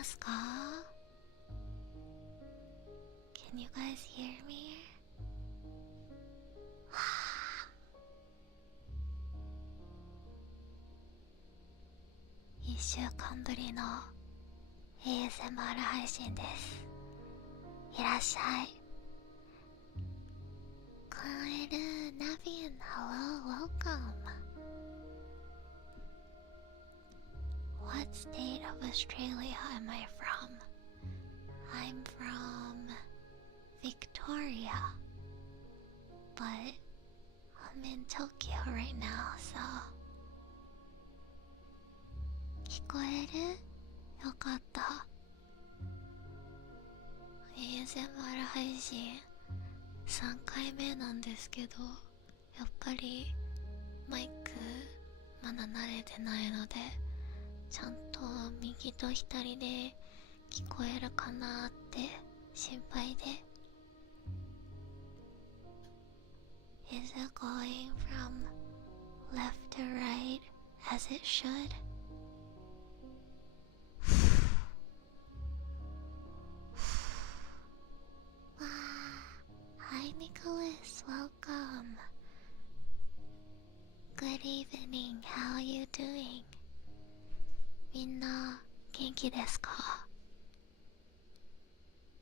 ますか？ Can you guys hear me? 1週間ぶりの ASMR 配信です。いらっしゃい。カエル、ナビン、Hello, welcome.What state of Australia am I from? I'm from Victoria, but I'm in Tokyo right now, so 聞こえる？よかった。ASMR 配信3回目なんですけど、やっぱりマイクまだ慣れてないのでちゃんと右と左で聞こえるかなって心配で。 Is it going from left to right as it should? Hi Nicholas, welcome. Good evening, how are you doing?みんな元気ですか？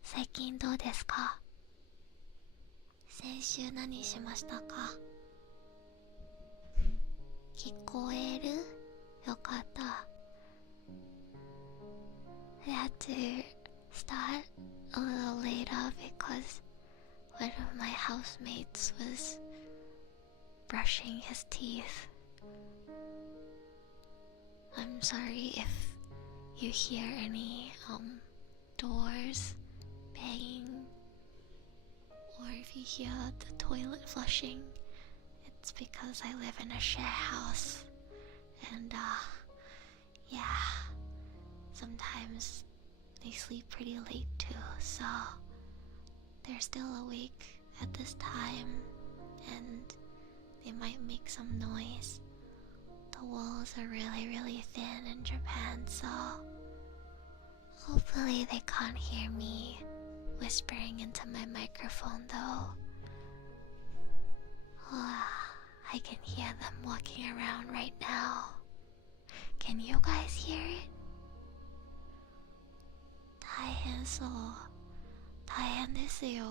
最近どうですか？先週何しましたか？聞こえる？よかった。I had to start a little later because one of my housemates was brushing his teeth.I'm sorry if you hear any doors banging or if you hear the toilet flushing. It's because I live in a share house and yeah, sometimes they sleep pretty late too, so they're still awake at this time and they might make some noise.The walls are really thin in Japan, so hopefully they can't hear me whispering into my microphone though. I can hear them walking around right now. Can you guys hear it? 大変そう。大変ですよ、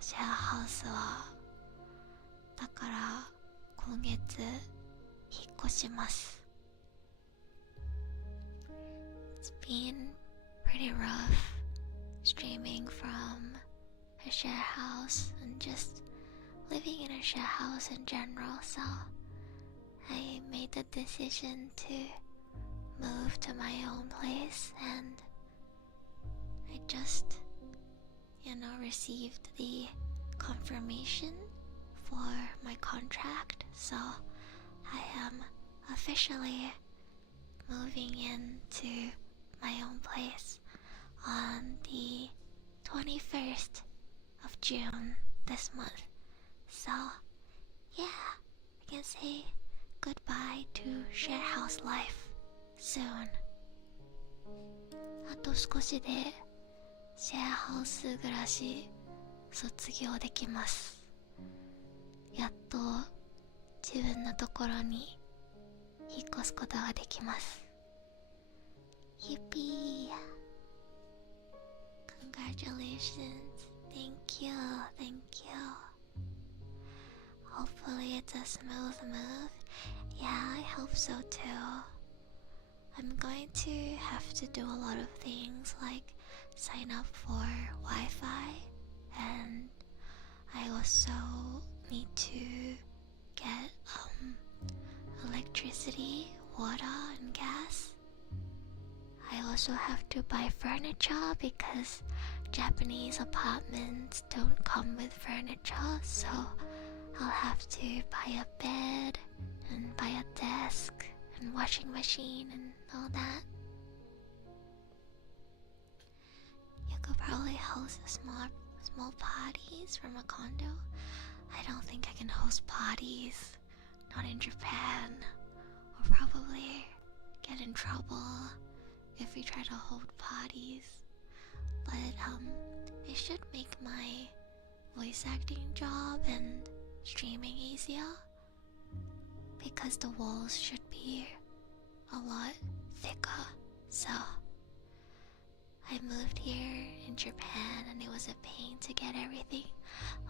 シェアハウスは。だから今月引っ越します。 It's been pretty rough streaming from a share house and just living in a share house in general, so I made the decision to move to my own place and I just, received the confirmation for my contract, so I am officially moving into my own place on the 21st of June this month. So, yeah, I can say goodbye to share house life soon. あと少しでシェアハウス暮らし卒業できます。やっと自分のところに引っ越すことができます。Yippee! Congratulations! Thank you! Thank you! Hopefully it's a smooth move. Yeah, I hope so too. I'm going to have to do a lot of things like sign up for Wi-Fi and I also need to get electricity, water and gas. I also have to buy furniture because Japanese apartments don't come with furniture, so I'll have to buy a bed and buy a desk and washing machine and all that. You could probably host a small parties from a condo. I don't think I can host parties, not in Japan. I'll probably get in trouble if we try to hold parties. But it should make my voice acting job and streaming easier, because the walls should be a lot thicker. So I moved here in Japan and it was a pain to get everything.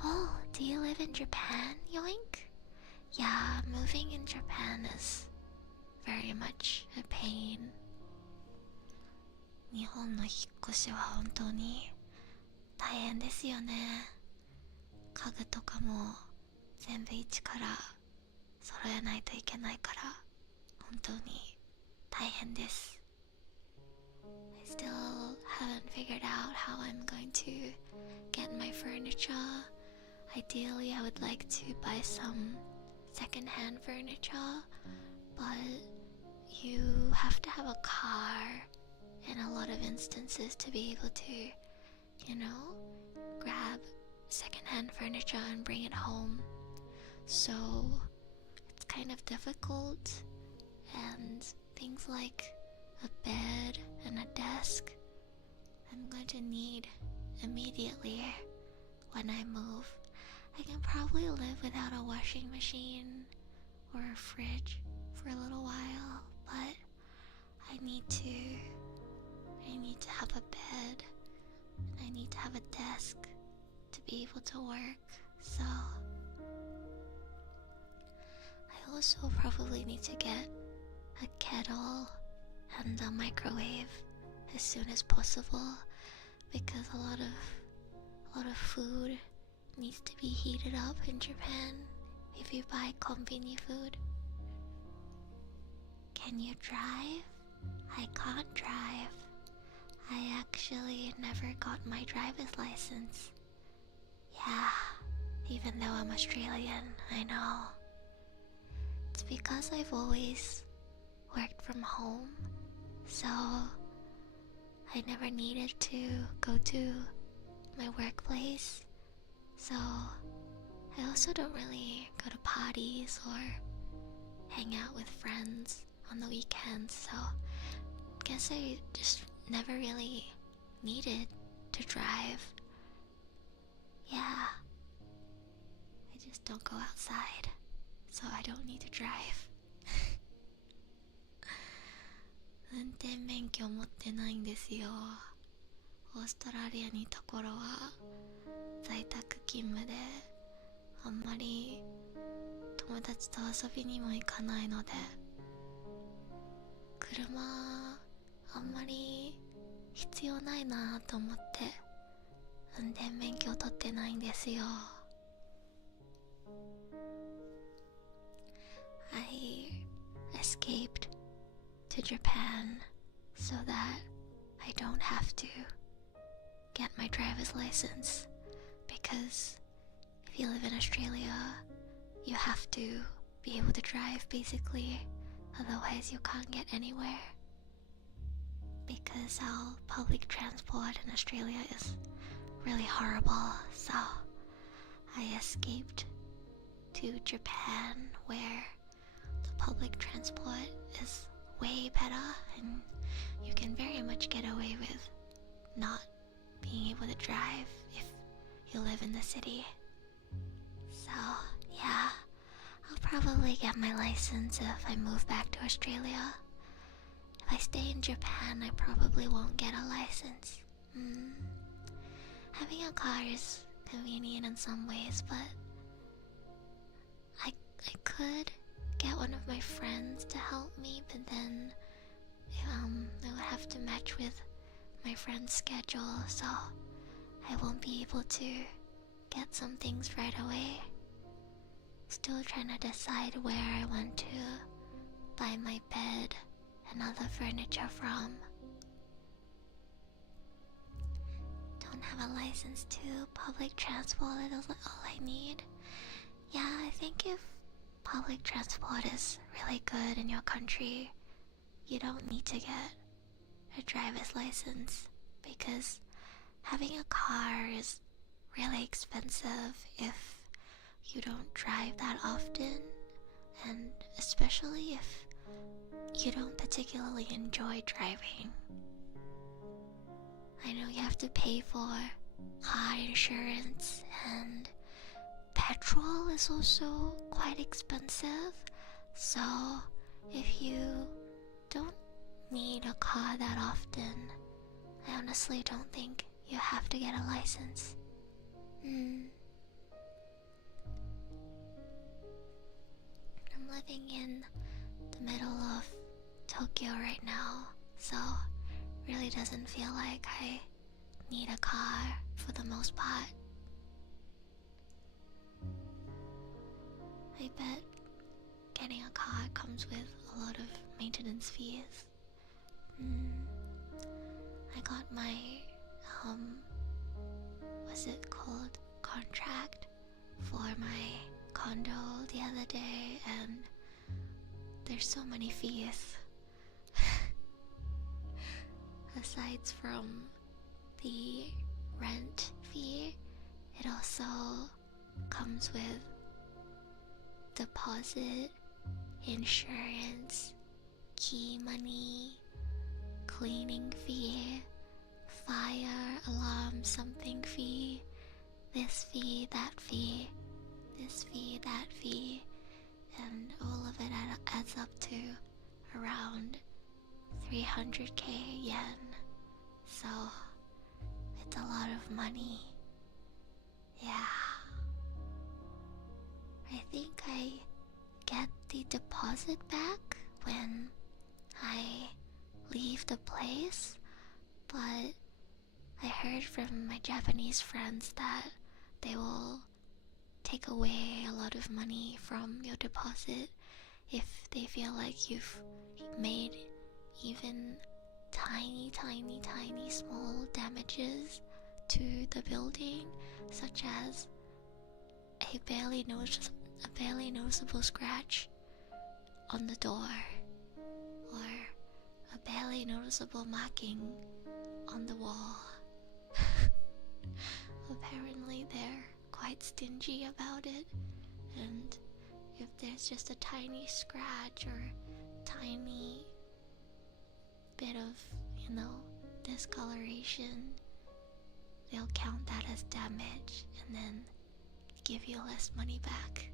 Oh, do you live in Japan, Yoink? Yeah, moving in Japan is very much a pain. 日本の引っ越しは本当に大変ですよね。家具とかも全部一から揃えないといけないから本当に大変です。I still haven't figured out how I'm going to get my furniture. Ideally, I would like to buy some second-hand furniture, but you have to have a car in a lot of instances to be able to, grab second-hand furniture and bring it home. So it's kind of difficult, and things like a bed and a desk I'm going to need immediately when I move. I can probably live without a washing machine or a fridge for a little while, but I need to have a bed, and I need to have a desk to be able to work. So I also probably need to get a kettle and a microwave as soon as possible, because a lot of food needs to be heated up in Japan if you buy convenience food. Can you drive? I can't drive. I actually never got my driver's license. Yeah, even though I'm Australian, I know. It's because I've always worked from home, so I never needed to go to my workplace. So I also don't really go to parties or hang out with friends on the weekends, so I guess I just never really needed to drive. Yeah, I just don't go outside, so I don't need to drive. 運転免許持ってないんですよ。オーストラリアにいた頃は在宅勤務であんまり友達と遊びにも行かないので、車あんまり必要ないなと思って運転免許を取ってないんですよ。I escaped to Japan so that I don't have to get my driver's license, because if you live in Australia, you have to be able to drive basically, otherwise you can't get anywhere, because our public transport in Australia is really horrible. So I escaped to Japan, where the public transport is way better and you can very much get away with not being able to drive if you live in the city. So yeah, I'll probably get my license if I move back to Australia. If I stay in Japan, I probably won't get a license. Having a car is convenient in some ways, but I could get one of my friends to help me, but then I would have to match with my friend's schedule, so I won't be able to get some things right away. Still trying to decide where I want to buy my bed and other furniture from. Don't have a license to public transport, is all I need. Yeah, I think if public transport is really good in your country, you don't need to get a driver's license, because having a car is really expensive if you don't drive that often, and especially if you don't particularly enjoy driving. I know you have to pay for car insurance, and petrol is also quite expensive. So if you don't need a car that often, I honestly don't think you have to get a license. I'm living in the middle of Tokyo right now, so really doesn't feel like I need a car for the most part. I bet getting a car comes with a lot of maintenance fees. I got my what's it called, contract for my condo the other day, and there's so many fees. Aside from the rent fee, it also comes with deposit, insurance, key money, cleaning fee, fire alarm something fee, this fee, that fee, this fee, that fee, and all of it adds up to around 300k yen. So it's a lot of money. Yeah. I think I get the deposit back when I leave the place, but I heard from my Japanese friends that they will take away a lot of money from your deposit if they feel like you've made even tiny small damages to the building, such as a barely noticeable scratch on the door, or a barely noticeable marking on the wall. Apparently they're quite stingy about it, and if there's just a tiny scratch or tiny bit of, discoloration, they'll count that as damage and then give you less money back.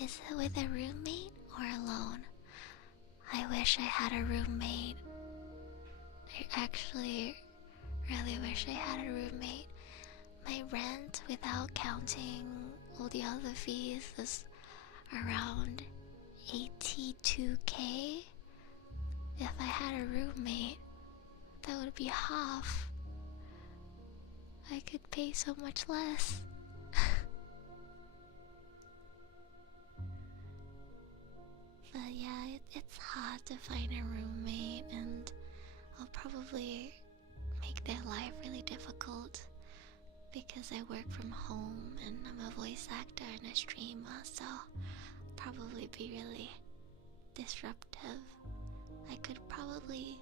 Is it with a roommate or alone? I wish I had a roommate. I actually really wish I had a roommate. My rent, without counting all the other fees, is around 82k. If I had a roommate, that would be half. I could pay so much less. But yeah, it's hard to find a roommate, and I'll probably make their life really difficult because I work from home and I'm a voice actor and a streamer, so I'll probably be really disruptive. I could probably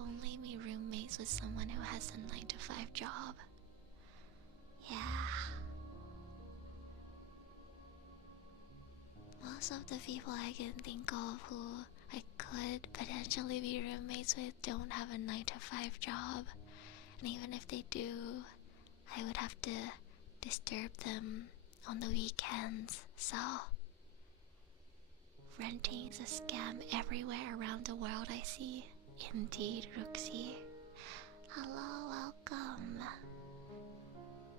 only be roommates with someone who has a 9-to-5 job. Yeah. Most of the people I can think of who I could potentially be roommates with don't have a 9-to-5 job. And even if they do, I would have to disturb them on the weekends, so renting is a scam everywhere around the world, I see. Indeed, Ruxie. Hello, welcome.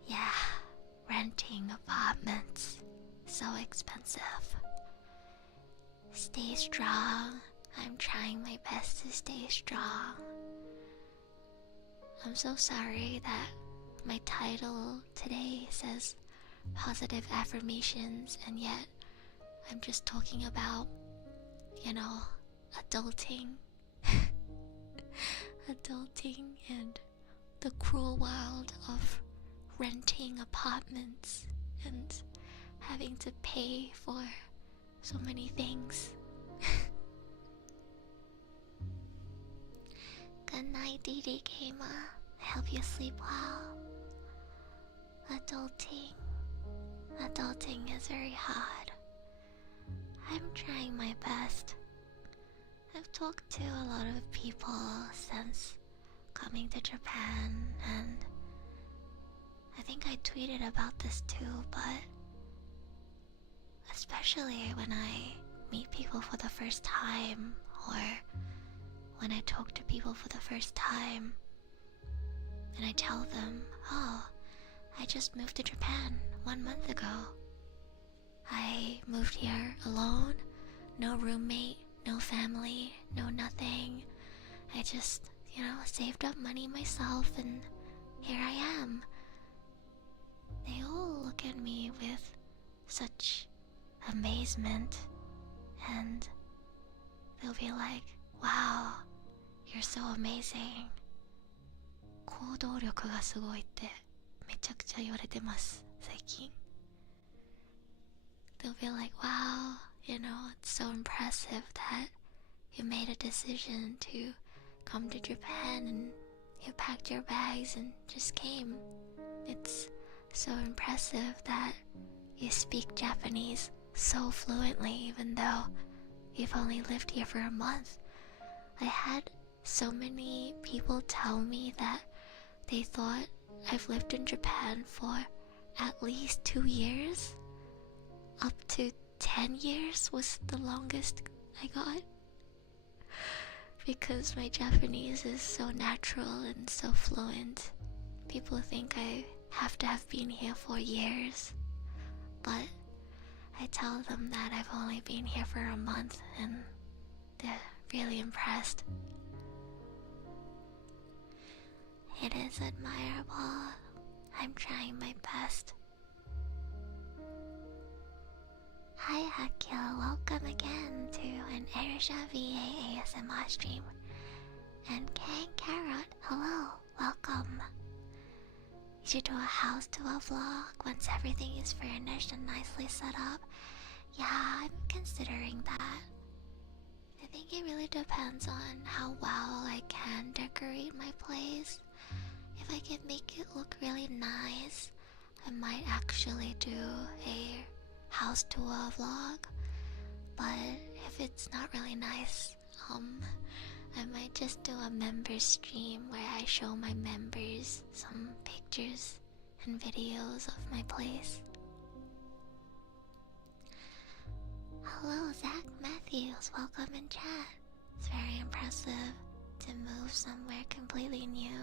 Yeah, renting apartments, so expensive. Stay strong. I'm trying my best to stay strong. I'm so sorry that my title today says positive affirmations, and yet I'm just talking about, adulting. Adulting and the cruel world of renting apartments and having to pay for so many things. Good night, DD Gamer. I hope you sleep well. Adulting. adulting is very hard. I'm trying my best. I've talked to a lot of people since coming to Japan, and I think I tweeted about this too, but especially when I meet people for the first time, or when I talk to people for the first time, and I tell them, oh, I just moved to Japan 1 month ago. I moved here alone, no roommate, no family, no nothing. I just, saved up money myself, and here I am. They all look at me with such amazement, and they'll be like, wow, you're so amazing. 行動力がすごいってめちゃくちゃ言われてます最近。They'll be like, wow, it's so impressive that you made a decision to come to Japan and you packed your bags and just came. It's so impressive that you speak Japanese so fluently even though you've only lived here for a month. I had so many people tell me that they thought I've lived in Japan for at least 2 years. Up to 10 years was the longest I got. Because my Japanese is so natural and so fluent. People think I have to have been here for years. But I tell them that I've only been here for a month, and they're really impressed. It is admirable. I'm trying my best. Hi Akil, welcome again to an Arisha VA ASMR stream. And Kang Carrot, hello, welcome. You should do a house tour vlog once everything is furnished and nicely set up. Yeah, I'm considering that. I think it really depends on how well I can decorate my place. If I can make it look really nice, I might actually do a house tour vlog. But if it's not really nice, I might just do a members stream where I show my members some pictures and videos of my place. Hello Zach Matthews, welcome in chat. It's very impressive to move somewhere completely new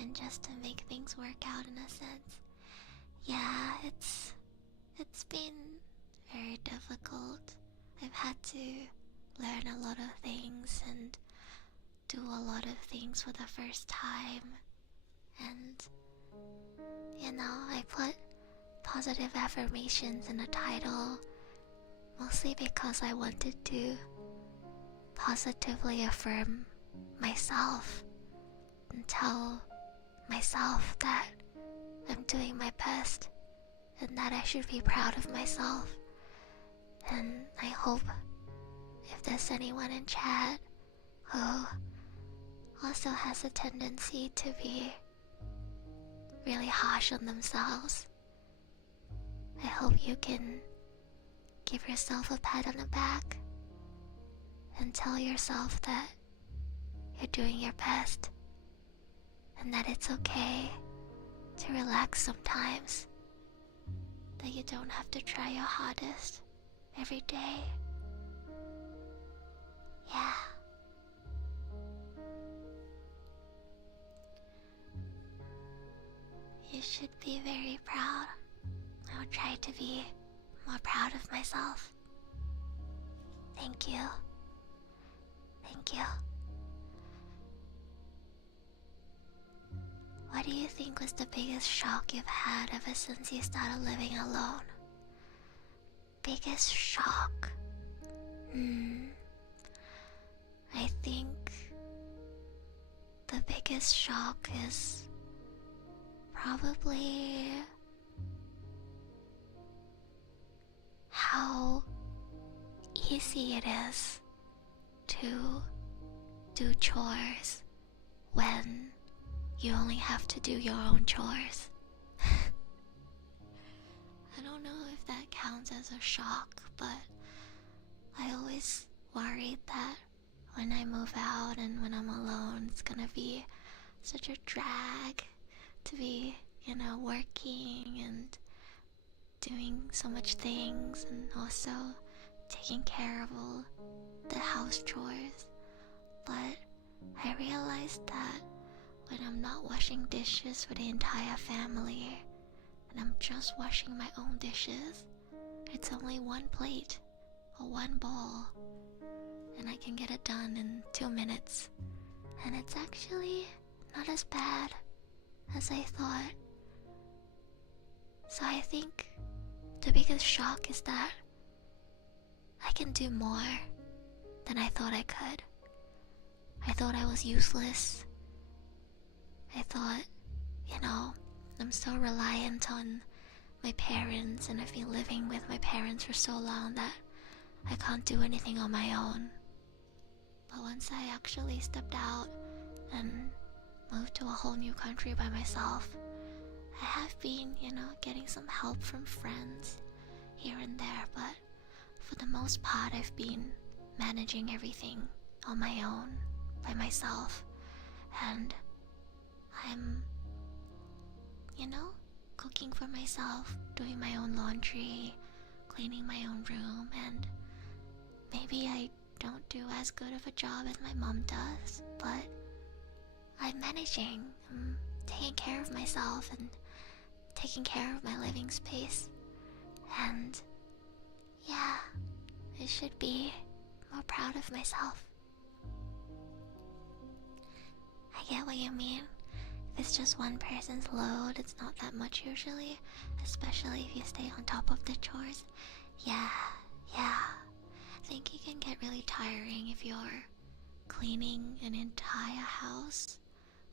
and just to make things work out in a sense. Yeah, it's been very difficult. I've had to learn a lot of things and do a lot of things for the first time. And I put positive affirmations in the title mostly because I wanted to positively affirm myself and tell myself that I'm doing my best and that I should be proud of myself. And I hope if there's anyone in chat who also has a tendency to be really harsh on themselves, I hope you can give yourself a pat on the back and tell yourself that you're doing your best and that it's okay to relax sometimes, that you don't have to try your hardest every day. Yeah. You should be very proud. I'll try to be more proud of myself. Thank you. Thank you. What do you think was the biggest shock you've had ever since you started living alone? Biggest shock? I think the biggest shock is probably how easy it is to do chores when you only have to do your own chores. I don't know if that counts as a shock, but I always worried that when I move out and when I'm alone, it's gonna be such a drag to be, working and doing so much things, and also taking care of all the house chores. But I realized that when I'm not washing dishes for the entire family and I'm just washing my own dishes, it's only one plate or one bowl, and I can get it done in 2 minutes. And it's actually not as bad as I thought. So I think the biggest shock is that I can do more than I thought I could. I thought I was useless. I thought, I'm so reliant on my parents, and I've been living with my parents for so long that I can't do anything on my own. But once I actually stepped out and moved to a whole new country by myself, I have been, getting some help from friends here and there, but for the most part I've been managing everything on my own, by myself. And I'm, cooking for myself, doing my own laundry, cleaning my own room, and maybe I don't do as good of a job as my mom does, but I'm managing. I'm taking care of myself and taking care of my living space. And yeah, I should be more proud of myself. I get what you mean. If it's just one person's load, it's not that much usually, especially if you stay on top of the chores. Yeah. I think it can get really tiring if you're cleaning an entire house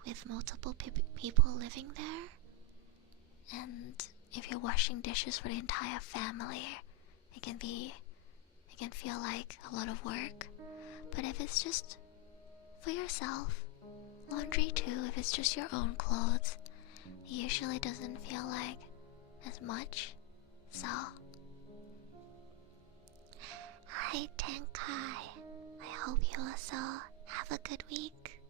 with multiple people living there. And if you're washing dishes for the entire family, it can feel like a lot of work. But if it's just for yourself, laundry too, if it's just your own clothes, it usually doesn't feel like as much. So, hi Tenkai, I hope you also have a good week.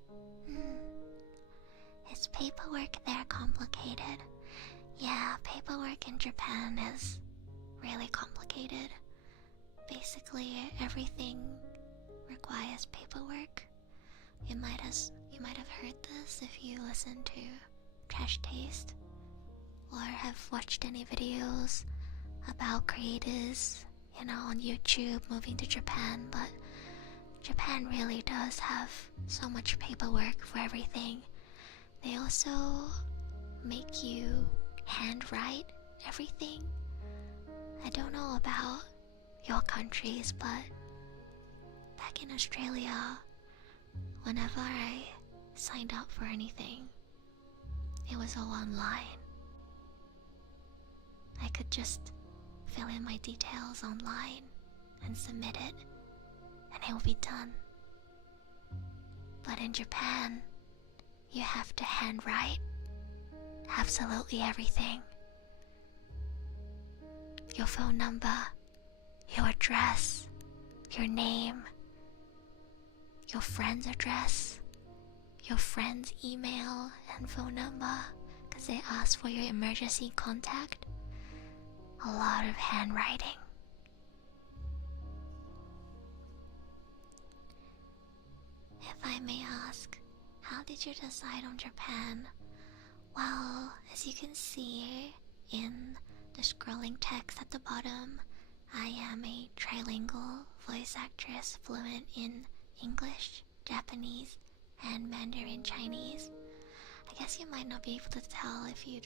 Is paperwork there complicated? Yeah, paperwork in Japan is really complicated. Basically, everything requires paperwork. You might have heard this if you listen to Trash Taste, or have watched any videos about creators, on YouTube moving to Japan. But Japan really does have so much paperwork for everything. They also make you handwrite everything. I don't know about your countries, but back in Australia, whenever I signed up for anything, it was all online. I could just fill in my details online and submit it, and it will be done. But in Japan, you have to handwrite absolutely everything. Your phone number, your address, your name, your friend's address, your friend's email and phone number, because they ask for your emergency contact. A lot of handwriting. If I may ask, how did you decide on Japan? Well, as you can see in the scrolling text at the bottom, I am a trilingual voice actress fluent in English, Japanese, and Mandarin Chinese. I guess you might not be able to tell if you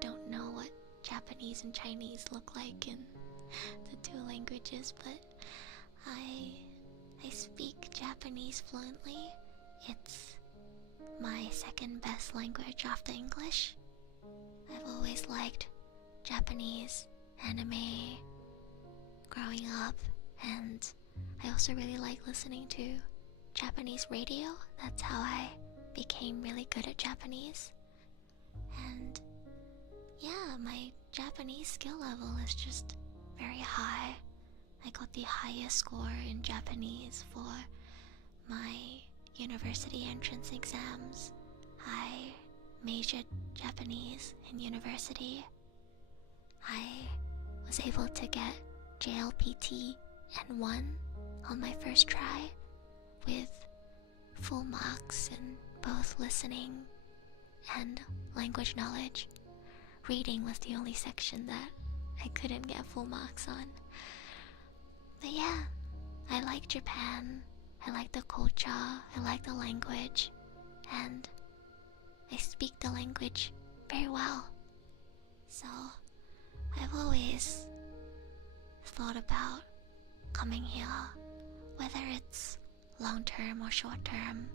don't know what Japanese and Chinese look like in the two languages, but I speak Japanese fluently. It's my second best language after English. I've always liked Japanese anime growing up, and I also really like listening to Japanese radio. That's how I became really good at Japanese. And yeah, my Japanese skill level is just very high. I got the highest score in Japanese for my university entrance exams. I majored Japanese in university. I was able to get JLPT N1 on my first try with full marks in both listening and language knowledge. Reading was the only section that I couldn't get full marks on. But yeah, I like Japan, I like the culture, I like the language, and I speak the language very well. So I've always thought about coming here, whether it's long term or short term.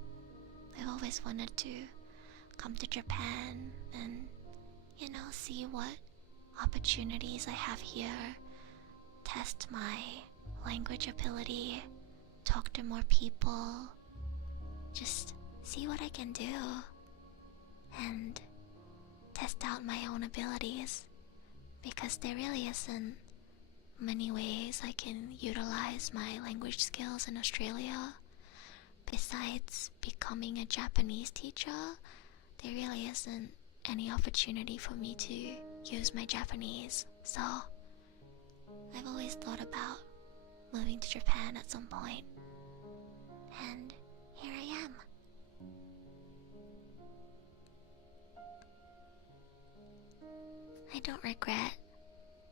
I've always wanted to come to Japan and, see what opportunities I have here, test my language ability, talk to more people, just see what I can do, and test out my own abilities, because there really isn't many ways I can utilize my language skills in Australia. Besides becoming a Japanese teacher, there really isn't any opportunity for me to use my Japanese. So I've always thought about moving to Japan at some point, and here I am. I don't regret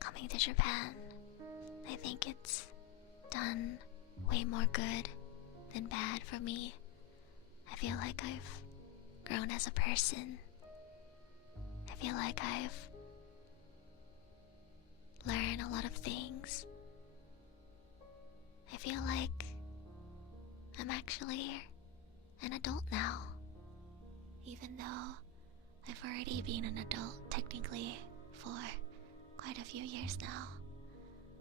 coming to Japan. I think it's done way more good than bad for me. I feel like I've grown as a person. I feel like I've learned a lot of things. I feel like I'm actually an adult now, even though I've already been an adult technically for quite a few years now.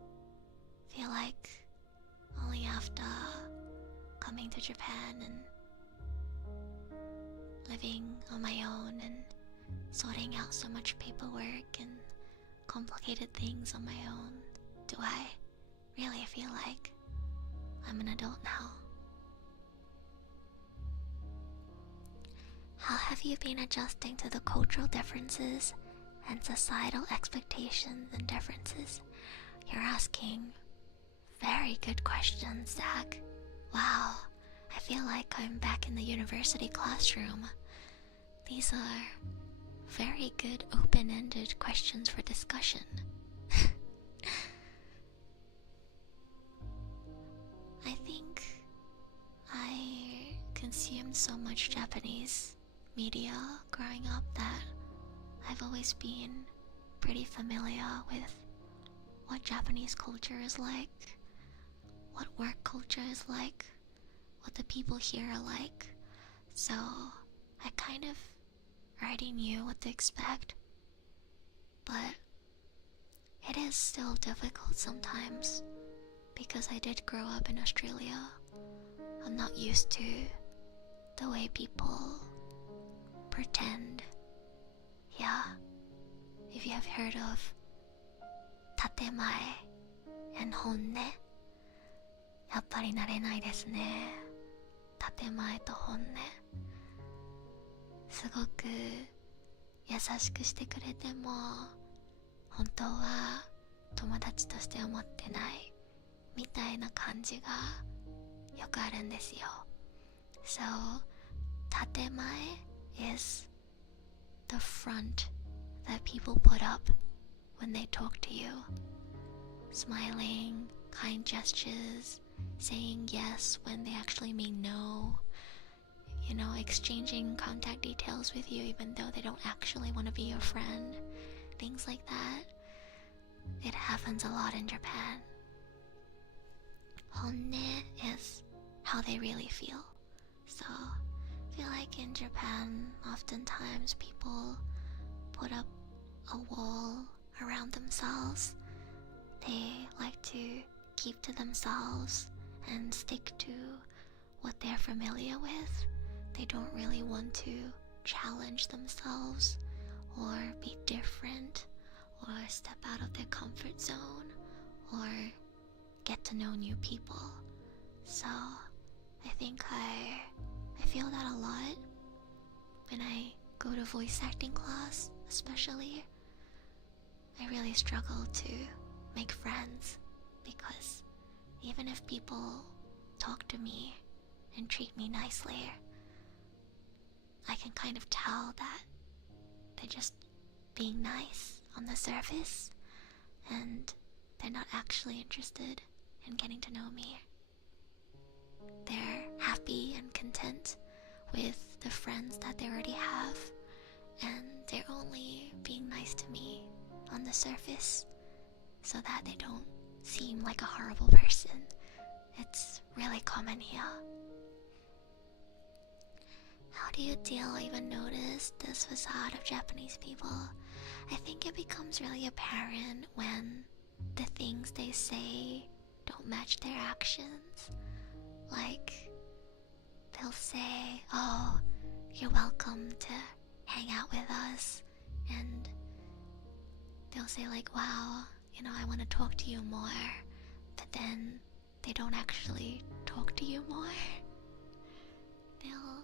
I feel like only after coming to Japan and living on my own and sorting out so much paperwork and complicated things on my own do I really feel like I'm an adult now. How have you been adjusting to the cultural differences and societal expectations and differences? You're asking very good questions, Zach. Wow, I feel like I'm back in the university classroom. These are very good open-ended questions for discussion. I think I consumed so much Japanese media growing up that I've always been pretty familiar with what Japanese culture is like, what work culture is like, what the people here are like. So I kind of already knew what to expect, but it is still difficult sometimes because I did grow up in Australia. I'm not used to the way people pretend. Yeah, if you have heard of tatemae and honne, やっぱり慣れないですね。建前と本音。すごく優しくしてくれても本当は友達として思ってないみたいな感じがよくあるんですよ。So, 建前 is the front that people put up when they talk to you. Smiling, kind gestures, saying yes when they actually mean no. Exchanging contact details with you even though they don't actually want to be your friend. Things like that. It happens a lot in Japan. Honne is how they really feel. So, I feel like in Japan, oftentimes people put up a wall around themselves. They like to keep to themselves and stick to what they're familiar with. They don't really want to challenge themselves or be different or step out of their comfort zone or get to know new people. So I think I feel that a lot when I go to voice acting class, especially. I really struggle to make friends because even if people talk to me and treat me nicely, I can kind of tell that they're just being nice on the surface and they're not actually interested in getting to know me. They're happy and content with the friends that they already have, and they're only being nice to me on the surface so that they don't seem like a horrible person. It's really common here. How do you deal or even notice this facade of Japanese people? I think it becomes really apparent when the things they say don't match their actions. Like, they'll say, "Oh, you're welcome to hang out with us," and they'll say like, "Wow, I want to talk to you more," but then they don't actually talk to you more. They'll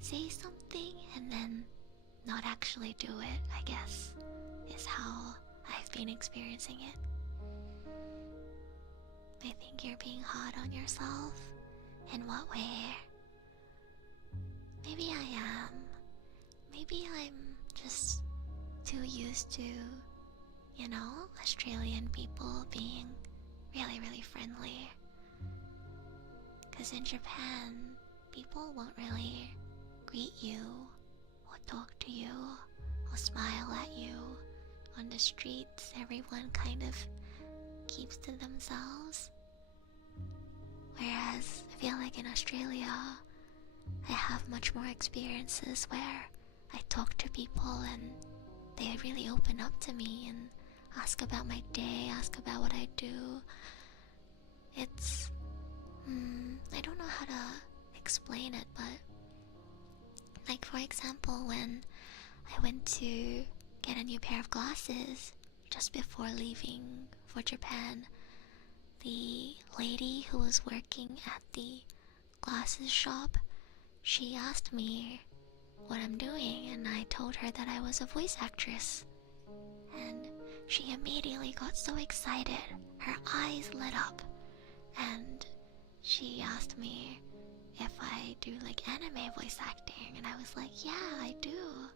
say something and then not actually do it, I guess, is how I've been experiencing it. I think you're being hard on yourself. In what way? Maybe I am. Maybe I'm just too used to, Australian people being really, really friendly. Because in Japan, people won't really greet you or talk to you or smile at you. On the streets, everyone kind of keeps to themselves. Whereas I feel like in Australia, I have much more experiences where I talk to people and they really open up to me and ask about my day, ask about what I do. It's, I don't know how to explain it, but like for example, when I went to get a new pair of glasses just before leaving for Japan, the lady who was working at the glasses shop, she asked me what I'm doing, and I told her that I was a voice actress. And she immediately got so excited, her eyes lit up, and she asked me if I do like anime voice acting, and I was like, yeah, I do.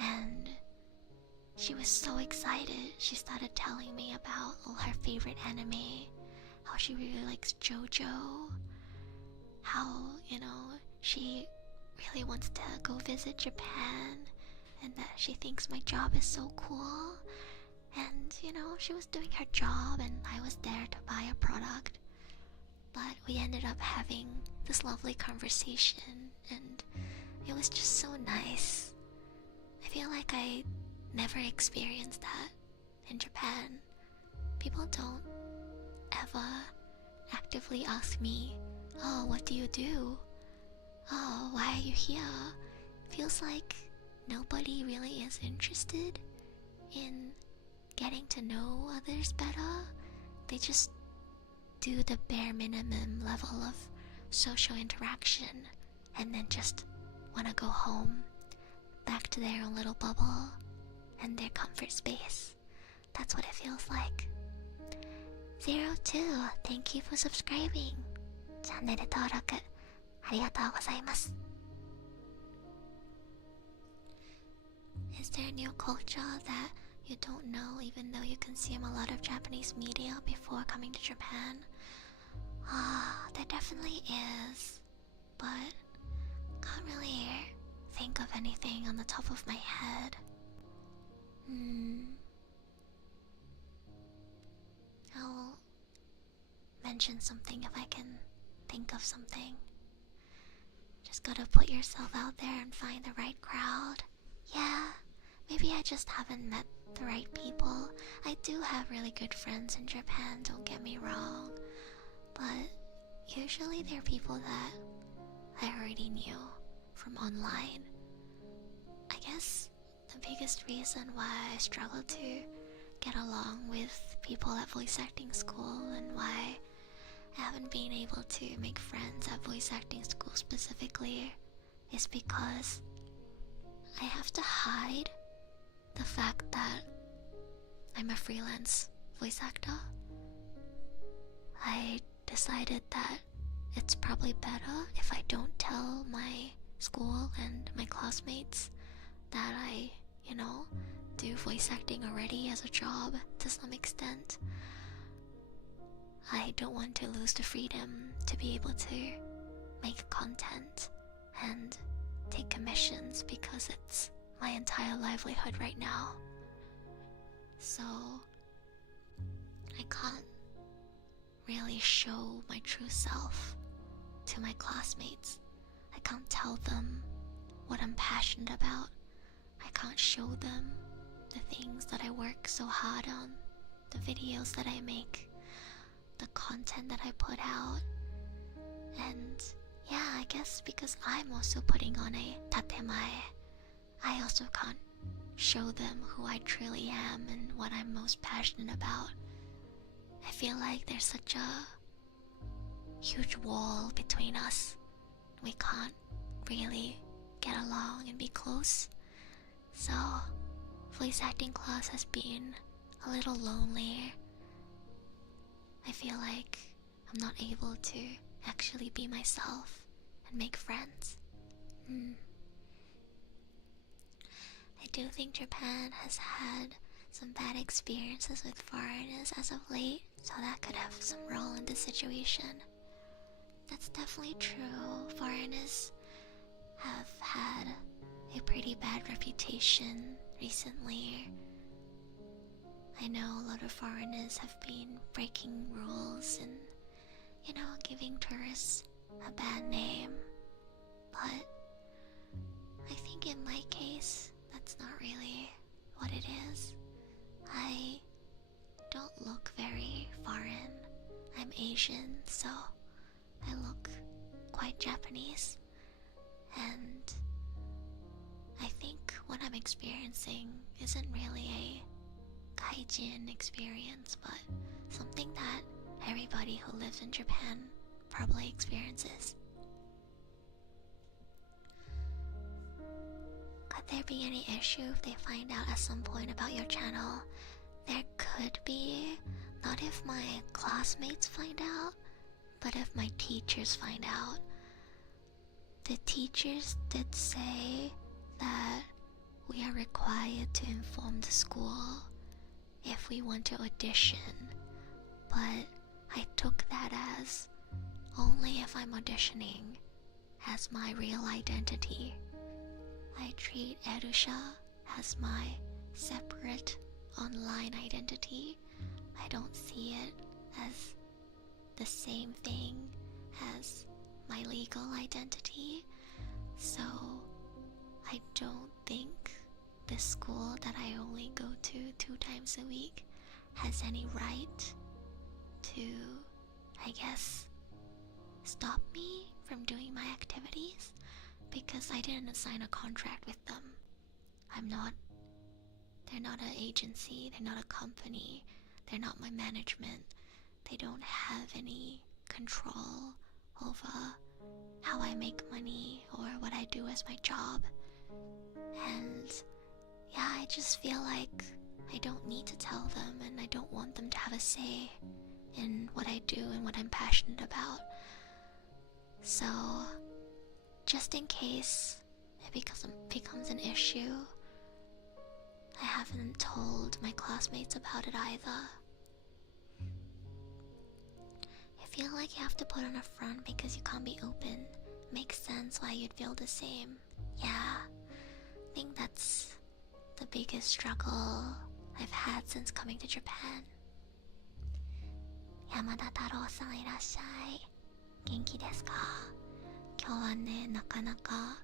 And she was so excited. She started telling me about all her favorite anime, how she really likes JoJo, how, she really wants to go visit Japan, and that she thinks my job is so cool. And, she was doing her job and I was there to buy a product. But we ended up having this lovely conversation and it was just so nice. I feel like I never experienced that in Japan. People don't ever actively ask me, "Oh, what do you do? Oh, why are you here?" Feels like nobody really is interested in getting to know others better. They just do the bare minimum level of social interaction and then just want to go home, back to their own little bubble and their comfort space. That's what it feels like. 02, thank you for subscribing. チャンネル登録ありがとうございます。Is there a new culture that you don't know even though you consume a lot of Japanese media before coming to Japan? There definitely is, but can't really think of anything on the top of my head. I'll mention something if I can think of something. Just gotta put yourself out there and find the right crowd. Yeah, maybe I just haven't met the right people. I do have really good friends in Japan, don't get me wrong, but usually they're people that I already knew from online. I guess the biggest reason why I struggle to get along with people at voice acting school and why I haven't been able to make friends at voice acting school specifically is because I have to hide the fact that I'm a freelance voice actor. I decided that it's probably better if I don't tell my school and my classmates that I, do voice acting already as a job to some extent. I don't want to lose the freedom to be able to make content and take commissions because it's my entire livelihood right now. So I can't really show my true self to my classmates. I can't tell them what I'm passionate about. I can't show them the things that I work so hard on, the videos that I make, the content that I put out. And yeah, I guess because I'm also putting on a tatemae, I also can't show them who I truly am and what I'm most passionate about. I feel like there's such a huge wall between us. We can't really get along and be close. So, voice acting class has been a little lonely. I feel like I'm not able to actually be myself and make friends. I do think Japan has had some bad experiences with foreigners as of late, so that could have some role in this situation. That's definitely true. Foreigners have had a pretty bad reputation recently. I know a lot of foreigners have been breaking rules and, giving tourists a bad name. But I think in my case, that's not really what it is. I don't look very foreign. I'm Asian, so I look quite Japanese. And I think what I'm experiencing isn't really a gaijin experience, but something that everybody who lives in Japan probably experiences. Could there be any issue if they find out at some point about your channel? There could be, not if my classmates find out, but if my teachers find out. The teachers did say that we are required to inform the school if we want to audition, but I took that as only if I'm auditioning as my real identity. I treat Erusha as my separate online identity. I don't see it as the same thing as my legal identity. So I don't think the school that I only go to 2 times a week has any right to, I guess, stop me from doing my activities, because I didn't sign a contract with them. They're not an agency, they're not a company, they're not my management. They don't have any control over how I make money or what I do as my job. And yeah, I just feel like I don't need to tell them, and I don't want them to have a say in what I do and what I'm passionate about. So just in case it becomes an issue, I haven't told my classmates about it either. I feel like you have to put on a front because you can't be open. Makes sense why you'd feel the same. Yeah, I think that's the biggest struggle I've had since coming to Japan. 山田太郎さんいらっしゃい。元気ですか？今日はね、なかなか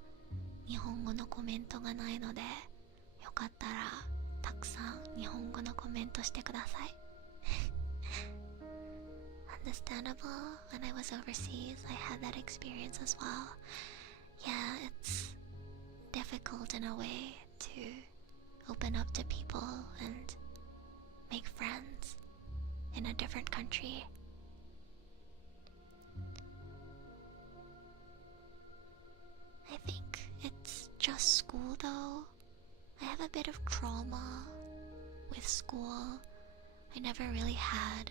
日本語のコメントがないので、よかったらたくさん日本語のコメントしてください。Understandable. When I was overseas, I had that experience as well. Yeah, it's difficult in a way to open up to people and make friends in a different country. I think it's just school though. I have a bit of trauma with school. I never really had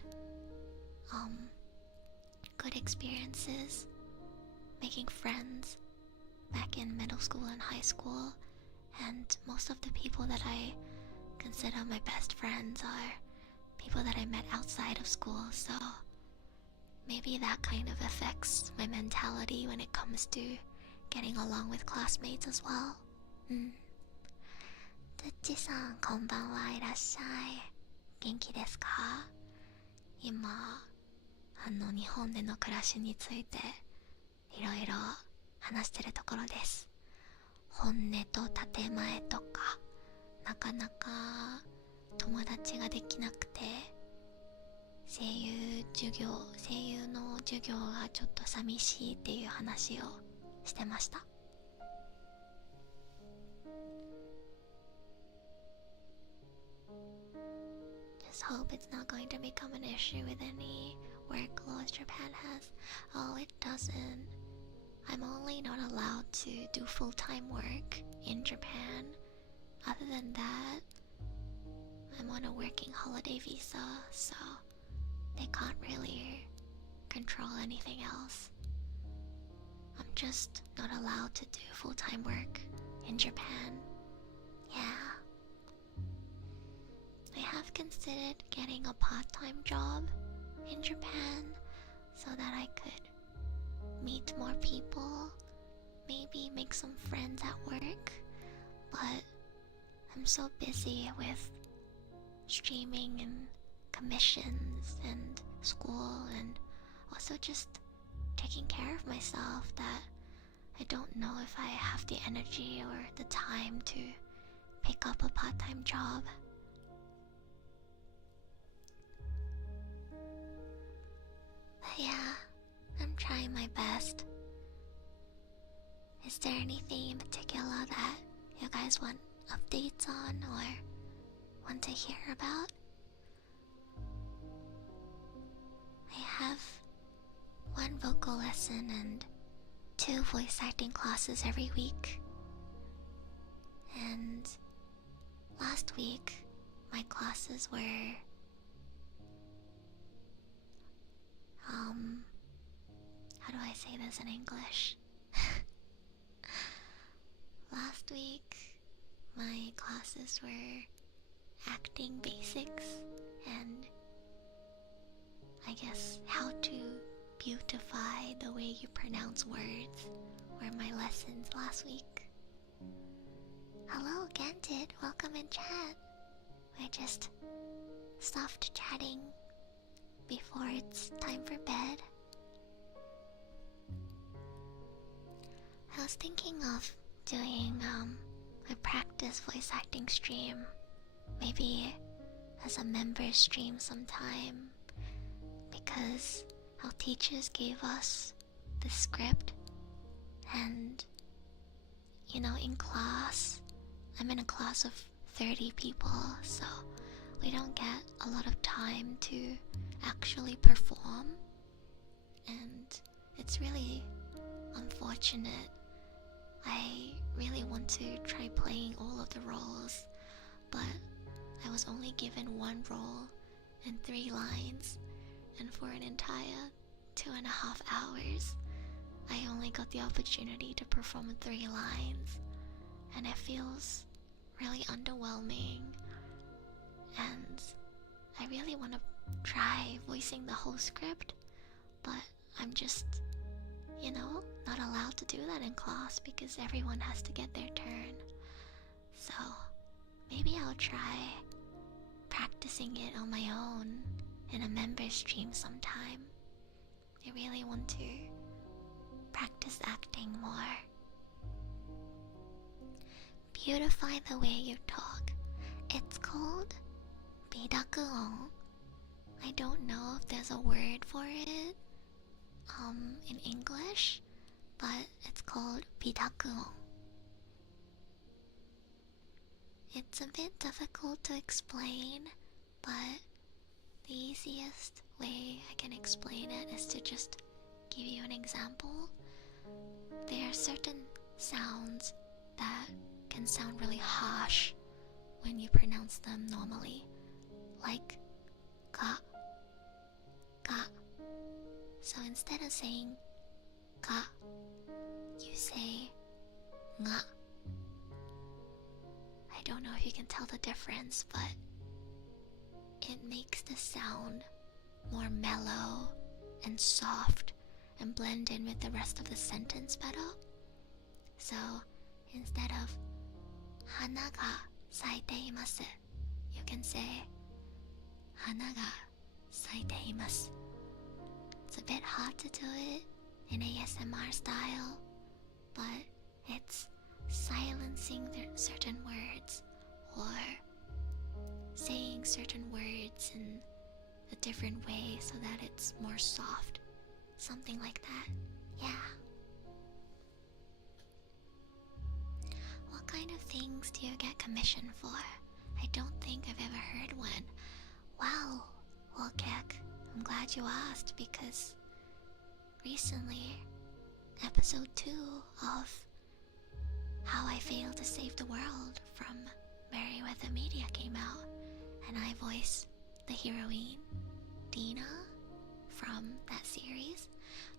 good experiences making friends back in middle school and high school, and most of the people that I consider my best friends are people that I met outside of school, so maybe that kind of affects my mentality when it comes to getting along with classmates as well. トッチさん、こんばんはいらっしゃい。元気ですか？今、日本での暮らしについていろいろ話してるところです。本音と建前とか、なかなか友達ができなくて、声優の授業がちょっと寂しいっていう話をしてました。Just hope it's not going to become an issue with any work laws Japan has. Oh, it doesn't. I'm only not allowed to do full-time work in Japan. Other than that, I'm on a working holiday visa, so they can't really control anything else. I'm just not allowed to do full-time work in Japan. Yeah. I have considered getting a part-time job in Japan so that I could meet more people, maybe make some friends at work, but I'm so busy with streaming and commissions and school and also just taking care of myself that I don't know if I have the energy or the time to pick up a part-time job. But yeah, I'm trying my best. Is there anything in particular that you guys want updates on or want to hear about? I have one vocal lesson and 2 voice acting classes every week. And last week, my classes were how do I say this in English? Last week, my classes were acting basics and I guess how to beautify the way you pronounce words were my lessons last week. Hello, Ganted, welcome in chat. We're just soft chatting before it's time for bed. I was thinking of doing a practice voice acting stream, maybe as a member stream sometime, because our teachers gave us the script, and you know, in class, I'm in a class of 30 people, so we don't get a lot of time to actually perform, and it's really unfortunate. I really want to try playing all of the roles, but I was only given 1 role and 3 lines, and for an entire 2.5 hours, I only got the opportunity to perform 3 lines, and it feels really underwhelming, and I really want to try voicing the whole script, but I'm just, you know, not allowed to do that in class because everyone has to get their turn. So maybe I'll try practicing it on my own in a member stream sometime. I really want to practice acting more. Beautify the way you talk. It's called binaural. I don't know if there's a word for it in English, but it's called binaural. It's a bit difficult to explain, but the easiest way I can explain it is to just give you an example. There are certain sounds that can sound really harsh when you pronounce them normally, like ga, ga. So instead of saying ga, you say nga. I don't know if you can tell the difference, but it makes the sound more mellow and soft and blend in with the rest of the sentence better. So instead of hana ga saite imasu, you can say hana ga saite imasu. It's a bit hard to do it in ASMR style, but it's silencing certain words or saying certain words in a different way so that it's more soft. Something like that. Yeah. What kind of things do you get commission for? I don't think I've ever heard one. Wow, Wolkek, I'm glad you asked because recently, episode 2 of How I Failed to Save the World from Merryweather Media came out, and I voiced the heroine, Dina, from that series.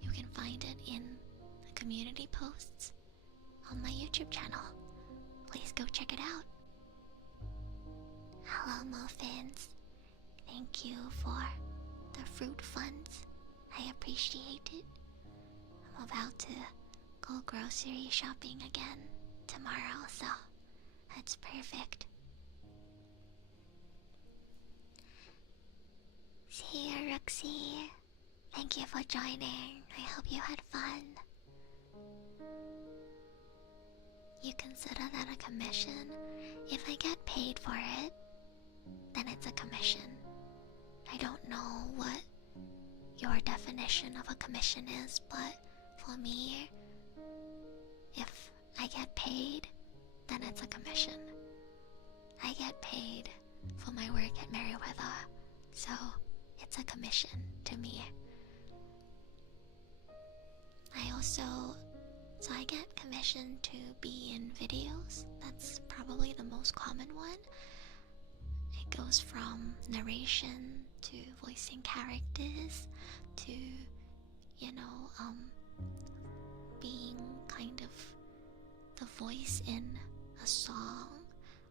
You can find it in the community posts on my YouTube channel. Please go check it out. Hello, Muffins. Thank you for the fruit funds. I appreciate it. I'm about to go grocery shopping again tomorrow, so that's perfect. See you, Roxy. Thank you for joining. I hope you had fun. You consider that a commission? If I get paid for it, then it's a commission. I don't know what your definition of a commission is, but for me, if I get paid, then it's a commission. I get paid for my work at Merryweather, so it's a commission to me. I get commissioned to be in videos. That's probably the most common one. It goes from narration to voicing characters to, being kind of the voice in a song.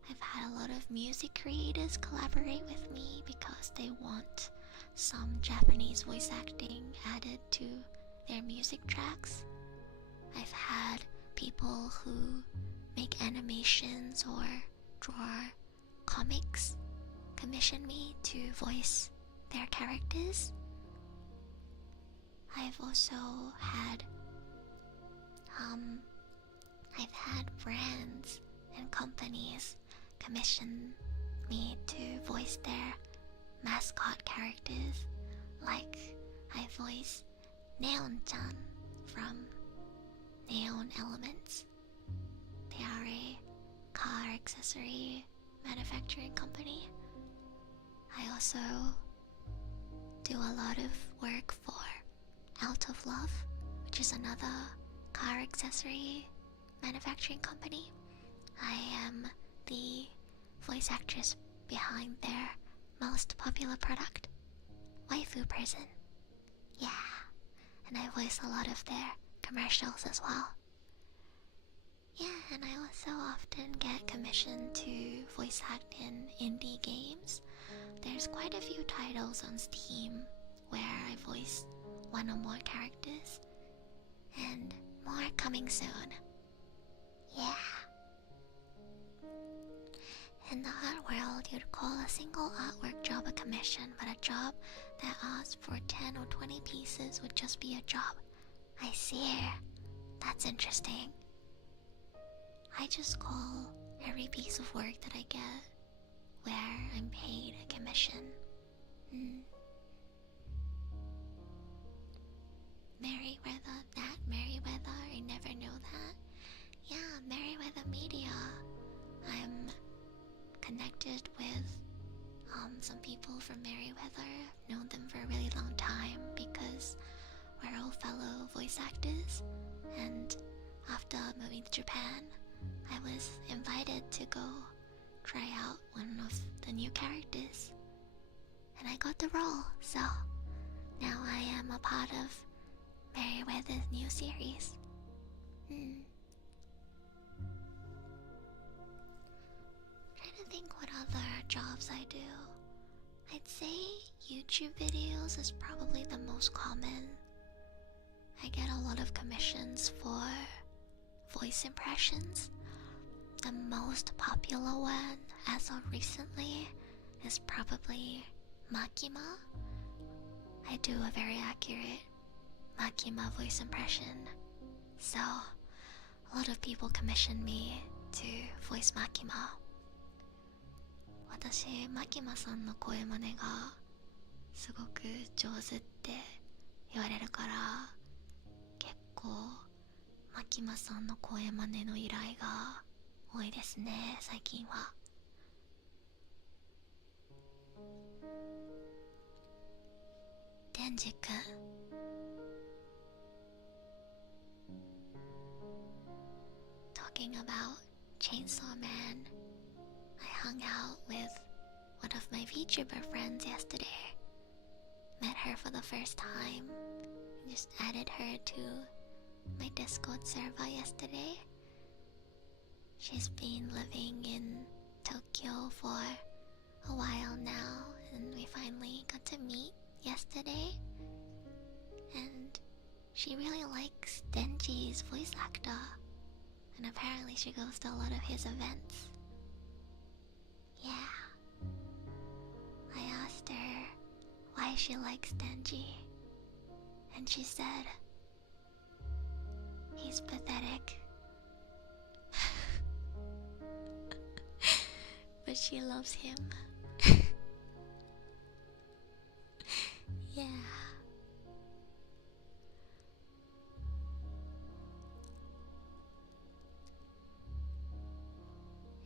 I've had a lot of music creators collaborate with me because they want some Japanese voice acting added to their music tracks. I've had people who make animations or draw comics commission me to voice their characters. I've also had brands and companies commission me to voice their mascot characters. Like I voice Neon-chan from Neon Elements. They are a car accessory manufacturing company. I also do a lot of work for Out of Love, which is another car accessory manufacturing company. I am the voice actress behind their most popular product, Waifu Prison. Yeah, and I voice a lot of their commercials as well. Yeah, and I also often get commissioned to voice act in indie games. There's quite a few titles on Steam where I voice one or more characters, and more coming soon. Yeah. In the art world, you'd call a single artwork job a commission, but a job that asks for 10 or 20 pieces would just be a job. I see. That's interesting. I just call every piece of work that I get where I'm paid a commission. Merryweather, that Merryweather, I never know that. Yeah, Merryweather Media. I'm connected with some people from Merryweather. I've known them for a really long time because we're all fellow voice actors, and after moving to Japan, I was invited to go try out one of the new characters, and I got the role, so now I am a part of Merryweather's new series. Trying to think what other jobs I do. I'd say YouTube videos is probably the most common. I get a lot of commissions for voice impressions. The most popular one as of recently is probably Makima. I do a very accurate Makima voice impression, so a lot of people commission me to voice Makima. 私、マキマさんの声真似がすごく上手って言われるから、結構マキマさんの声真似の依頼が多いですね、最近は。デンジ君、talking about Chainsaw Man, I hung out with one of my Vtuber friends yesterday. Met her for the first time. Just added her to my Discord server yesterday. She's been living in Tokyo for a while now, and we finally got to meet yesterday. And she really likes Denji's voice actor, and apparently she goes to a lot of his events. Yeah. I asked her why she likes Denji, and she said, he's pathetic. But she loves him. Yeah.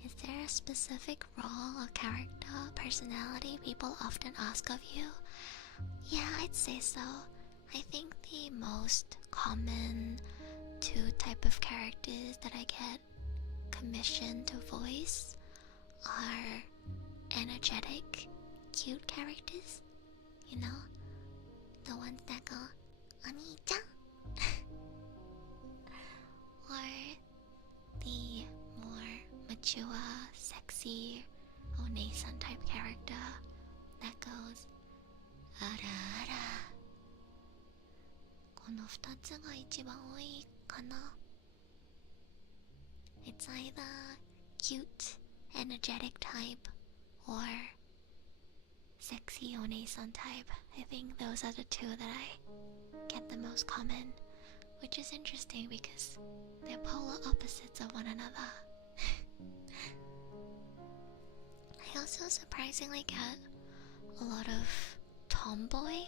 Is there a specific role or character, personality people often ask of you? Yeah, I'd say so. I think the most common two type of characters that I get commissioned to voice are energetic, cute characters. You know? The ones that go, Oni-chan! Or the more mature, sexy, Onesan type character that goes, Ara-ara. この2つが一番多いかな。It's either cute, energetic type or sexy Onesan type. I think those are the two that I get the most common, which is interesting because they're polar opposites of one another. I also surprisingly get a lot of tomboy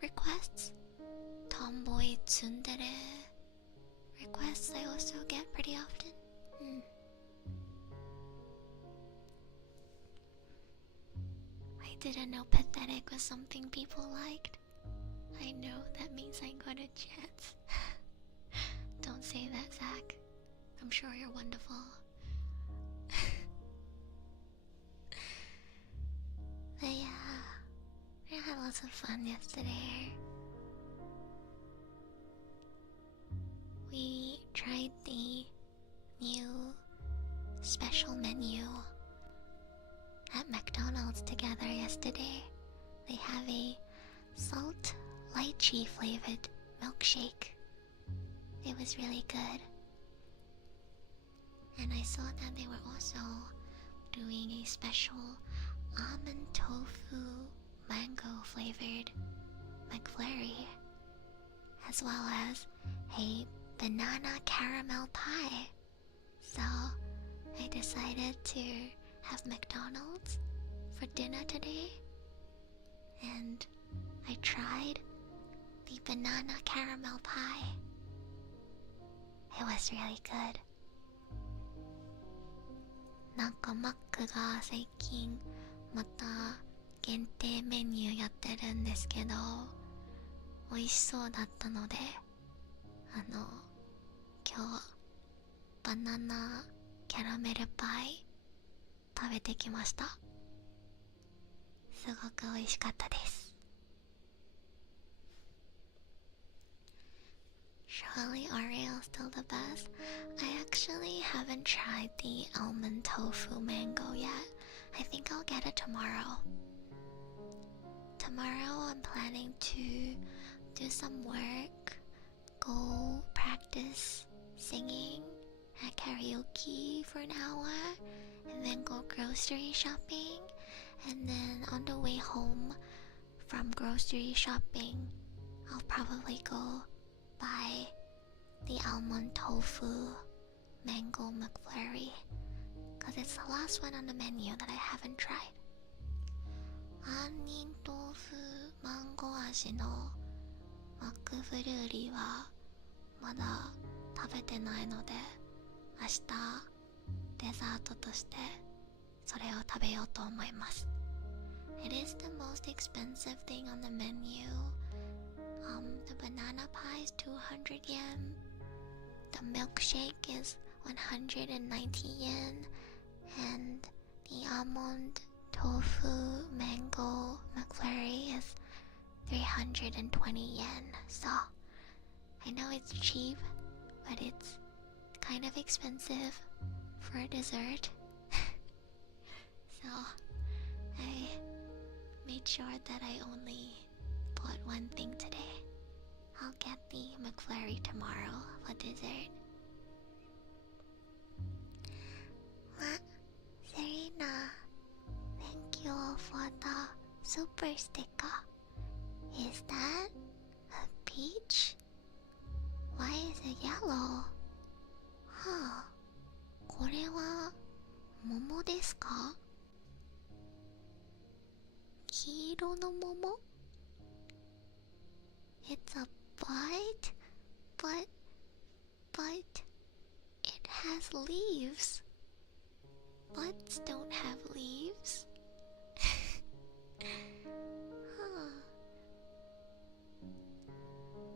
requests. Tomboy tsundere requests I also get pretty often. I didn't know pathetic was something people liked. I know that means I got a chance. Don't say that, Zach. I'm sure you're wonderful. But yeah, we had lots of fun yesterday. We tried the new special menu at McDonald's together yesterday. They have a salt lychee flavored milkshake. It was really good. And I saw that they were also doing a special almond tofu mango flavored McFlurry, as well as a banana caramel pie. So I decided to have McDonald's for dinner today, and I tried the banana caramel pie. It was really good. なんかマックが最近また美味しそうだったので、今日バナナキャラメルパイ食べてきました。すごく美味しかったです。Surely Oreo is still the best. I actually haven't tried the almond tofu mango yet. I think I'll get it tomorrow. Tomorrow I'm planning to do some work, go practice singing at karaoke for an hour, and then go grocery shopping, and then on the way home from grocery shopping, I'll probably go buy the almond tofu mango McFlurry, because it's the last one on the menu that I haven't tried. 杏仁豆腐マンゴー味のマックフルーリーはまだ食べてないので、明日デザートとしてそれを食べようと思います。It is the most expensive thing on the menu. The banana pie is 200 yen. The milkshake is 190 yen. And the almond tofu mango McFlurry is 320 yen. So, I know it's cheap, but it's kind of expensive for a dessert. So, I made sure that I only bought one thing today. I'll get the McFlurry tomorrow for dessert. Serena, thank you for the super sticker. Is that a peach? Why is it yellow? Huh. これは桃ですか？黄色の桃？ It's a bite, but it has leaves. Buds don't have leaves. Huh.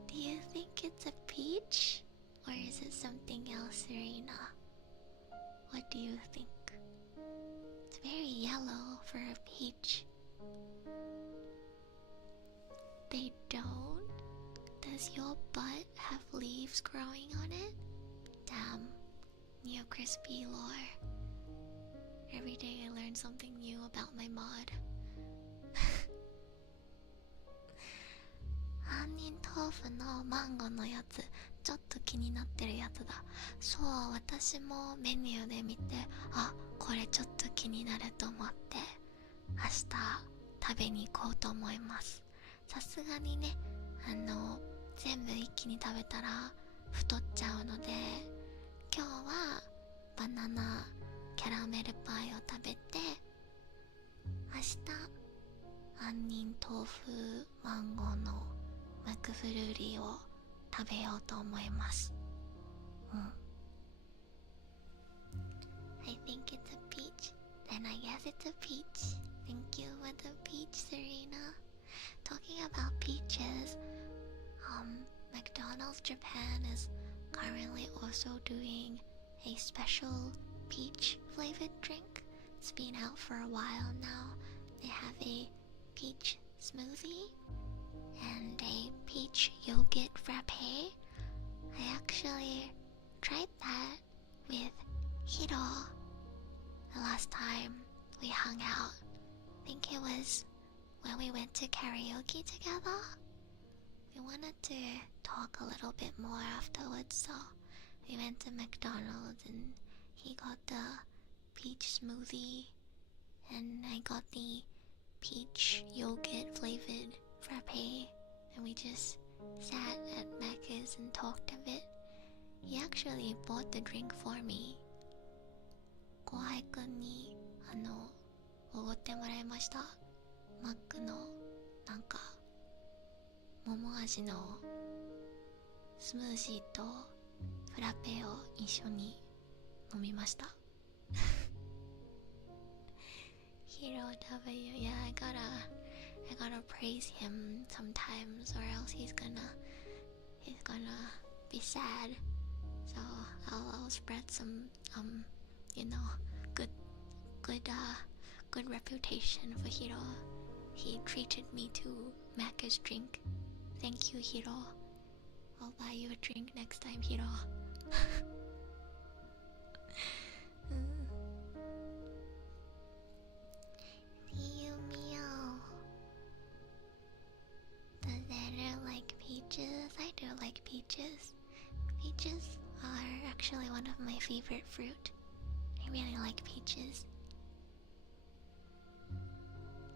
Do you think it's a peach? Or is it something else, Serena? What do you think? It's very yellow for a peach. They don't? Does your butt have leaves growing on it? Damn, new crispy lore. Every day I learn something new about my mod. 杏仁豆腐のマンゴーのやつ、ちょっと気になってるやつだ。そう、私もメニューで見て、あ、これちょっと気になると思って、明日食べに行こうと思います。さすがにね、全部一気に食べたら太っちゃうので、今日はバナナキャラメルパイを食べて、明日杏仁豆腐マンゴーのマクフルーリーを食べようと思います。I think it's a peach. Then I guess it's a peach. Thank you for the peach, Serena. Talking about peaches, McDonald's Japan is currently also doing a special peach flavored drink. It's been out for a while now. They have a peach smoothie and a peach yogurt frappe. I actually tried that with Hiro the last time we hung out. I think it was when we went to karaoke together. We wanted to talk a little bit more afterwards, so we went to McDonald's and he got the peach smoothie and I got the peach yogurt flavored frappe, and we just sat at Macca's and talked a bit. He actually bought the drink for me. 後輩くんにおごってもらいました。マックのなんか桃味のスムージーとフラペを一緒に飲みました。Hero W, yeah, I got I gotta praise him sometimes, or else he's gonna be sad. So I'll spread some good good reputation for Hiro. He treated me to Macca's drink. Thank you, Hiro. I'll buy you a drink next time, Hiro. See you, meow. Does Xander like peaches? I do like peaches. Peaches are actually one of my favorite fruit. I really like peaches.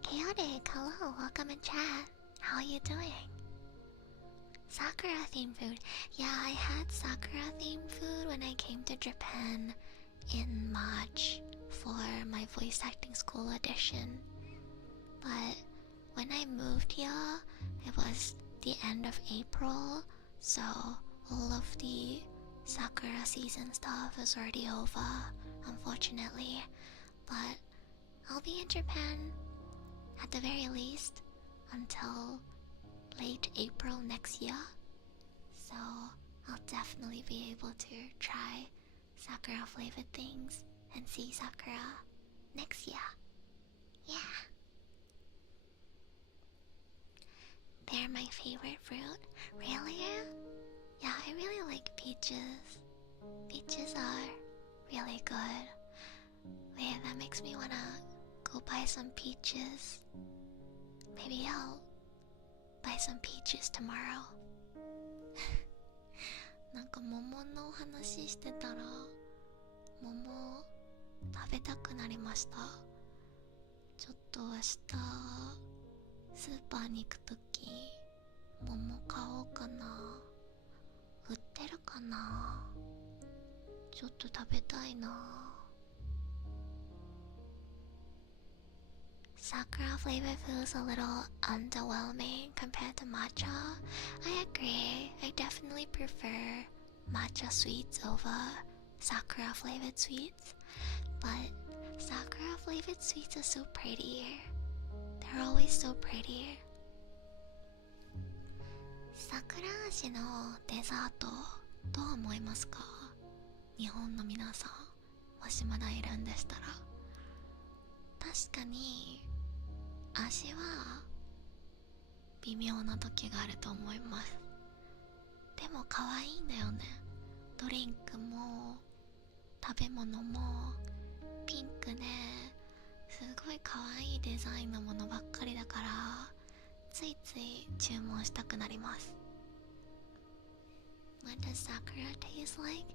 Chaotic, hello, welcome in chat. How are you doing? Sakura themed food. Yeah, I had Sakura themed food when I came to Japan in March for my voice acting school audition. But when I moved here, it was the end of April, so all of the Sakura season stuff is already over, unfortunately. But I'll be in Japan at the very least until late April next year, so I'll definitely be able to try Sakura flavored things and see Sakura next year. Yeah, they're my favorite fruit. Really? Yeah, I really like peaches. Peaches are really good. Wait, that makes me wanna go buy some peaches. Maybe I'll buy some peaches tomorrow. なんか桃の話してたら桃食べたくなりました。ちょっと明日スーパーに行くとき桃買おうかな。売ってるかな。ちょっと食べたいな。Sakura flavored food is a little underwhelming compared to matcha. I agree. I definitely prefer matcha sweets over Sakura flavored sweets. But Sakura flavored sweets are so pretty. They're always so pretty. 桜味のデザートどう思いますか？日本の皆さん、もしまだいるんでしたら。確かに味は微妙な時があると思います。でも可愛いんだよね。ドリンクも食べ物もピンクですごい可愛いデザインのものばっかりだからついつい注文したくなります。What does sakura taste like?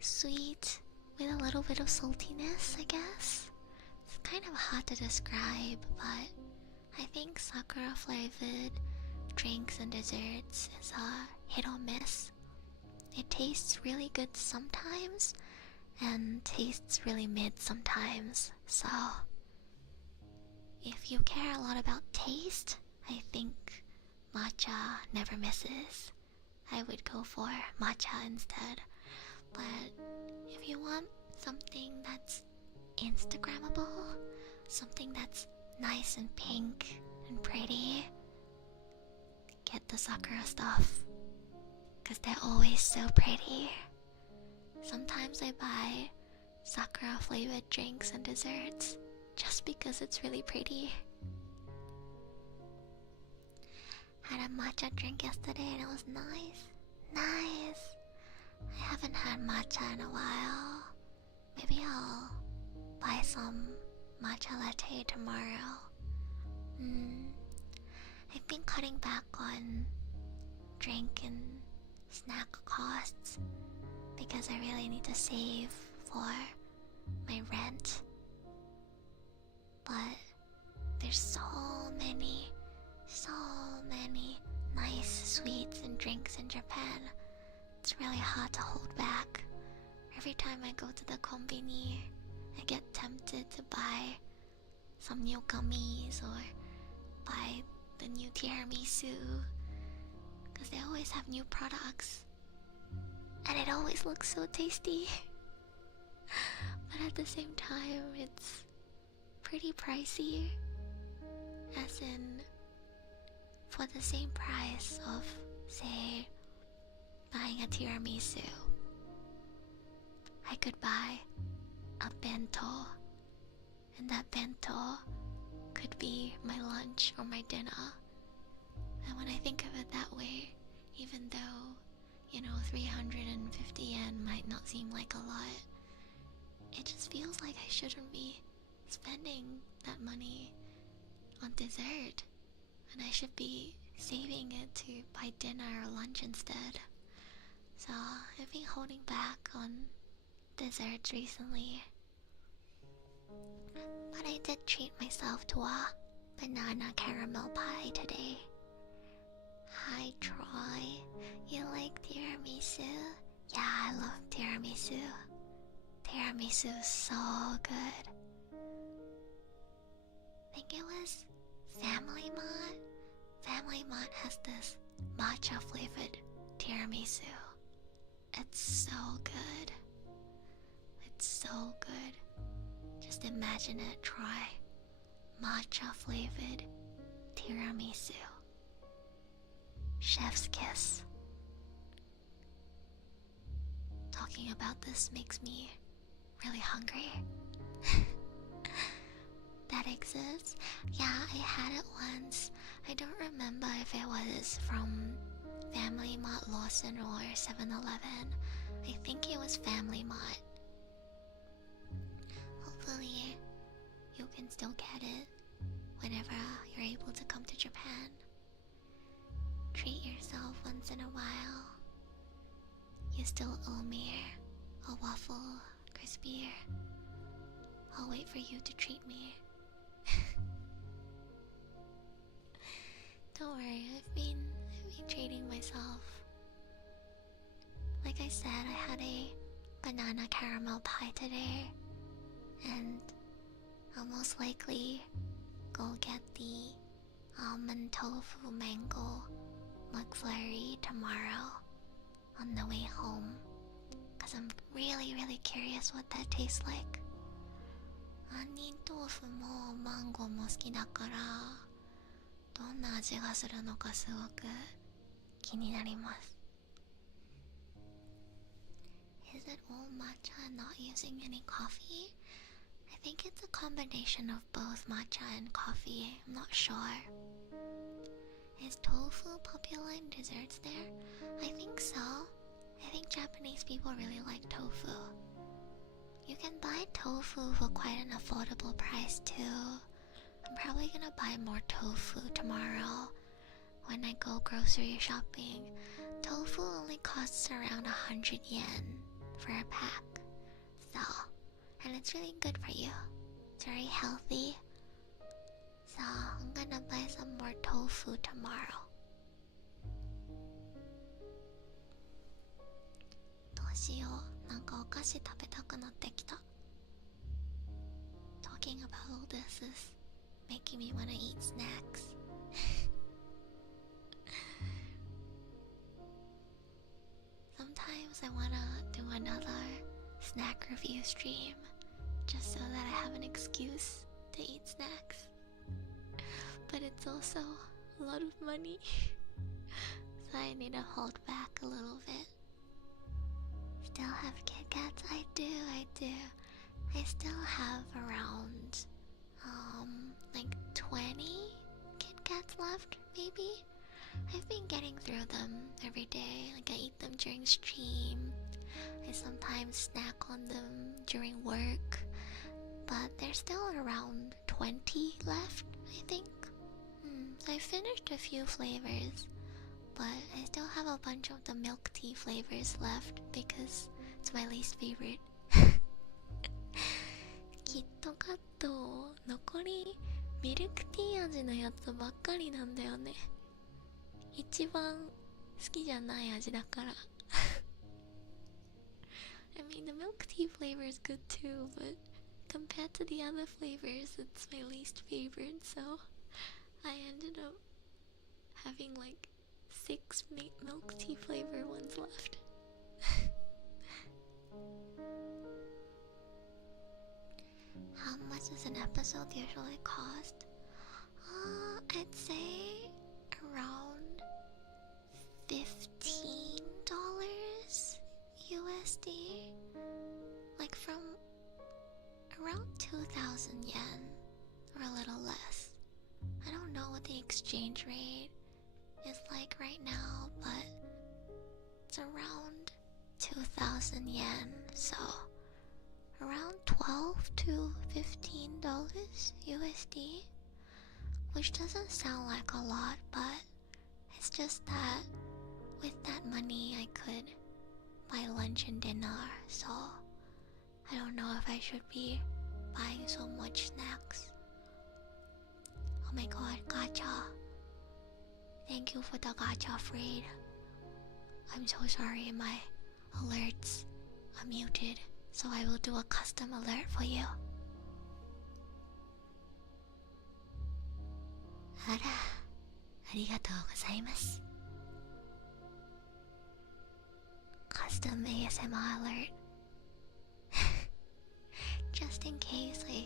Sweet with a little bit of saltiness, I guess. It's kind of hard to describe, but I think sakura flavored drinks and desserts is a hit or miss. It tastes really good sometimes and tastes really mid sometimes. So if you care a lot about taste, I think matcha never misses. I would go for matcha instead. But if you want something that's Instagrammable, something that's nice and pink and pretty, get the sakura stuff, cause they're always so pretty. Sometimes I buy sakura flavored drinks and desserts just because it's really pretty. Had a matcha drink yesterday and it was nice. Nice. I haven't had matcha in a while. Maybe I'll buy some matcha latte tomorrow. I've been cutting back on drink and snack costs because I really need to save for my rent. But there's so many nice sweets and drinks in Japan. It's really hard to hold back. Every time I go to the konbini, I get tempted to buy some new gummies or buy the new tiramisu because they always have new products and it always looks so tasty. But at the same time, it's pretty pricey. As in, for the same price of, say, buying a tiramisu, I could buy a bento, and that bento could be my lunch or my dinner. And when I think of it that way, even though, 350 yen might not seem like a lot, it just feels like I shouldn't be spending that money on dessert, and I should be saving it to buy dinner or lunch instead. So I've been holding back on desserts recently. But I did treat myself to a banana caramel pie today. Hi Troy, you like tiramisu? Yeah, I love tiramisu. Tiramisu is so good. I think it was Family Mart. Family Mart has this matcha flavored tiramisu. It's so good. It's so good. Just imagine it, try matcha flavored tiramisu. Chef's kiss. Talking about this makes me really hungry. That exists? Yeah, I had it once. I don't remember if it was from Family Mart, Lawson, or 7-Eleven. I think it was Family Mart. Hopefully, you can still get it whenever you're able to come to Japan. Treat yourself once in a while. You still owe me a waffle crispier. I'll wait for you to treat me. Don't worry, I've been treating myself. Like I said, I had a banana caramel pie today, and I'll most likely go get the almond tofu mango McFlurry tomorrow on the way home, cause I'm really curious what that tastes like. 杏仁豆腐もマンゴーも好きだから、どんな味がするのかすごく気になります。Is it all matcha and not using any coffee? I think it's a combination of both matcha and coffee. I'm not sure. Is tofu popular in desserts there? I think so. I think Japanese people really like tofu. You can buy tofu for quite an affordable price too. I'm probably gonna buy more tofu tomorrow when I go grocery shopping. Tofu only costs around 100 yen for a pack. So, and it's really good for you. It's very healthy. So, I'm gonna buy some more tofu tomorrow. どうしよう、なんかお菓子食べたくなってきた。Talking about all this is making me wanna eat snacks. Sometimes I wanna do another snack review stream just so that I have an excuse to eat snacks. But it's also a lot of money, so I need to hold back a little bit. Still have Kit Kats? I do. I still have around like 20 Kit Kats left, maybe. I've been getting through them every day. Like I eat them during stream. I sometimes snack on them during work. But there's still around 20 left, I think. So I finished a few flavors, but I still have a bunch of the milk tea flavors left because it's my least favorite. キットカット残りミルクティー味のやつばっかりなんだよね。一番好きじゃない味だから。I mean, the milk tea flavor is good too, but compared to the other flavors, it's my least favorite, so I ended up having like 6 milk tea flavor ones left. How much does an episode usually cost? 2,000 yen, or a little less. I don't know what the exchange rate is like right now, but it's around 2,000 yen, so around $12 to $15 USD, which doesn't sound like a lot, but it's just that with that money I could buy lunch and dinner, so I don't know if I should be buying so much snacks. Oh my god, gacha. Thank you for the gacha, Freed. I'm so sorry, my alerts are muted, so I will do a custom alert for you. あら、ありがとうございます。Custom ASMR alert. Just in case I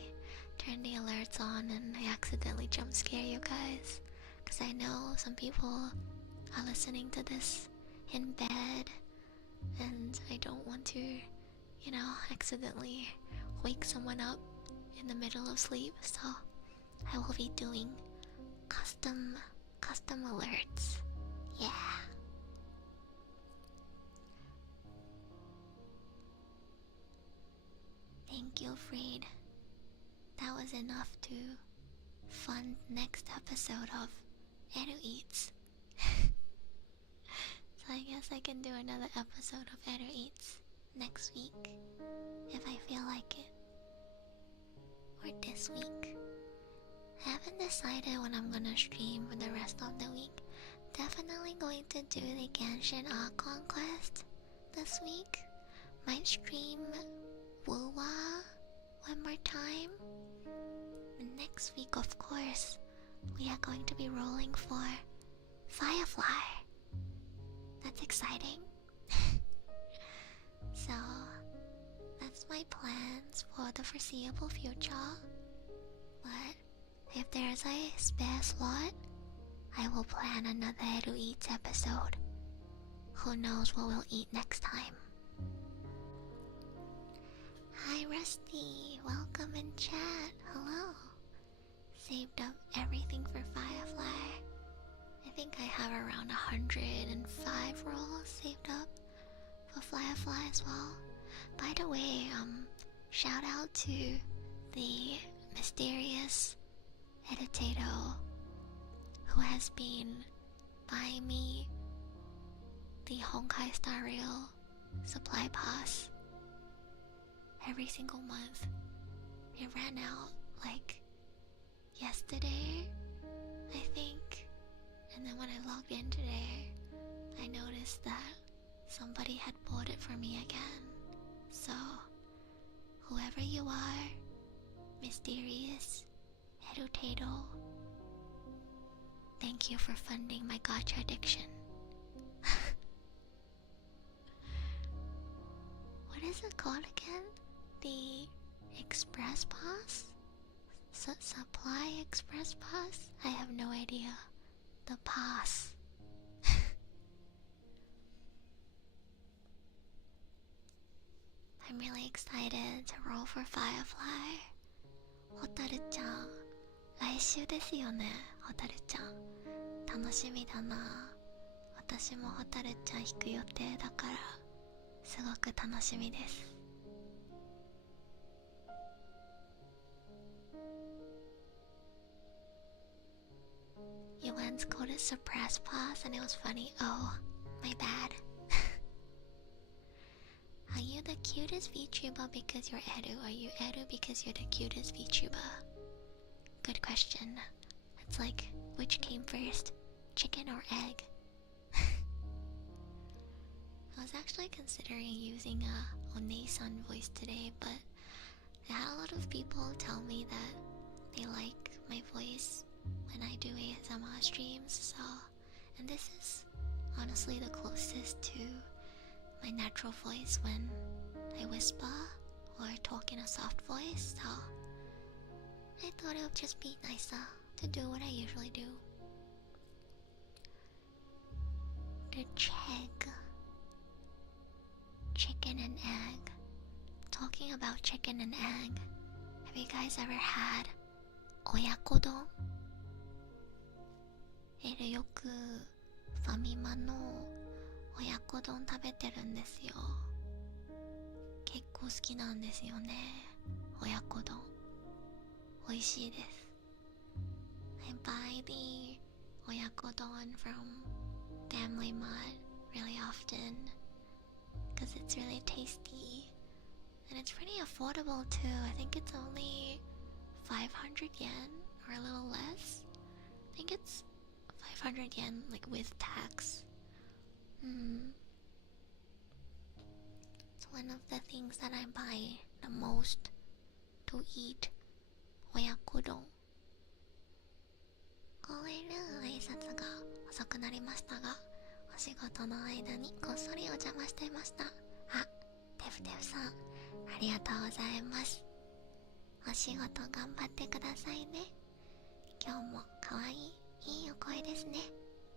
turn the alerts on and I accidentally jump scare you guys. Because I know some people are listening to this in bed and I don't want to, accidentally wake someone up in the middle of sleep. So I will be doing custom alerts. Yeah. Thank you, Freed. That was enough to fund next episode of Edu Eats. So I guess I can do another episode of Edu Eats next week if I feel like it. Or this week. I haven't decided when I'm gonna stream for the rest of the week. Definitely going to do the Genshin Conquest this week. Might stream Wuwa one more time. And next week, of course, we are going to be rolling for Firefly. That's exciting. So, that's my plans for the foreseeable future. But if there's a spare slot, I will plan another Edu Eats episode. Who knows what we'll eat next time. Hi Rusty, welcome in chat, hello. Saved up everything for Firefly. I think I have around 105 rolls saved up for Firefly as well. By the way, shout out to the mysterious Editato who has been buying me the Honkai Star Rail supply pass every single month. It ran out like yesterday, I think. And then when I logged in today, I noticed that somebody had bought it for me again. So, whoever you are, mysterious Edutato, thank you for funding my gacha addiction. What is it called again? The Express Pass? Supply Express Pass? I have no idea. The pass. I'm really excited to roll for Firefly. Hotaru-chan, 来週ですよね、Hotaru-chan。楽しみだな。私もHotaru-chan弾く予定だから、すごく楽しみです。You once coded suppress pause and it was funny. Oh, my bad. Are you the cutest VTuber because you're Edu? Are you Edu because you're the cutest VTuber? Good question. It's like, which came first? Chicken or egg? I was actually considering using a Onesan voice today, but I had a lot of people tell me that they like my voice when I do ASMR streams, so... And this is honestly the closest to my natural voice when I whisper or talk in a soft voice, so... I thought it would just be nicer to do what I usually do. The Chegg. Chicken and egg. Talking about chicken and egg, Have you guys ever had 親子丼？よくファミマの親子丼食べてるんですよ。結構好きなんですよね、親子丼。美味しいです。I buy the 親子丼 from Family Mart really often because it's really tasty and it's pretty affordable too. I think it's only 500 yen or a little less. I think it's 500 yen like with tax. It's one of the things that I buy the most to eat 親子丼。ごめんな、挨拶が遅くなりましたが、お仕事の間にこっそりお邪魔していました。あ、テフテフさん、ありがとうございます。お仕事頑張ってくださいね。今日もかわいい、いいお声ですね。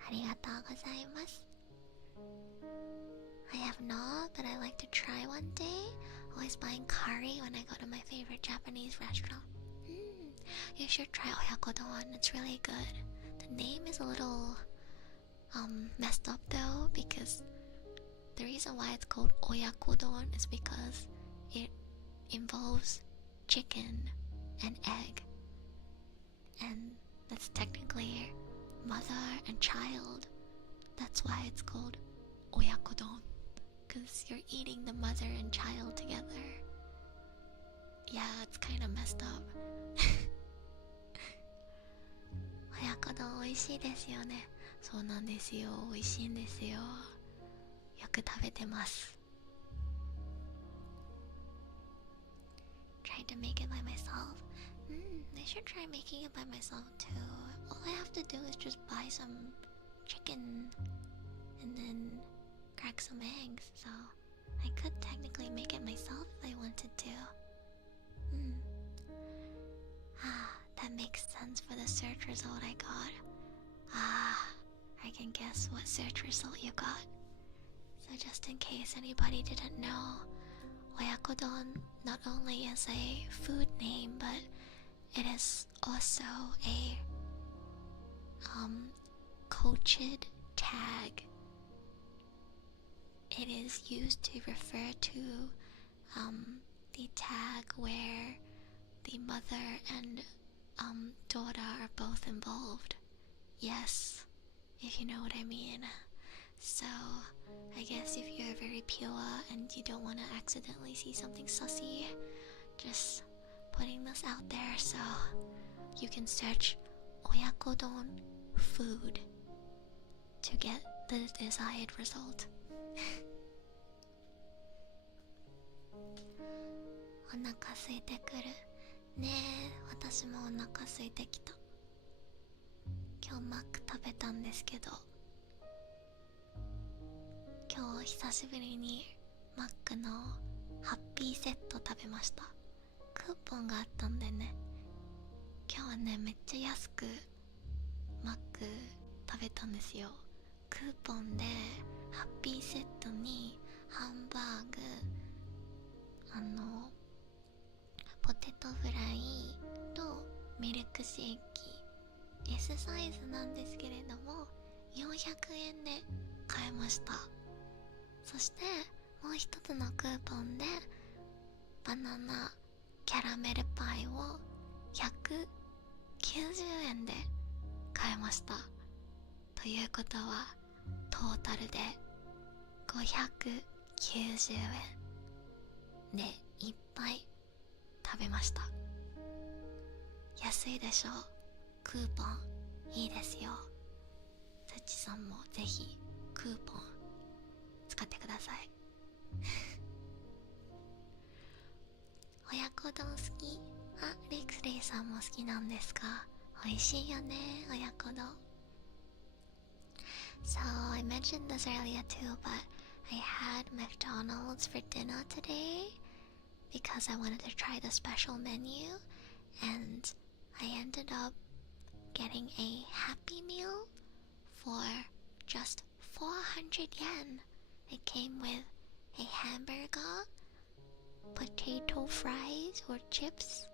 ありがとうございます。I have not, but I like to try one day. Always buying curry when I go to my favorite Japanese restaurant. You should try oyakodon. It's really good. The name is a little messed up though, because the reason why it's called oyakodon is because it involves chicken and egg, and that's technically mother and child. That's why it's called oyakodon, because you're eating the mother and child together. Yeah, it's kind of messed up. 親子丼美味しいですよね。そうなんですよ、美味しいんですよ。よく食べてます。Tried to make it by myself. I should try making it by myself too. All I have to do is just buy some chicken and then crack some eggs, so I could technically make it myself if I wanted to. That makes sense for the search result I got. I can guess what search result you got. So just in case anybody didn't know, oyakodon not only is a food name, but it is also a coached tag. It is used to refer to the tag where the mother and daughter are both involved. Yes, if you know what I mean. So I guess if you're very pure and you don't want to accidentally see something sussy, just putting this out there so you can search oyakodon food to get the desired result. お腹空いてくるねえ、私もお腹空いてきた。今日マック食べたんですけど、今日久しぶりにマックのハッピーセット食べました。クーポンがあったんでね、今日はねめっちゃ安くマック食べたんですよ。クーポンでハッピーセットにハンバーグ、ポテトフライとミルクシェーキ S サイズなんですけれども400円で買えました。そしてもう一つのクーポンでバナナキャラメルパイを190円で買えました。ということはトータルで590円でいっぱい食べました。安いでしょ。クーポンいいですよ。つっちさんもぜひクーポン使ってください。親子丼好き？あ、レクスレイさんも好きなんですか？美味しいよね、親子丼。So I mentioned this earlier too, but I had McDonald's for dinner today because I wanted to try the special menu, and I ended up getting a Happy Meal for just 400 yen. It came with a hamburger, potato fries or chips,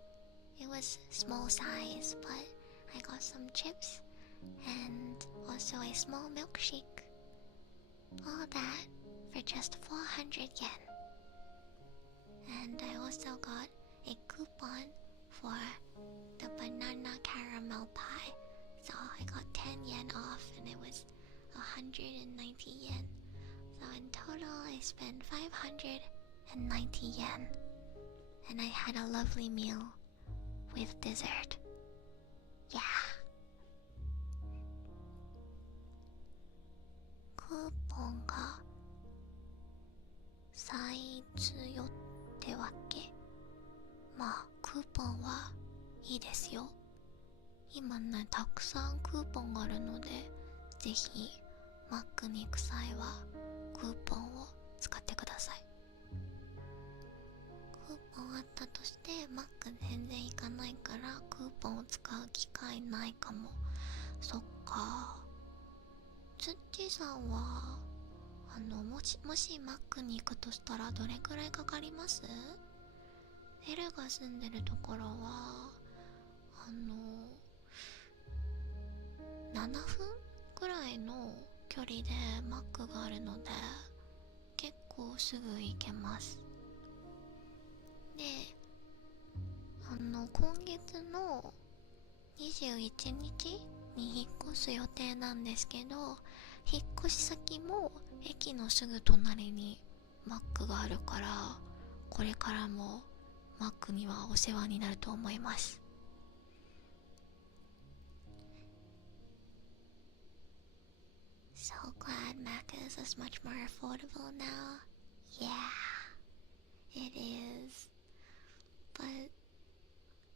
it was small size, but I got some chips and also a small milkshake. All that for just 400 yen. And I also got a coupon for the banana caramel pie. So I got 10 yen off and it was 190 yen. So in total I spent 590 yen. And I had a lovely meal with dessert. Yeah. クーポンが最強ってわけ。まあクーポンはいいですよ。今ねたくさんクーポンがあるので、ぜひマックに行く際はクーポンを使ってください。クーポンあったとしてマック全然行かないからクーポンを使う機会ないかも。そっか。ツッチーさんはもしマックに行くとしたらどれくらいかかります？エルが住んでるところは7分くらいの距離でマックがあるので結構すぐ行けます。で今月の21日に引っ越す予定なんですけど、引っ越し先も駅のすぐ隣にマックがあるから、これからもマックにはお世話になると思います。So glad Macca's is much more affordable now. Yeah, it is. But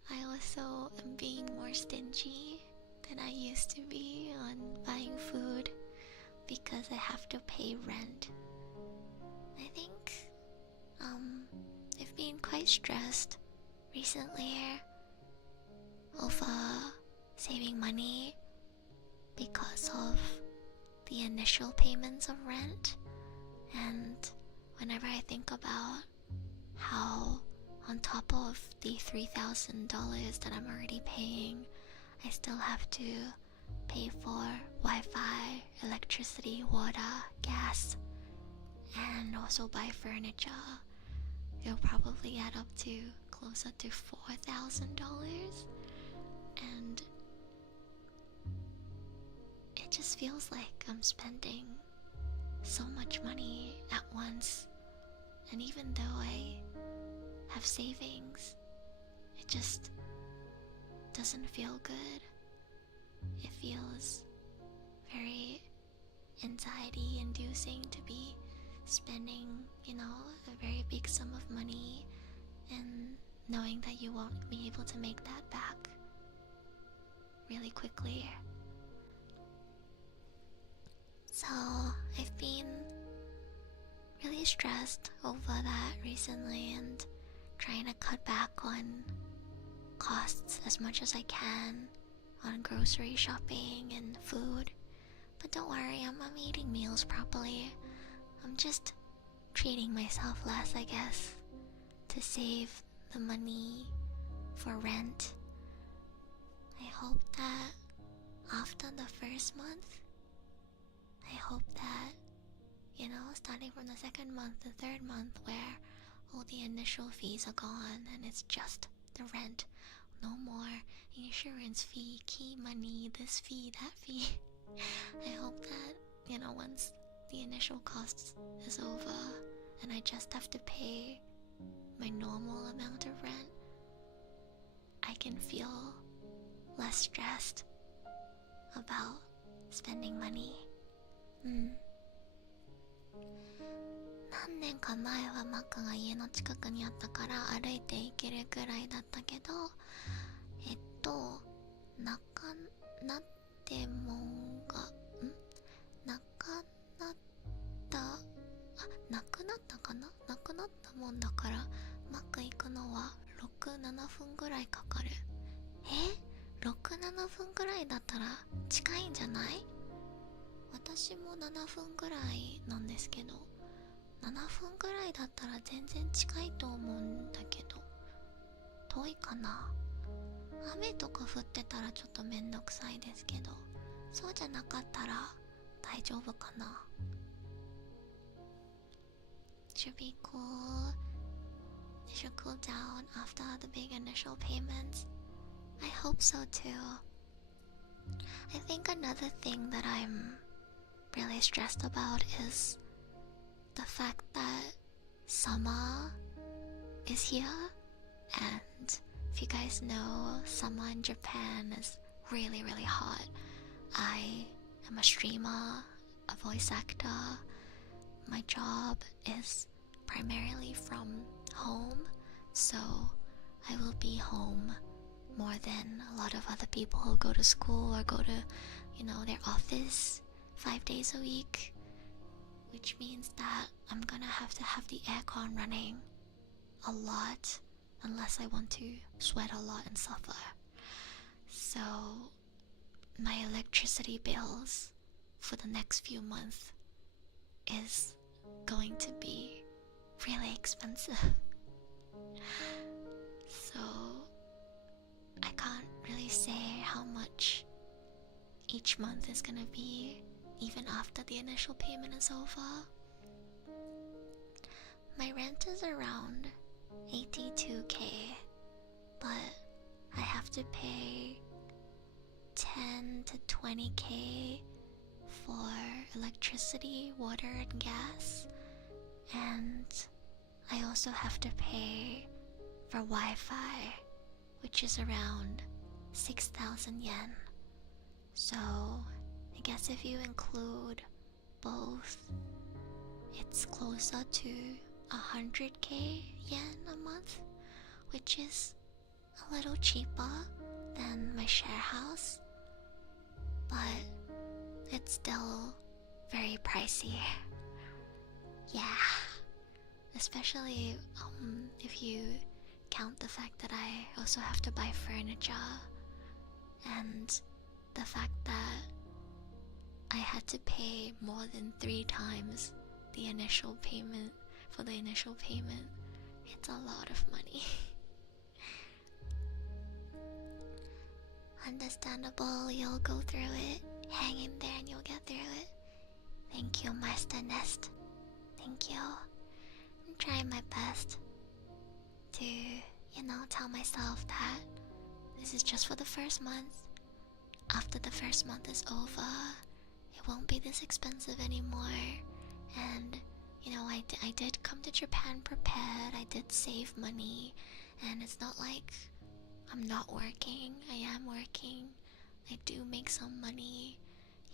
I also am being more stingy than I used to be on buying food because I have to pay rent. I think I've been quite stressed recently over saving money because of the initial payments of rent, and whenever I think about how on top of the $3,000 that I'm already paying, I still have to pay for Wi-Fi, electricity, water, gas, and also buy furniture, it'll probably add up to closer to $4,000, and it just feels like I'm spending so much money at once. And even though I have savings, it just doesn't feel good. It feels very anxiety inducing to be spending, a very big sum of money and knowing that you won't be able to make that back really quickly. So I've been really stressed over that recently and trying to cut back on costs as much as I can on grocery shopping and food. But don't worry, I'm eating meals properly. I'm just treating myself less, I guess, to save the money for rent. I hope that after the first month, I hope that, starting from the second month, the third month, where all the initial fees are gone and it's just the rent. No more insurance fee, key money, this fee, that fee. I hope that, once the initial cost is over and I just have to pay my normal amount of rent, I can feel less stressed about spending money. 何年か前はマックが家の近くにあったから歩いて行けるくらいだったけど、なくなったもんだからマック行くのは6、7分ぐらいかかる。6、7分ぐらいだったら近いんじゃない？私も7分ぐらいなんですけど、7分ぐらいだったら全然近いと思うんだけど、遠いかな？雨とか降ってたらちょっとめんどくさいですけど、そうじゃなかったら大丈夫かな。 Should be cool. It should cool down after the big initial payments. I hope so too. I think another thing that I'm really stressed about is the fact that summer is here, and if you guys know, summer in Japan is really hot. I am a streamer, a voice actor. My job is primarily from home, so I will be home more than a lot of other people who go to school or go to, their office 5 days a week, which means that I'm gonna have to have the aircon running a lot unless I want to sweat a lot and suffer. So my electricity bills for the next few months is going to be really expensive. So I can't really say how much each month is gonna be, even after the initial payment is over. My rent is around 82k, but I have to pay 10 to 20k for electricity, water, and gas, and I also have to pay for Wi-Fi, which is around 6,000 yen. So I guess if you include both, it's closer to 100k yen a month, which is a little cheaper than my share house, but it's still very pricey. Yeah, especially if you count the fact that I also have to buy furniture, and the fact that I had to pay more than 3 times the initial payment for the initial payment. It's a lot of money. Understandable, you'll go through it. Hang in there and you'll get through it. Thank you, Master Nest. Thank you. I'm trying my best to, tell myself that this is just for the first month. After the first month is over, it won't be this expensive anymore. And, I did come to Japan prepared. I did save money. And it's not like I'm not working. I am working. I do make some money.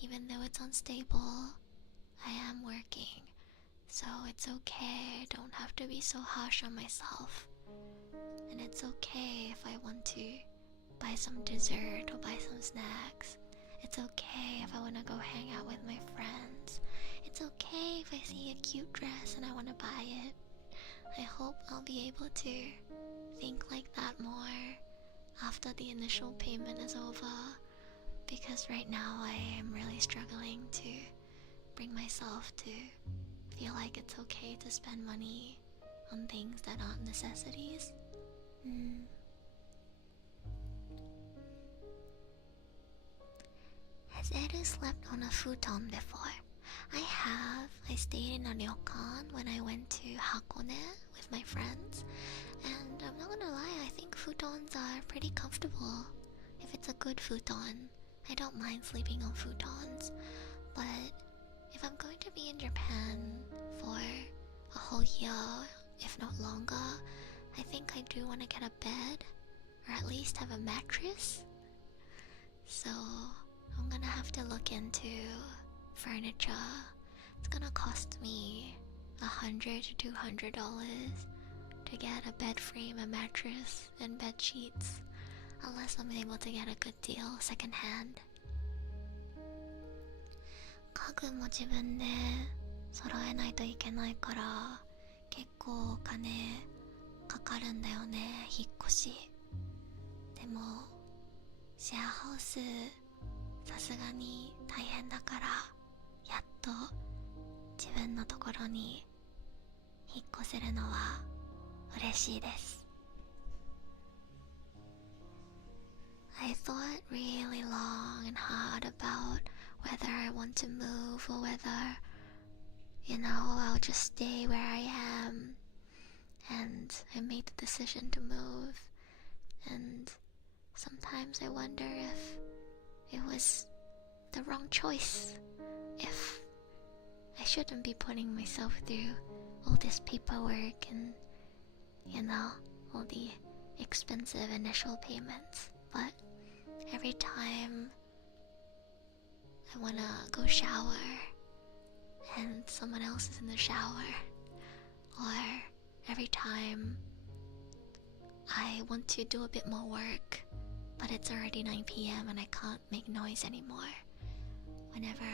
Even though it's unstable, I am working. So it's okay. I don't have to be so harsh on myself. And it's okay if I want to buy some dessert or buy some snacks. It's okay if I want to go hang out with my friends. It's okay if I see a cute dress and I want to buy it. I hope I'll be able to think like that more after the initial payment is over, because right now I am really struggling to bring myself to feel like it's okay to spend money on things that aren't necessities. Has Edu slept on a futon before? I have. I stayed in a ryokan when I went to Hakone with my friends, and I'm not gonna lie, I think futons are pretty comfortable. If it's a good futon, I don't mind sleeping on futons. But if I'm going to be in Japan for a whole year, if not longer, I think I do want to get a bed, or at least have a mattress. So I'm gonna have to look into furniture. It's gonna cost me $100 to $200 to get a bed frame, a mattress, and bed sheets, unless I'm able to get a good deal secondhand. 家具も自分で揃えないといけないから結構お金かかるんだよね、引っ越し。でもシェアハウスさすがに大変だから、やっと自分のところに引っ越せるのは嬉しいです。I thought really long and hard about whether I want to move or whether, I'll just stay where I am. And I made the decision to move. And sometimes I wonder if it was the wrong choice. If I shouldn't be putting myself through all this paperwork and, all the expensive initial payments. But every time I wanna go shower and someone else is in the shower, or every time I want to do a bit more work, but it's already 9 p.m. and I can't make noise anymore. Whenever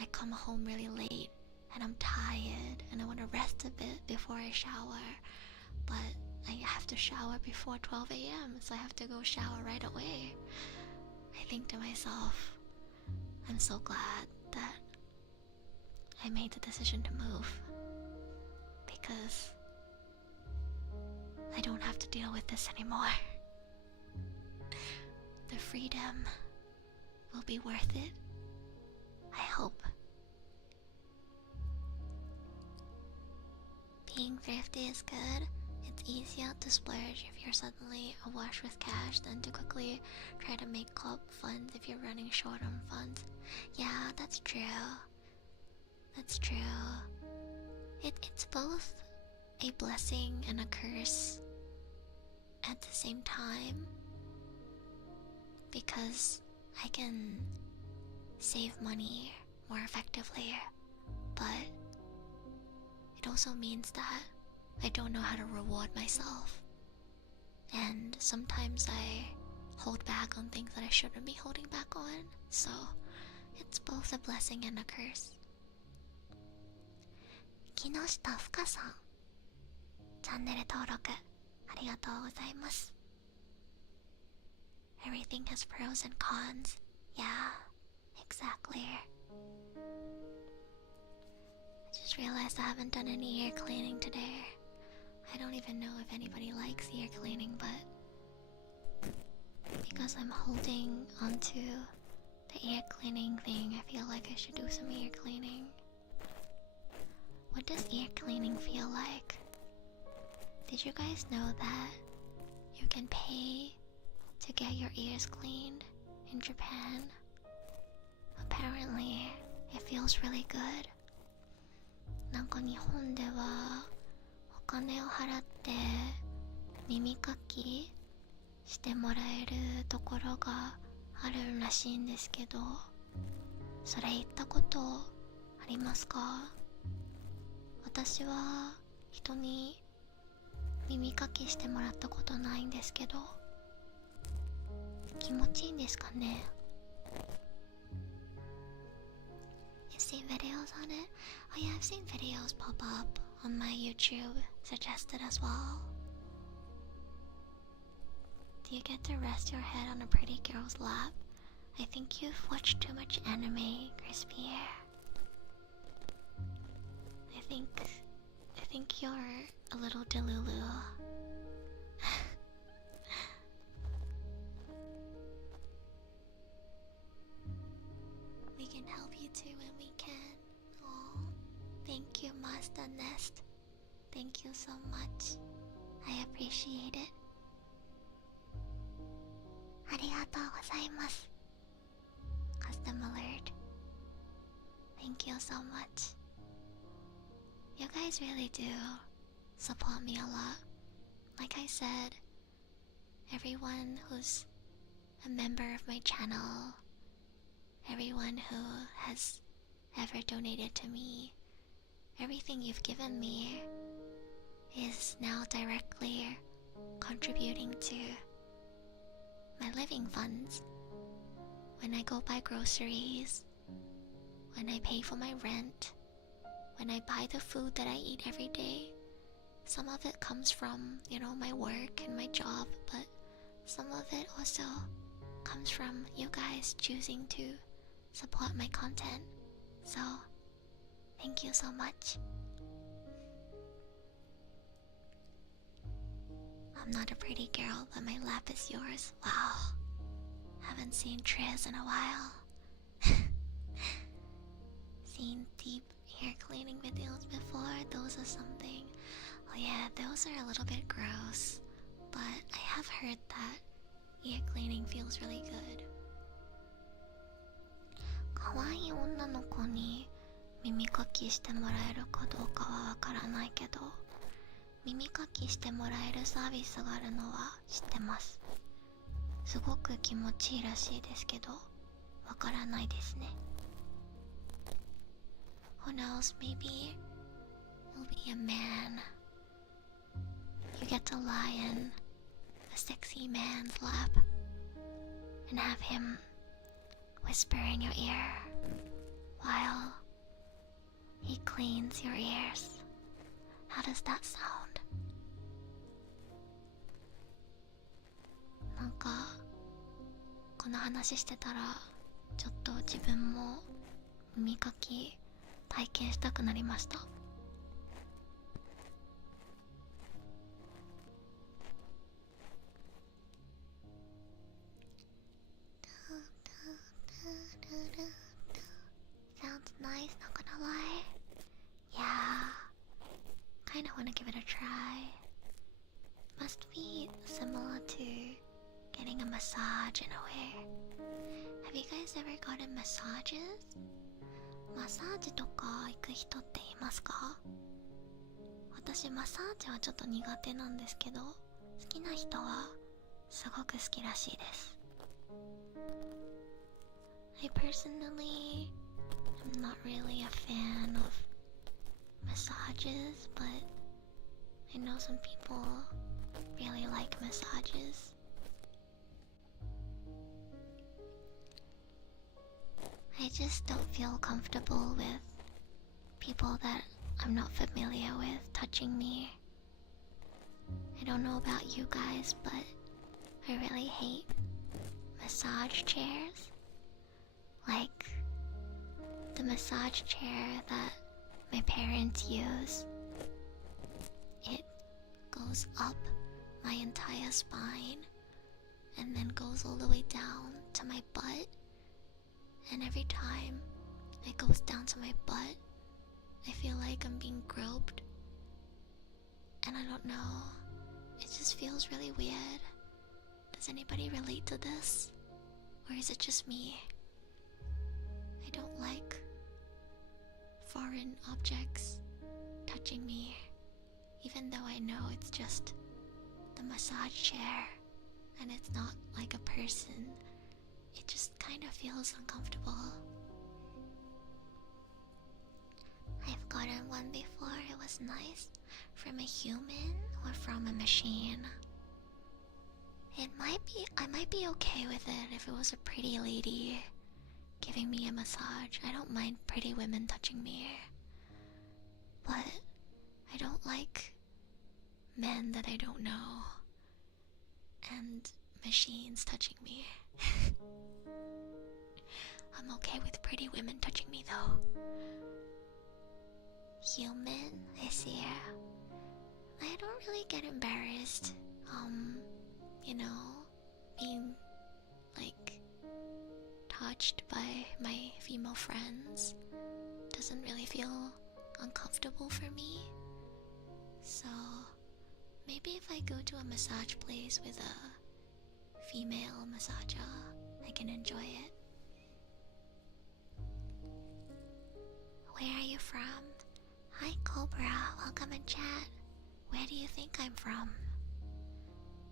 I come home really late and I'm tired and I want to rest a bit before I shower, but I have to shower before 12 a.m. so I have to go shower right away. I think to myself, I'm so glad that I made the decision to move, because I don't have to deal with this anymore. The freedom will be worth it, I hope. Being thrifty is good. It's easier to splurge if you're suddenly awash with cash than to quickly try to make up funds if you're running short on funds. Yeah, that's true. That's true. It's both a blessing and a curse at the same time, because I can save money more effectively, but it also means that I don't know how to reward myself, and sometimes I hold back on things that I shouldn't be holding back on, so it's both a blessing and a curse. 木下ふかさん、チャンネル登録ありがとうございます。 Everything has pros and cons. Yeah, exactly. I just realized I haven't done any ear cleaning today. I don't even know if anybody likes ear cleaning, but because I'm holding onto the ear cleaning thing, I feel like I should do some ear cleaning. What does ear cleaning feel like? Did you guys know that you can pay to get your ears cleaned in Japan? Apparently, it feels really good. なんか日本ではお金を払って耳かきしてもらえるところがあるらしいんですけど、それ行ったことありますか？私は人に耳かきしてもらったことないんですけど、気持ちいいんですかね？ You've seen videos on it? Oh yeah, I've seen videos pop up on my YouTube suggested as well. Do you get to rest your head on a pretty girl's lap? I think you've watched too much anime, Crispy Air. I think you're a little delulu. We can help you too when we can. Oh, thank you, Master Nest. Thank you so much. I appreciate it. ありがとうございます。Custom alert. Thank you so much. You guys really do support me a lot. Like I said, everyone who's a member of my channel, everyone who has ever donated to me, everything you've given me is now directly contributing to my living funds. When I go buy groceries, when I pay for my rent, when I buy the food that I eat every day, some of it comes from, my work and my job, but some of it also comes from you guys choosing to support my content. So, thank you so much. I'm not a pretty girl, but my lap is yours. Wow. Haven't seen Triz in a while. Seen deep ear cleaning videos before. Those are something. Oh yeah, those are a little bit gross. But I have heard that ear cleaning feels really good. 可愛い女の子に耳かきしてもらえるかどうかはわからないけど、耳かきしてもらえるサービスがあるのは知ってます。すごく気持ちいいらしいですけど、わからないですね。Who knows, maybe you'll be a man. You get to lie in a sexy man's lap and have him whisper in your ear while he cleans your ears. How does that sound? なんかこの話してたらちょっと自分も耳かき体験したくなりました。Sounds nice, not gonna lie. Yeah, kinda wanna give it a try. Must be similar to getting a massage in a way. Have you guys ever gotten massages? マッサージとか行く人っていますか？私マッサージはちょっと苦手なんですけど、好きな人はすごく好きらしいです。I personally am not really a fan of massages, but I know some people really like massages. I just don't feel comfortable with people that I'm not familiar with touching me. I don't know about you guys, but I really hate massage chairs. Like the massage chair that my parents use. It goes up my entire spine and then goes all the way down to my butt. And every time it goes down to my butt, I feel like I'm being groped. And I don't know, it just feels really weird. Does anybody relate to this? Or is it just me? I don't like foreign objects touching me, even though I know it's just the massage chair and it's not like a person. It just kind of feels uncomfortable. I've gotten one before, it was nice. From a human or from a machine? I might be okay with it if it was a pretty lady giving me a massage. I don't mind pretty women touching me. But I don't like men that I don't know and machines touching me. I'm okay with pretty women touching me though. Human, I see. I don't really get embarrassed, you know, being like touched by my female friends doesn't really feel uncomfortable for me. So maybe if I go to a massage place with a female massager, I can enjoy it. Where are you from? Hi Cobra, welcome in chat. Where do you think I'm from?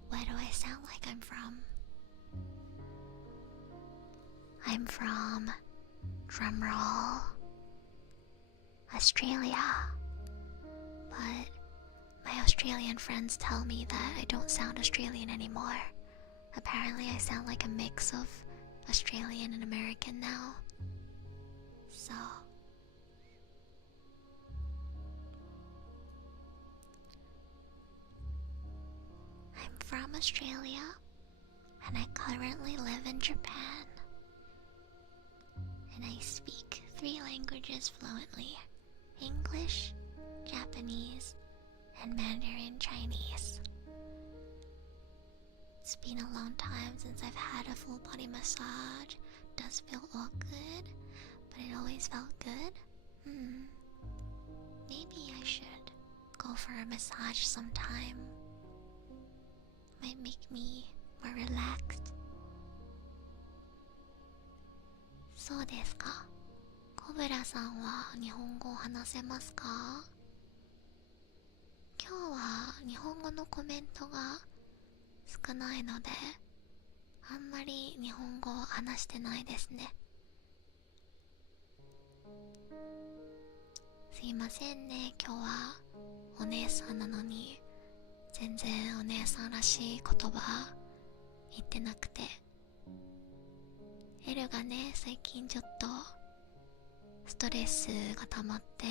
Where do I sound like I'm from? I'm from, drumroll, Australia. But my Australian friends tell me that I don't sound Australian anymore. Apparently I sound like a mix of Australian and American now. So I'm from Australia and I currently live in Japan. And I speak 3 languages fluently: English, Japanese, and Mandarin Chinese. It's been a long time since I've had a full body massage. Does feel awkward, but it always felt good. Maybe I should go for a massage sometime. Might make me more relaxed. そうですか。コブラさんは日本語を話せますか？今日は日本語のコメントが少ないので、あんまり日本語を話してないですね。すいませんね、今日はお姉さんなのに全然お姉さんらしい言葉言ってなくて、エルがね、最近ちょっとストレスが溜まって、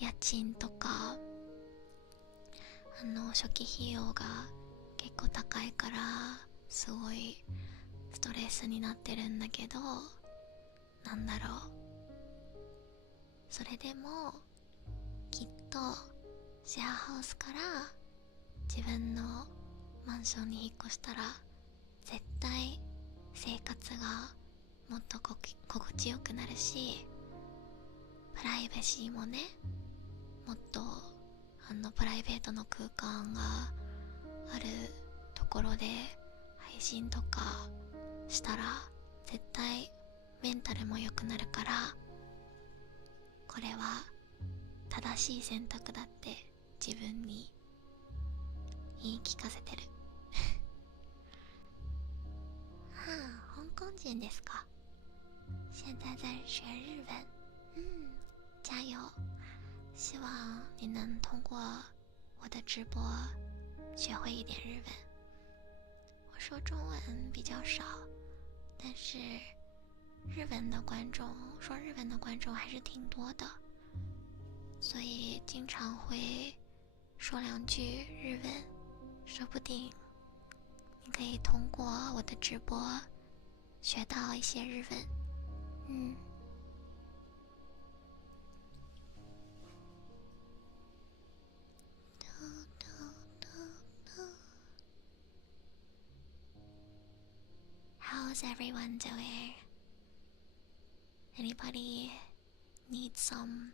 家賃とか初期費用が結構高いからすごいストレスになってるんだけど、なんだろう、それでもきっとシェアハウスから自分のマンションに引っ越したら絶対生活がもっと心地よくなるし、プライバシーもね、もっとプライベートの空間があるところで配信とかしたら絶対メンタルも良くなるから、これは正しい選択だって自分に言い聞かせてる。香港人ですか？现在在学日文。加油！希望你能通过我的直播学会一点日文。我说中文比较少，但是日文的观众说日文的观众还是挺多的，所以经常会说两句日文，说不定你可以通过我的直播学到一些日文。How's everyone doing? Anybody need some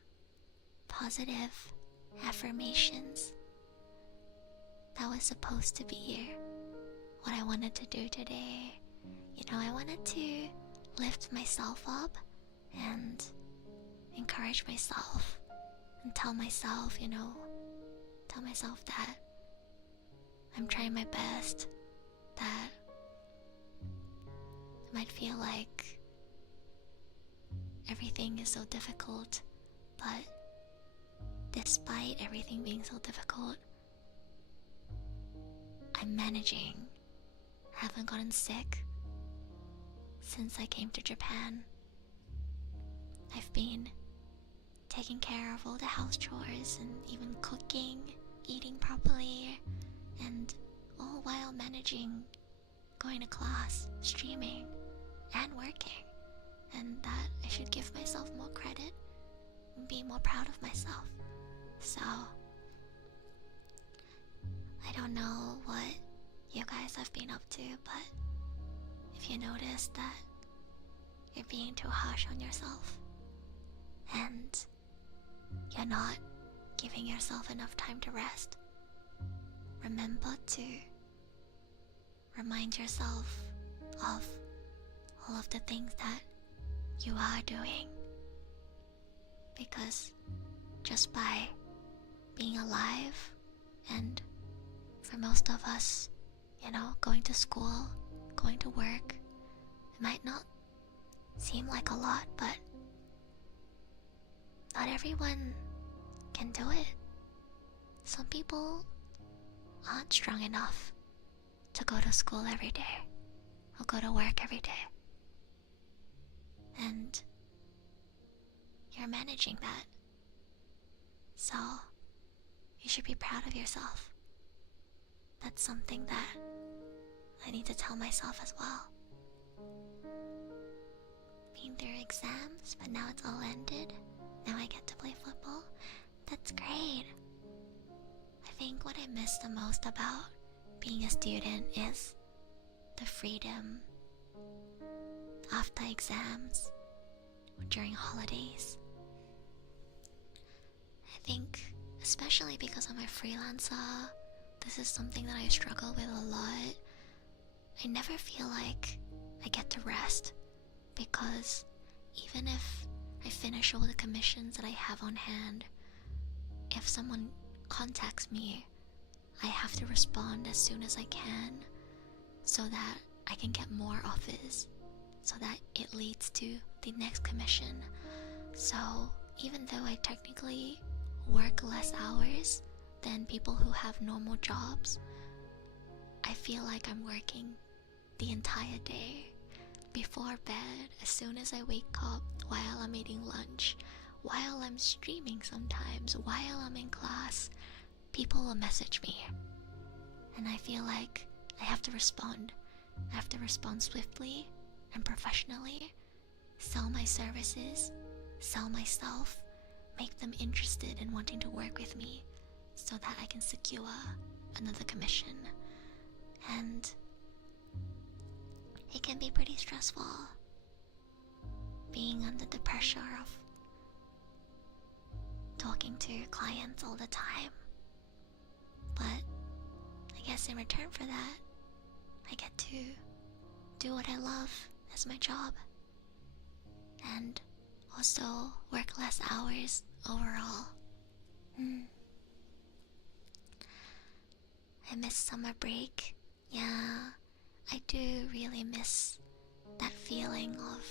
positive affirmations? That was supposed to be what I wanted to do today. I wanted to lift myself up and encourage myself and tell myself that I'm trying my best, that it might feel like everything is so difficult, but despite everything being so difficult, I'm managing. I haven't gotten sick since I came to Japan. I've been taking care of all the house chores and even cooking, eating properly, and all while managing going to class, streaming, and working. And that I should give myself more credit and be more proud of myself. So, I don't know what you guys have been up to, but if you notice that you're being too harsh on yourself and you're not giving yourself enough time to rest, remember to remind yourself of all of the things that you are doing, because just by being alive, and for most of us, going to school, going to work, it might not seem like a lot, but not everyone can do it. Some people aren't strong enough to go to school every day or go to work every day, and you're managing that, so you should be proud of yourself. That's something that I need to tell myself as well. Been through exams, but now it's all ended. Now I get to play football. That's great. I think what I miss the most about being a student is the freedom after exams or during holidays. I think, especially because I'm a freelancer, this is something that I struggle with a lot. I never feel like I get to rest, because even if I finish all the commissions that I have on hand, if someone contacts me, I have to respond as soon as I can so that I can get more offers, so that it leads to the next commission. So even though I technically work less hours than people who have normal jobs, I feel like I'm working the entire day. Before bed, as soon as I wake up, while I'm eating lunch, while I'm streaming sometimes, while I'm in class, people will message me. And I feel like I have to respond. I have to respond swiftly and professionally, sell my services, sell myself, make them interested in wanting to work with me so that I can secure another commission. And it can be pretty stressful being under the pressure of talking to your clients all the time. But I guess in return for that, I get to do what I love as my job, and also work less hours overall. I miss summer break. Yeah, I do really miss that feeling of,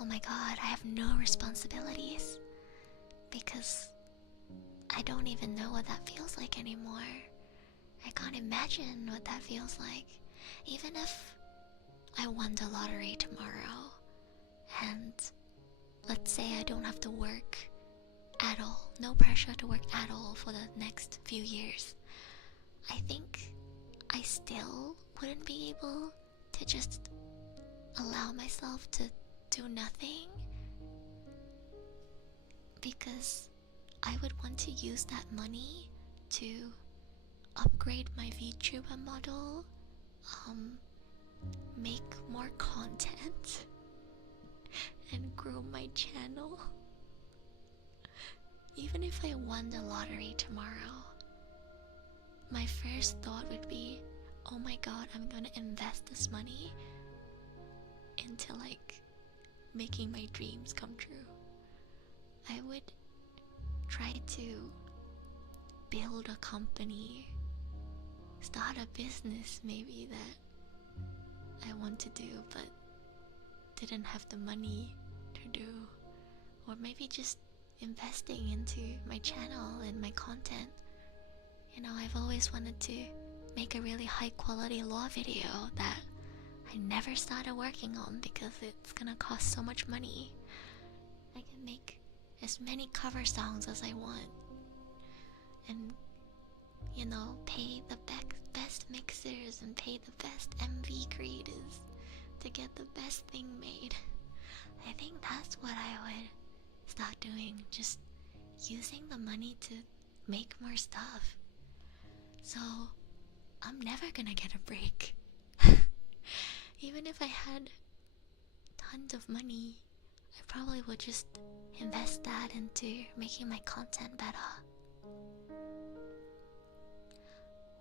oh my god, I have no responsibilities, because I don't even know what that feels like anymore. I can't imagine what that feels like. Even if I won the lottery tomorrow, and let's say I don't have to work at all, no pressure to work at all for the next few years, I think I still wouldn't be able to just allow myself to do nothing, because I would want to use that money to upgrade my Vtuber model, make more content, and grow my channel. Even if I won the lottery tomorrow, my first thought would be, oh my god, I'm gonna invest this money into like making my dreams come true. I would try to build a company, start a business maybe that I want to do but didn't have the money to do, or maybe just investing into my channel and my content. You know, I've always wanted to make a really high quality law video that I never started working on because it's gonna cost so much money. I can make as many cover songs as I want, and you know, pay the best mixers and pay the best MV creators to get the best thing made. I think that's what I would start doing, just using the money to make more stuff. So I'm never gonna get a break. Even if I had tons of money, I probably would just invest that into making my content better.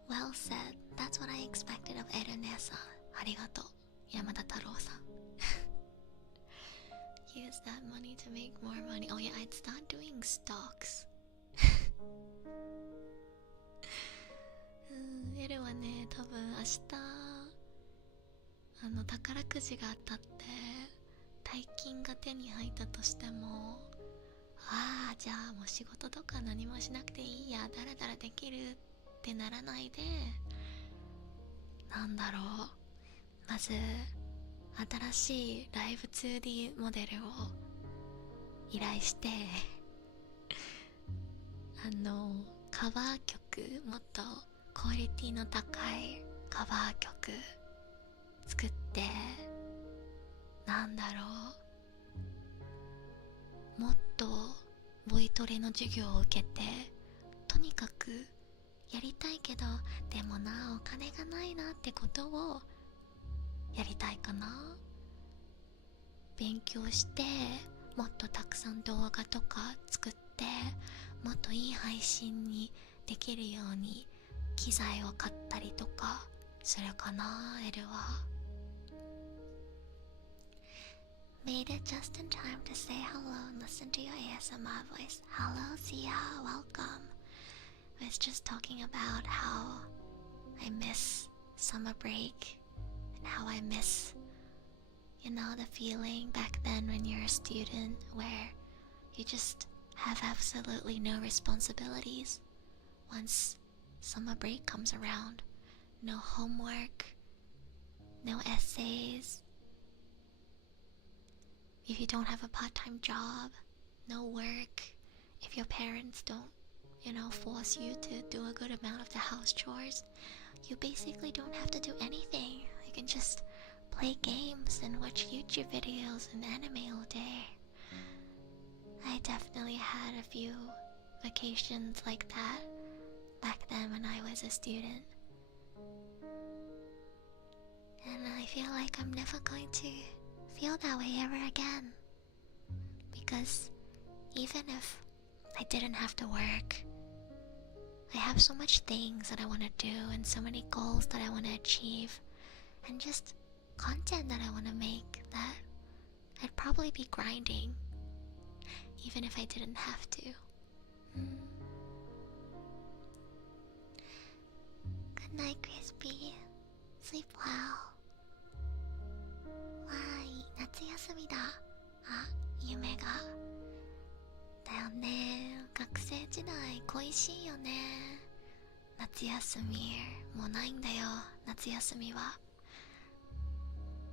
Well said. That's what I expected of Erené-san. Arigato, Yamada Taro-san. Use that money to make more money. Oh yeah, I'd start doing stocks. エルはね、多分明日宝くじが当たって大金が手に入ったとしても、ああ、じゃあもう仕事とか何もしなくていいや、だらだらできるってならないで、なんだろう、まず新しいライブ 2D モデルを依頼してカバー曲、もっとクオリティの高いカバー曲作って、なんだろう、もっとボイトレの授業を受けて、とにかくやりたいけど、でもな、お金がないなってことをやりたいかな。勉強してもっとたくさん動画とか作って、もっといい配信にできるように機材を買ったりとかするかな、エルは。Made it just in time to say hello and listen to your ASMR voice. Hello, Sia, welcome. I was just talking about how I miss summer break and how I miss, you know, the feeling back then when you're a student where you just have absolutely no responsibilities once summer break comes around. No homework, no essays. If you don't have a part-time job, no work, if your parents don't, you know, force you to do a good amount of the house chores, you basically don't have to do anything. You can just play games and watch YouTube videos and anime all day. I definitely had a few vacations like that back then when I was a student. And I feel like I'm never going to feel that way ever again. Because even if I didn't have to work, I have so much things that I want to do and so many goals that I want to achieve and just content that I want to make that I'd probably be grinding even if I didn't have to. Good night, Crispy. Sleep well. わーい、夏休みだ。あ、夢が。だよね。学生時代恋しいよね。夏休みもうないんだよ、夏休みは。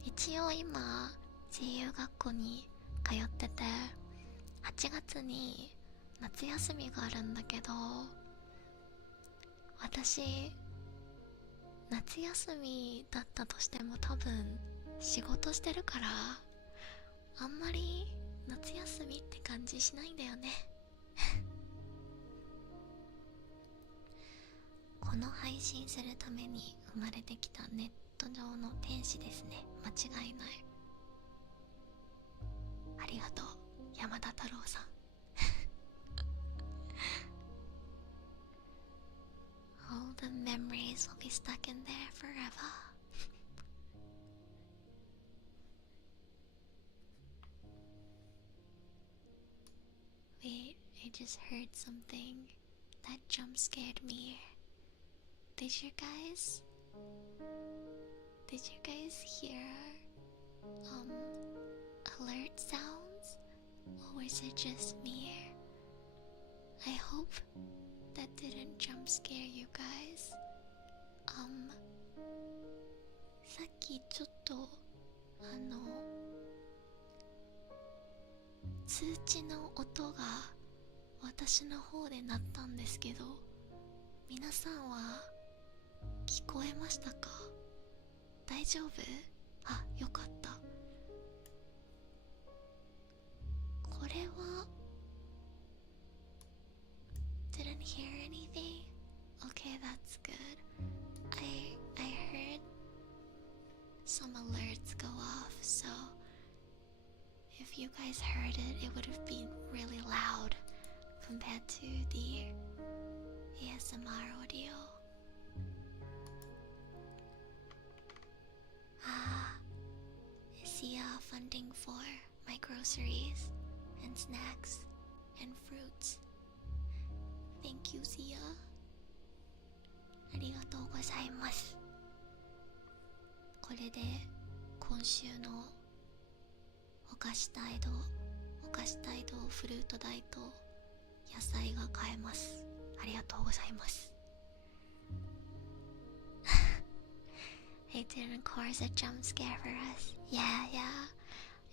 一応今声優学校に通ってて、8月に夏休みがあるんだけど、私夏休みだったとしても多分仕事してるから、あんまり夏休みって感じしないんだよね。この配信するために生まれてきたネット上の天使ですね。間違いない。ありがとう、山田太郎さん。All the memories will be stuck in there forever. Wait, I just heard something that jump scared me. Did you guys hear alert sounds, or was it just me? I hope that didn't jump scare you guys. さっきちょっと通知の音が私の方で鳴ったんですけど、皆さんは聞こえましたか？大丈夫？あ、よかった。これは didn't hear anything? Okay, that's good. I heard some alerts go off, so if you guys heard it, it would have been really loud compared to the ASMR audio. Sia funding for my groceries and snacks and fruits. Thank you, Sia. ありがとうございます。これで今週のお菓子代とフルート代と野菜が買えます。ありがとうございます。It didn't cause a jump scare for us. Yeah.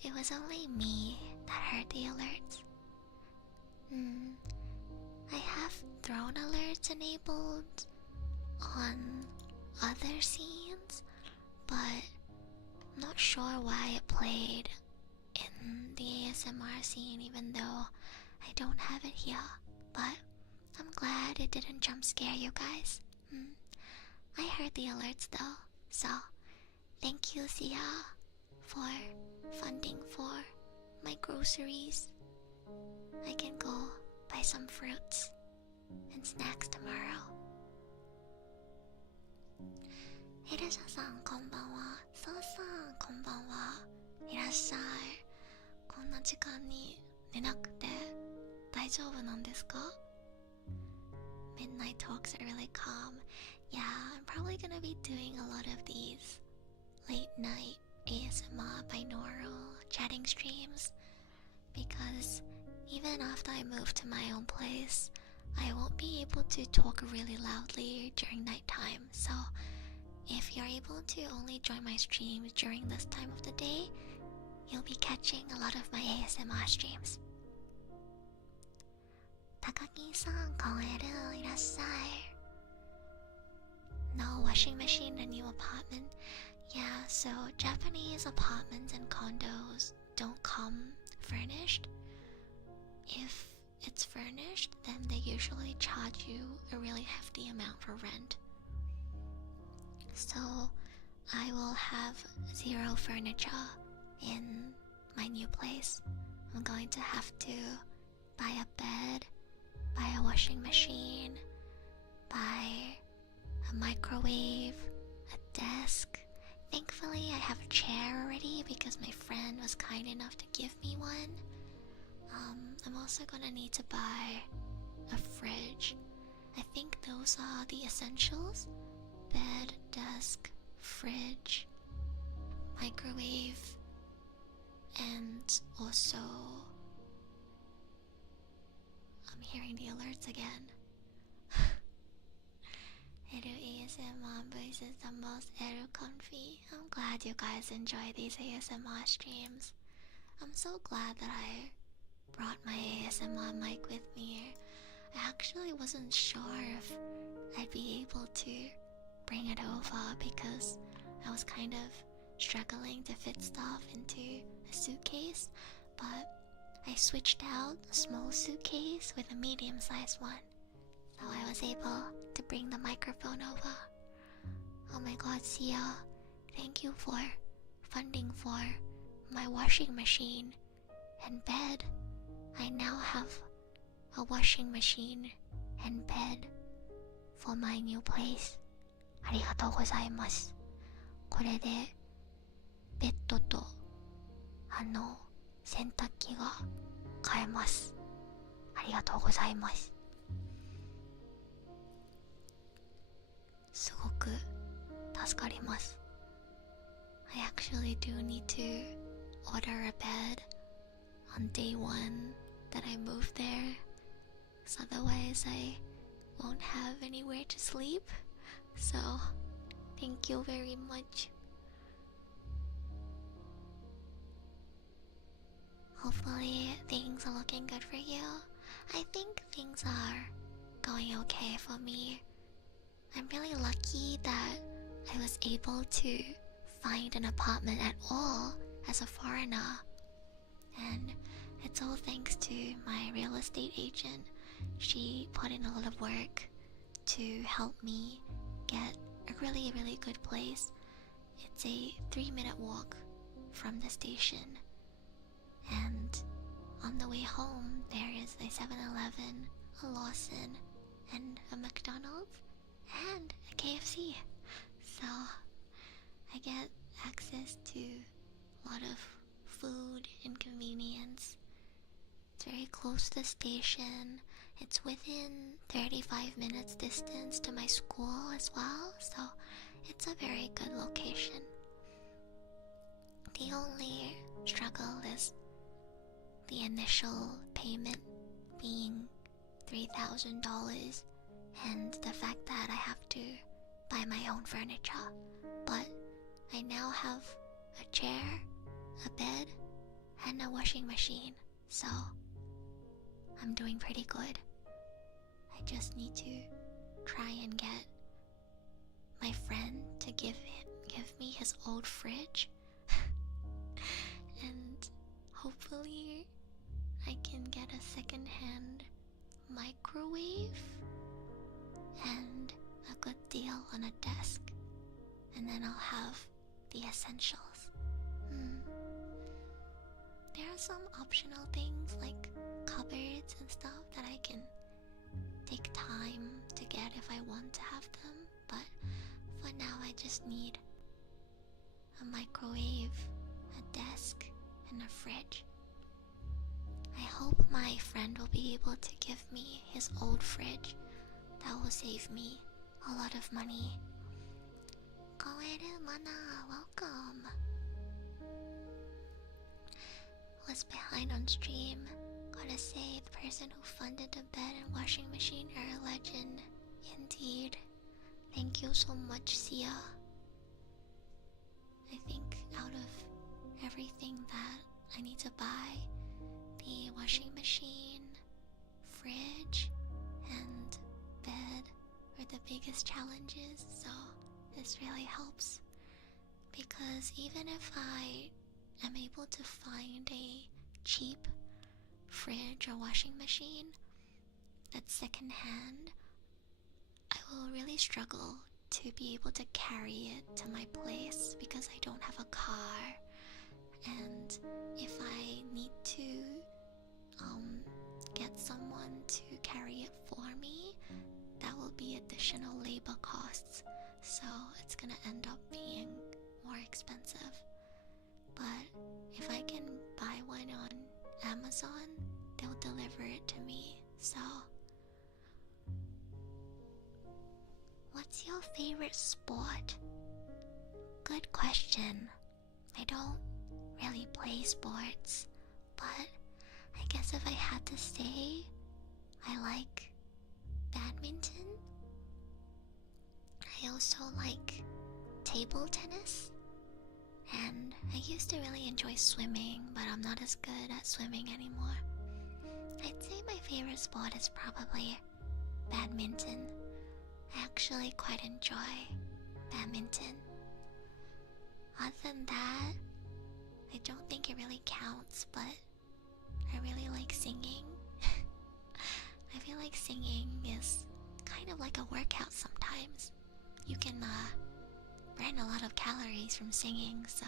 It was only me that heard the alerts. I have drone alerts enabled on other scenes, but I'm not sure why it played in the ASMR scene even though I don't have it here. But I'm glad it didn't jump scare you guys. I heard the alerts though, so thank you, Sia, for funding for my groceries. I can go buy some fruits and snacks tomorrow. エルシャさんこんばんは。ソウさんこんばんは。いらっしゃい。こんな時間に寝なくて大丈夫なんですか？ Midnight talks are really calm. Yeah, I'm probably gonna be doing a lot of these late night ASMR binaural chatting streams because even after I move to my own place, I won't be able to talk really loudly during nighttime. So if you're able to only join my streams during this time of the day, you'll be catching a lot of my ASMR streams. 高木さん、コエルいらっしゃい。No washing machine in the new apartment. Yeah, so Japanese apartments and condos don't come furnished. If it's furnished, then they usually charge you a really hefty amount for rent. So I will have zero furniture in my new place. I'm going to have to buy a bed, buy a washing machine, buy a microwave, a desk. Thankfully I have a chair already because my friend was kind enough to give me one. I'm also gonna need to buy a fridge. I think those are the essentials: bed, desk, fridge, microwave, and also I'm hearing the alerts again. Eru ASMR voice is the most Eru comfy. I'm glad you guys enjoy these ASMR streams. I'm so glad that I brought my ASMR mic with me. I actually wasn't sure if I'd be able to bring it over because I was kind of struggling to fit stuff into a suitcase, but I switched out a small suitcase with a medium-sized one, so I was able to bring the microphone over. Oh my god, Sia, thank you for funding for my washing machine and bed. I now have a washing machine and bed for my new place. ありがとうございます。これでベッドと洗濯機が買えます。ありがとうございます。すごく助かります。I actually do need to order a bed on day one that I move there, because otherwise I won't have anywhere to sleep. So thank you very much. Hopefully things are looking good for you. I think things are going okay for me. I'm really lucky that I was able to find an apartment at all as a foreigner, and it's all thanks to my real estate agent. She put in a lot of work to help me get a really, really good place. It's a 3-minute walk from the station, and on the way home there is a 7-Eleven, a Lawson, and a McDonald's, and a KFC. So I get access to a lot of food and convenience. It's very close to the station. It's within 35 minutes distance to my school as well, so it's a very good location. The only struggle is the initial payment being $3,000 and the fact that I have to buy my own furniture. But I now have a chair, a bed, and a washing machine, so I'm doing pretty good. I just need to try and get my friend to give me his old fridge and hopefully I can get a second-hand microwave and a good deal on a desk, and then I'll have the essentials. There are some optional things like cupboards and stuff that I can take time to get if I want to have them, but for now I just need a microwave, a desk, and a fridge. I hope my friend will be able to give me his old fridge. That will save me a lot of money. Koeru Mana, welcome. Was behind on stream. Gotta say, the person who funded the bed and washing machine are a legend. Indeed. Thank you so much, Sia. I think out of everything that I need to buy, the washing machine, fridge, and bed are the biggest challenges, so this really helps. Because even if I am able to find a cheap fridge or washing machine that's secondhand, I will really struggle to be able to carry it to my place because I don't have a car. And if I need to get someone to carry it for me, that will be additional labor costs, so it's gonna end up being more expensive. But if I can buy one on Amazon, they'll deliver it to me. So what's your favorite sport? Good question. I don't really play sports, but I guess if I had to say, I like badminton. I also like table tennis, and I used to really enjoy swimming, but I'm not as good at swimming anymore. I'd say my favorite sport is probably badminton. I actually quite enjoy badminton. Other than that, I don't think it really counts, but I really like singing. I feel like singing is kind of like a workout sometimes. You can burn a lot of calories from singing, so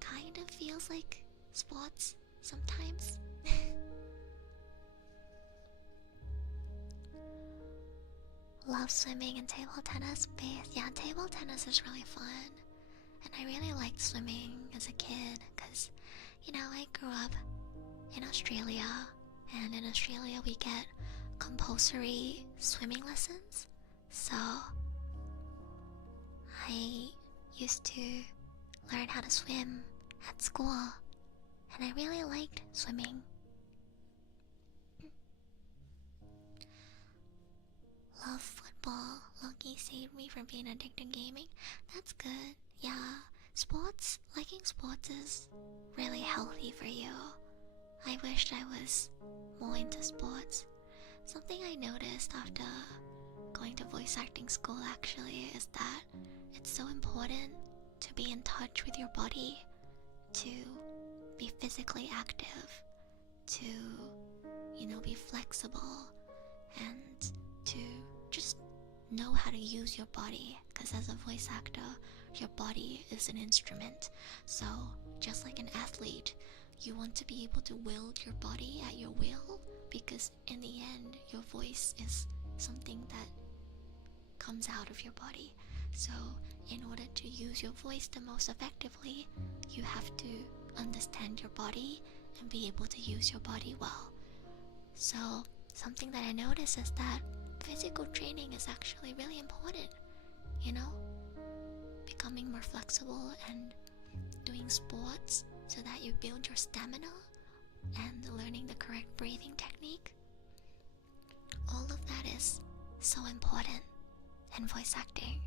kind of feels like sports sometimes. Love swimming and table tennis. Yeah, table tennis is really fun. And I really liked swimming as a kid because, you know, I grew up in Australia, and in Australia we get compulsory swimming lessons. So I used to learn how to swim at school, and I really liked swimming. Love football. Loki saved me from being addicted to gaming. That's good. Yeah, liking sports is really healthy for you. I wished I was more into sports. Something I noticed after going to voice acting school actually is that it's so important to be in touch with your body, to be physically active, to, you know, be flexible, and to just know how to use your body, because as a voice actor, your body is an instrument. So just like an athlete, you want to be able to wield your body at your will, because in the end your voice is something that comes out of your body. So in order to use your voice the most effectively, you have to understand your body and be able to use your body well. So something that I notice is that physical training is actually really important, you know? Becoming more flexible and doing sports so that you build your stamina and learning the correct breathing technique. All of that is so important in voice acting,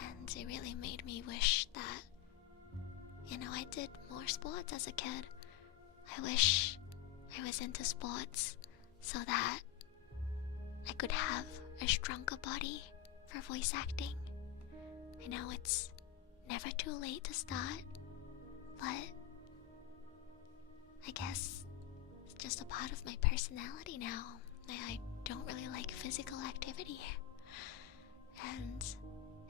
and it really made me wish that, you know, I did more sports as a kid. I wish I was into sports so that I could have a stronger body for voice acting. I know it's never too late to start, but I guess it's just a part of my personality now. I don't really like physical activity, and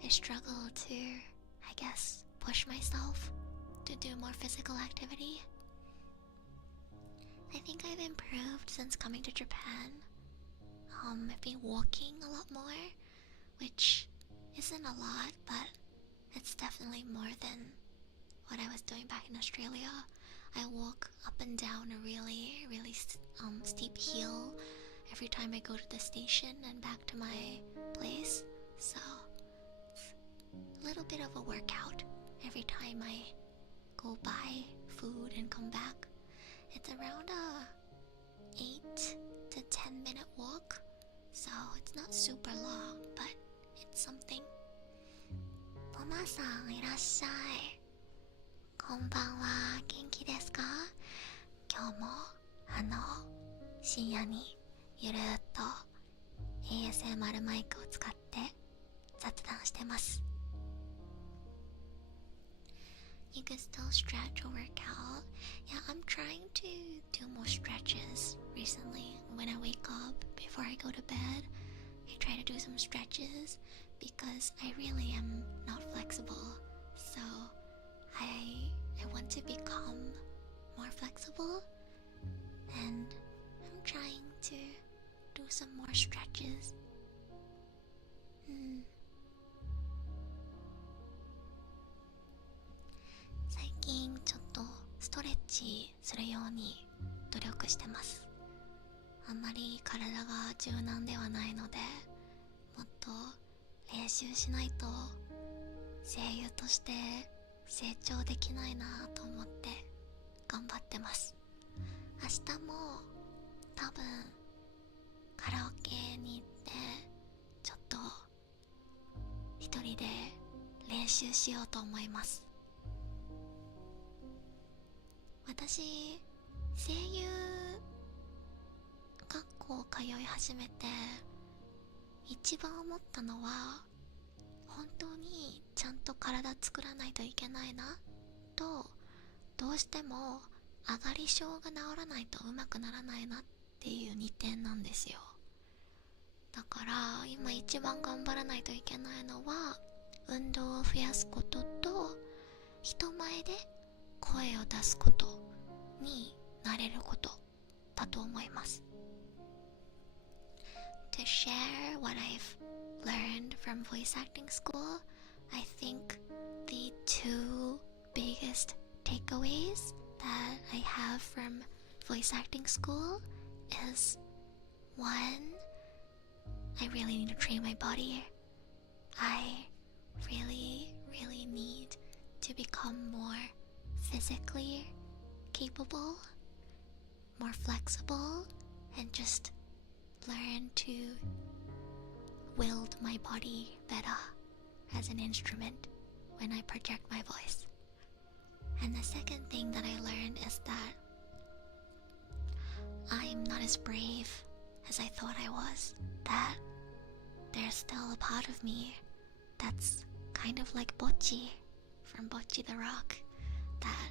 I struggle to, I guess, push myself to do more physical activity. I think I've improved since coming to Japan. I've been walking a lot more, which isn't a lot, but it's definitely more than what I was doing back in Australia. I walk up and down a really steep hill every time I go to the station and back to my place, so it's a little bit of a workout every time I go buy food and come back. It's around a 8 to 10 minute walk, so it's not super long, but it's something. ママさんいらっしゃい。こんばんは、元気ですか？今日も深夜にゆるっと ASMR マイクを使って雑談してます。You can still stretch or work out. Yeah, I'm trying to do more stretches recently. When I wake up, before I go to bed, I try to do some stretches because I really am not flexible. So I want to become more flexible, and I'm trying to do some more stretches. 最近ちょっとストレッチするように努力してます。あんまり体が柔軟ではないので、もっと練習しないと声優として成長できないなと思って頑張ってます。明日も多分カラオケに行ってちょっと一人で練習しようと思います。私、声優学校通い始めて一番思ったのは、本当にちゃんと体作らないといけないなと、どうしても上がり症が治らないと上手くならないなっていう2点なんですよ。だから今一番頑張らないといけないのは、運動を増やすことと人前で声を出すことになれることだと思います。To share what I've learned from voice acting school, I think the two biggest takeaways that I have from voice acting school is, one, I really need to train my body. I really need to become more physically capable, more flexible, and just learn to wield my body better as an instrument when I project my voice. And the second thing that I learned is that I'm not as brave as I thought I was, that there's still a part of me that's kind of like Bocchi from Bocchi the Rock, that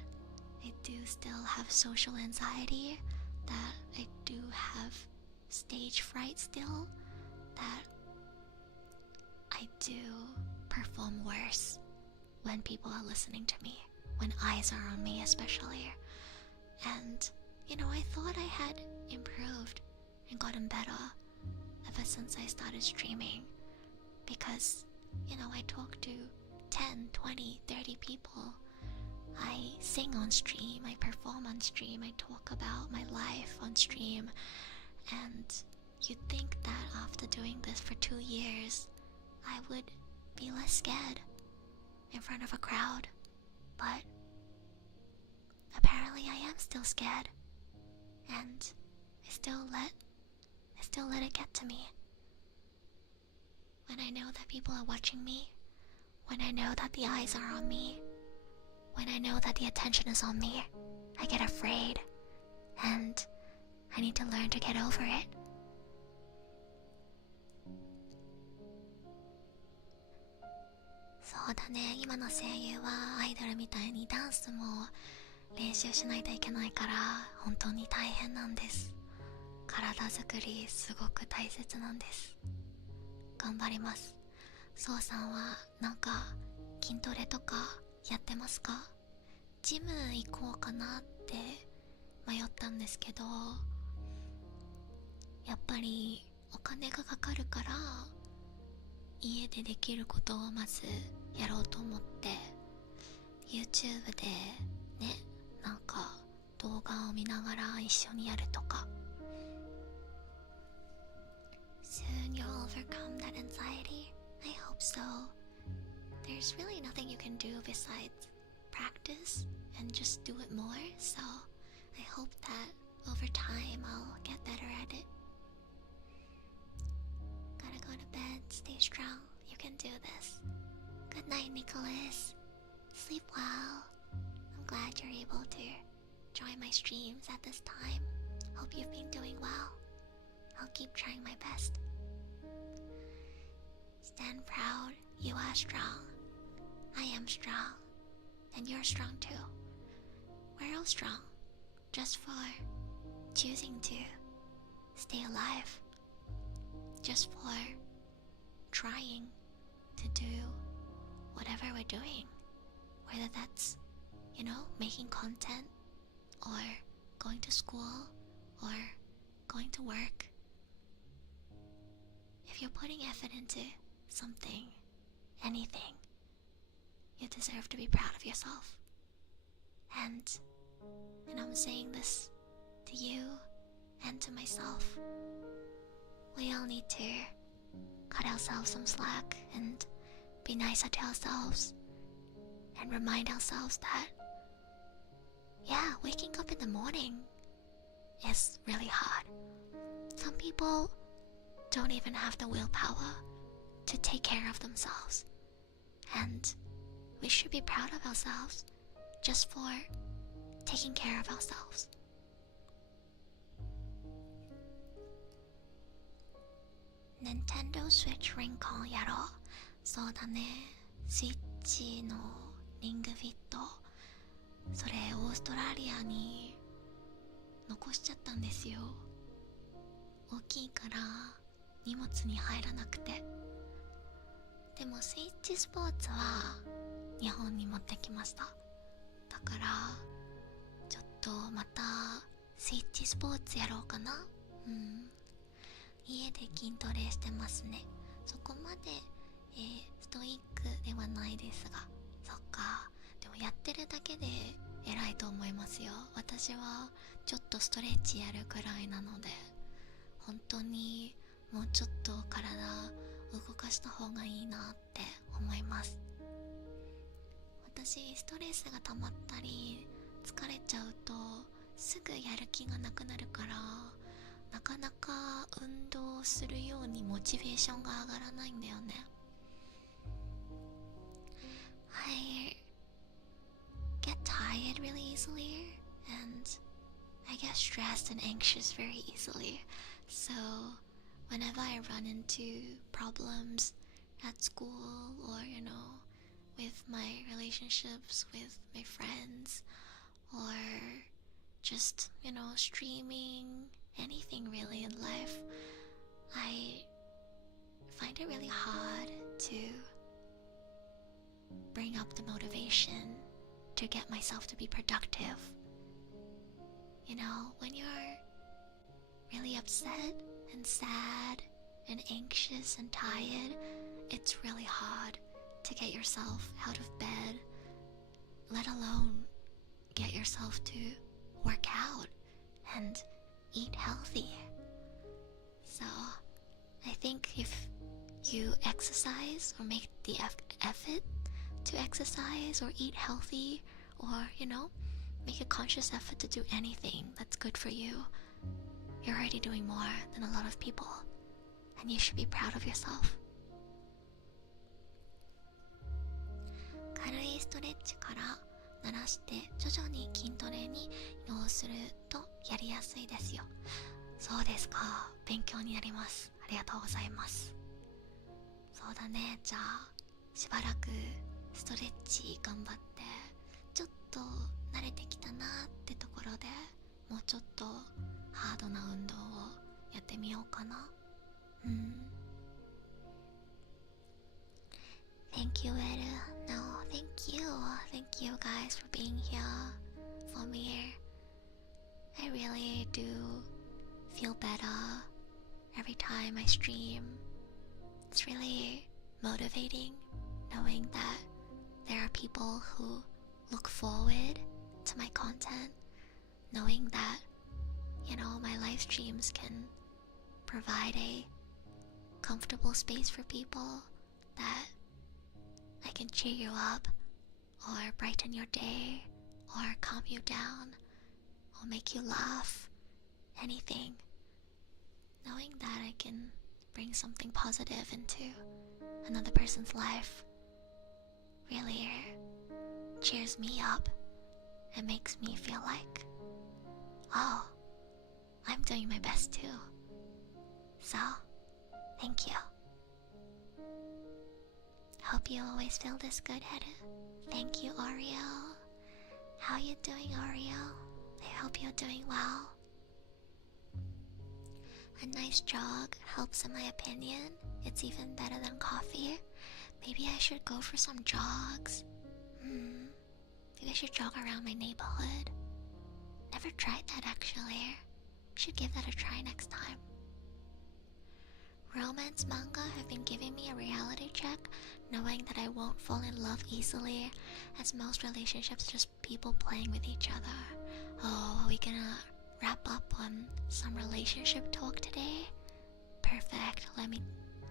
I do still have social anxiety, that I do have stage fright still, that I do perform worse when people are listening to me, when eyes are on me especially. And I thought I had improved and gotten better ever since I started streaming, because I talk to 10, 20, 30 people. I sing on stream, I perform on stream, I talk about my life on stream, and you'd think that after doing this for 2 years, I would be less scared in front of a crowd, but apparently I am still scared, and I still let it get to me. When I know that people are watching me, when I know that the eyes are on me, when I know that the attention is on me, I get afraid, and I need to learn to get over it. そうだね、今の声優はアイドルみたいにダンスも練習しないといけないから本当に大変なんです。体づくりすごく大切なんです。頑張ります。そうさんはなんか筋トレとかやってますか？ジム行こうかなって迷ったんですけど、やっぱりお金がかかるから家でできることをまずやろうと思って YouTube でね、なんか動画を見ながら一緒にやるとか。 Soon you'll overcome that anxiety. I hope so. There's really nothing you can do besides practice and just do it more, so I hope that over time I'll get better at it. Gotta go to bed, stay strong, you can do this. Good night, Nicholas. Sleep well. I'm glad you're able to join my streams at this time. Hope you've been doing well. I'll keep trying my best. Stand proud, you are strong. I am strong, and you're strong too. We're all strong, just for choosing to stay alive. Just for trying to do whatever we're doing. Whether that's, making content, or going to school, or going to work. If you're putting effort into something, anything, you deserve to be proud of yourself. And I'm saying this to you and to myself. We all need to cut ourselves some slack and be nicer to ourselves and remind ourselves that, waking up in the morning is really hard. Some people don't even have the willpower to take care of themselves, and we should be proud of ourselves just for taking care of ourselves. Nintendo Switch Rincon やろう。そうだね。スイッチのリングフィット、それオーストラリアに残しちゃったんですよ。大きいから荷物に入らなくて。でもスイッチスポーツは日本に持ってきました。だからちょっとまたスイッチスポーツやろうかな。家で筋トレしてますね。そこまで、ストイックではないですが、そっか。でもやってるだけで偉いと思いますよ。私はちょっとストレッチやるくらいなので、本当にもうちょっと体動かした方がいいなって思います。私ストレスが溜まったり疲れちゃうとすぐやる気がなくなるから、なかなか運動するようにモチベーションが上がらないんだよね。I get tired really easily, and I get stressed and anxious very easily. So whenever I run into problems at school or, with my relationships with my friends, or just, streaming, anything really in life, I find it really hard to bring up the motivation to get myself to be productive. When you're really upset and sad and anxious and tired, it's really hard to get yourself out of bed, let alone get yourself to work out and eat healthy. So I think if you exercise or make the effort to exercise or eat healthy, or make a conscious effort to do anything that's good for you, you're already doing more than a lot of people, and you should be proud of yourself. 軽いストレッチから慣らして徐々に筋トレに移動するとやりやすいですよ。そうですか。勉強になります。ありがとうございます。そうだね。じゃあしばらくストレッチ頑張って、ちょっと慣れてきたなってところでもうちょっとハードな運動をてみようかな。Thank you, Ed. No, thank you. Thank you guys for being here for me. I really do feel better every time I stream. It's really motivating knowing that there are people who look forward to my content, knowing that, my live streams can provide a comfortable space for people, that I can cheer you up, or brighten your day, or calm you down, or make you laugh, anything. Knowing that I can bring something positive into another person's life really cheers me up and makes me feel like, oh, I'm doing my best too. So, thank you. Hope you always feel this good-headed. Thank you, Ariel. How you doing, Ariel? I hope you're doing well. A nice jog helps in my opinion. It's even better than coffee. Maybe I should go for some jogs. Maybe I should jog around my neighborhood. Never tried that actually. Should give that a try next time. Romance manga have been giving me a reality check, knowing that I won't fall in love easily, as most relationships just people playing with each other. Oh, are we gonna wrap up on some relationship talk today? Perfect. Let me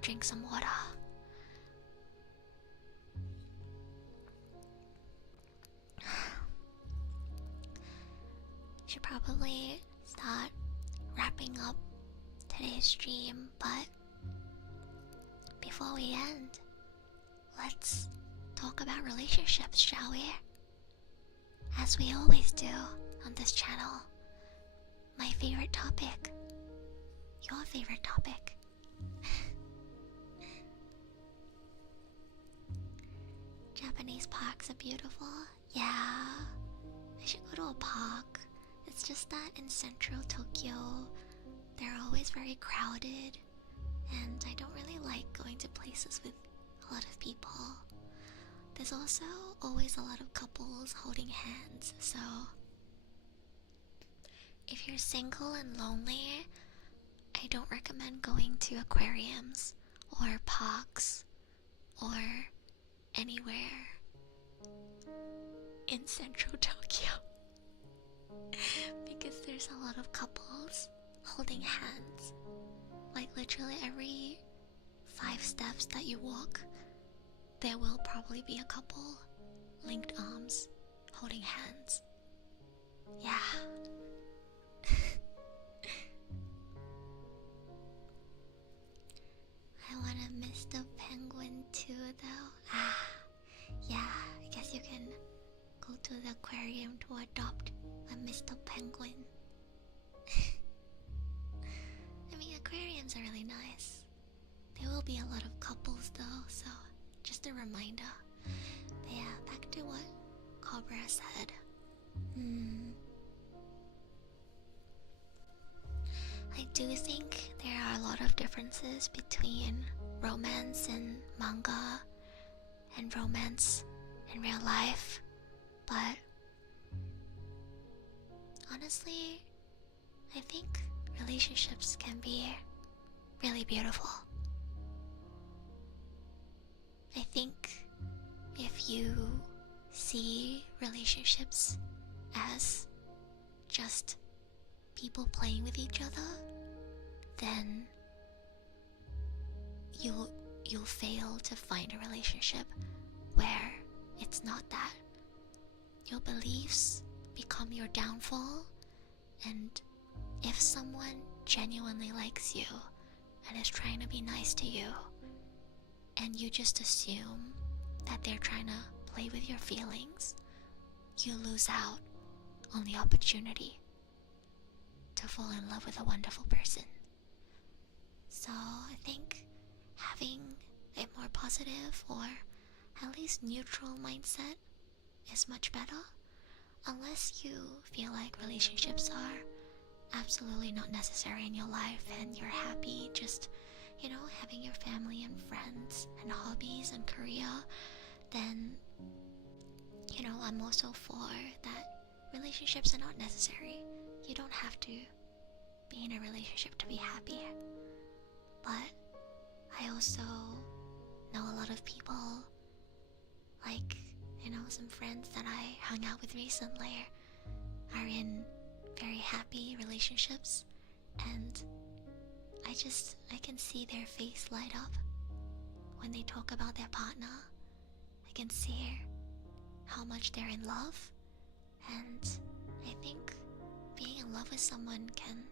drink some water. Should probably start wrapping up today's stream, but before we end, let's talk about relationships, shall we? As we always do on this channel. My favorite topic. Your favorite topic. Japanese parks are beautiful. Yeah, I should go to a park. It's just that in central Tokyo, they're always very crowded, and I don't really like going to places with a lot of people. There's also always a lot of couples holding hands, so if you're single and lonely, I don't recommend going to aquariums or parks or anywhere in central Tokyo because there's a lot of couples holding hands. Like literally every 5 steps that you walk, there will probably be a couple linked arms holding hands. Yeah. I wanna miss the penguin too though. Yeah, I guess you can go to the aquarium to adopt a Mr. Penguin. I mean, aquariums are really nice. There will be a lot of couples though, so just a reminder. But yeah, back to what Cobra said. I do think there are a lot of differences between romance in manga and romance in real life, but honestly, I think relationships can be really beautiful. I think if you see relationships as just people playing with each other, then you'll fail to find a relationship where it's not that. Your beliefs become your downfall, and if someone genuinely likes you and is trying to be nice to you, and you just assume that they're trying to play with your feelings, you lose out on the opportunity to fall in love with a wonderful person. So I think having a more positive or at least neutral mindset is much better, unless you feel like relationships are absolutely not necessary in your life and you're happy just, having your family and friends and hobbies and career, then, I'm also for that relationships are not necessary. You don't have to be in a relationship to be happy. But I also know a lot of people, like, some friends that I hung out with recently are in very happy relationships, and I can see their face light up when they talk about their partner. I can see how much they're in love, and I think being in love with someone can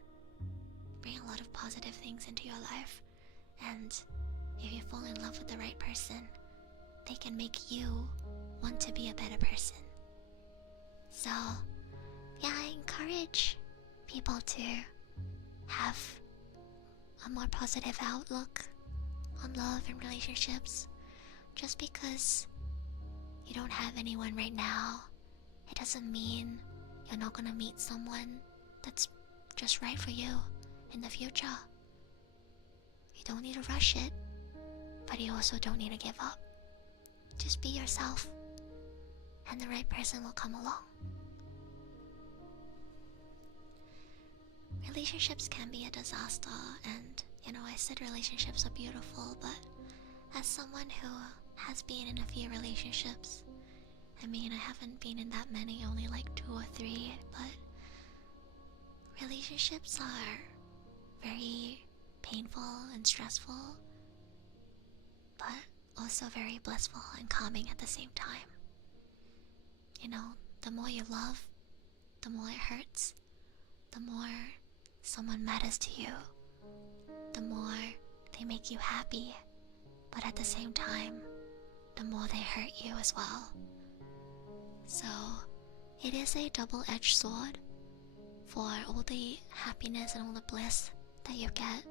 bring a lot of positive things into your life, and if you fall in love with the right person, they can make you want to be a better person. So yeah, I encourage people to have a more positive outlook on love and relationships. Just because you don't have anyone right now, it doesn't mean you're not gonna meet someone that's just right for you in the future. You don't need to rush it, but you also don't need to give up. Just be yourself, and the right person will come along. Relationships can be a disaster, and I said relationships are beautiful, but as someone who has been in a few relationships, I haven't been in that many, only like 2 or 3, but relationships are very painful and stressful, but also very blissful and calming at the same time. The more you love, the more it hurts. The more someone matters to you, the more they make you happy, but at the same time, the more they hurt you as well. So it is a double-edged sword. For all the happiness and all the bliss that you get,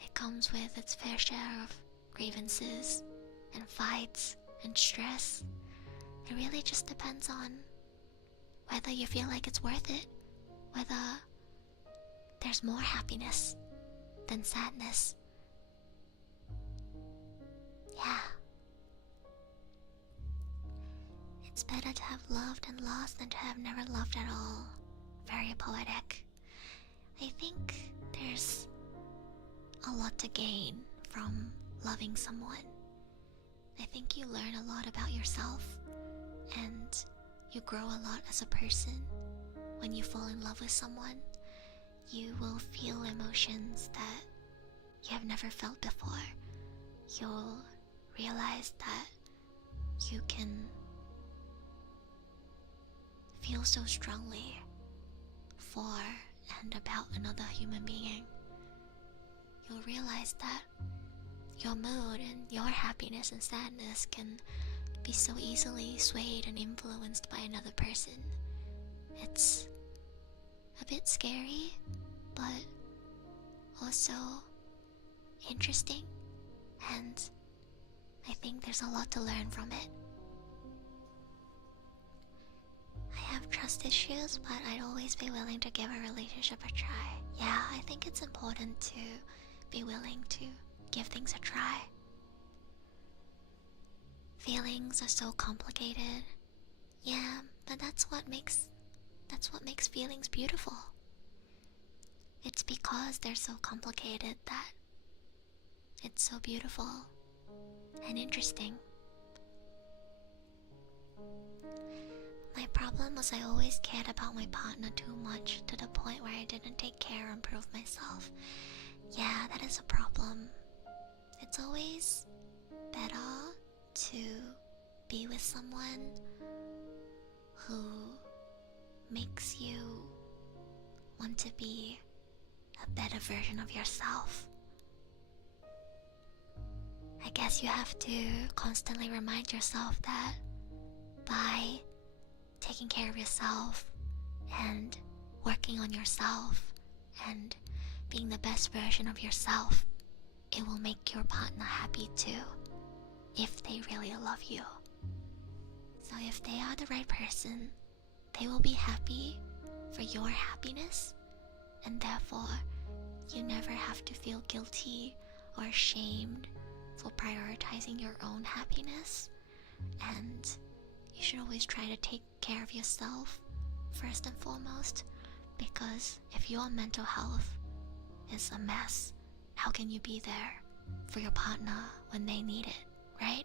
it comes with its fair share of grievances and fights and stress. It really just depends on whether you feel like it's worth it, whether there's more happiness than sadness. Yeah. It's better to have loved and lost than to have never loved at all. Very poetic. I think there's a lot to gain from loving someone. I think you learn a lot about yourself, and you grow a lot as a person when you fall in love with someone. You will feel emotions that you have never felt before. You'll realize that you can feel so strongly for and about another human being. You'll realize that your mood and your happiness and sadness can be so easily swayed and influenced by another person. It's a bit scary, but also interesting, and I think there's a lot to learn from it. I have trust issues, but I'd always be willing to give a relationship a try. Yeah, I think it's important to be willing to give things a try. Feelings are so complicated. Yeah, but that's what makes feelings beautiful. It's because they're so complicated that it's so beautiful and interesting. My problem was I always cared about my partner too much, to the point where I didn't take care and improve myself. Yeah, that is a problem. It's always better to be with someone who makes you want to be a better version of yourself. I guess you have to constantly remind yourself that by taking care of yourself and working on yourself and being the best version of yourself, it will make your partner happy too, if they really love you. So if they are the right person, they will be happy for your happiness, and therefore you never have to feel guilty or ashamed for prioritizing your own happiness. And you should always try to take care of yourself first and foremost, because if your mental health is a mess, how can you be there for your partner when they need it, right?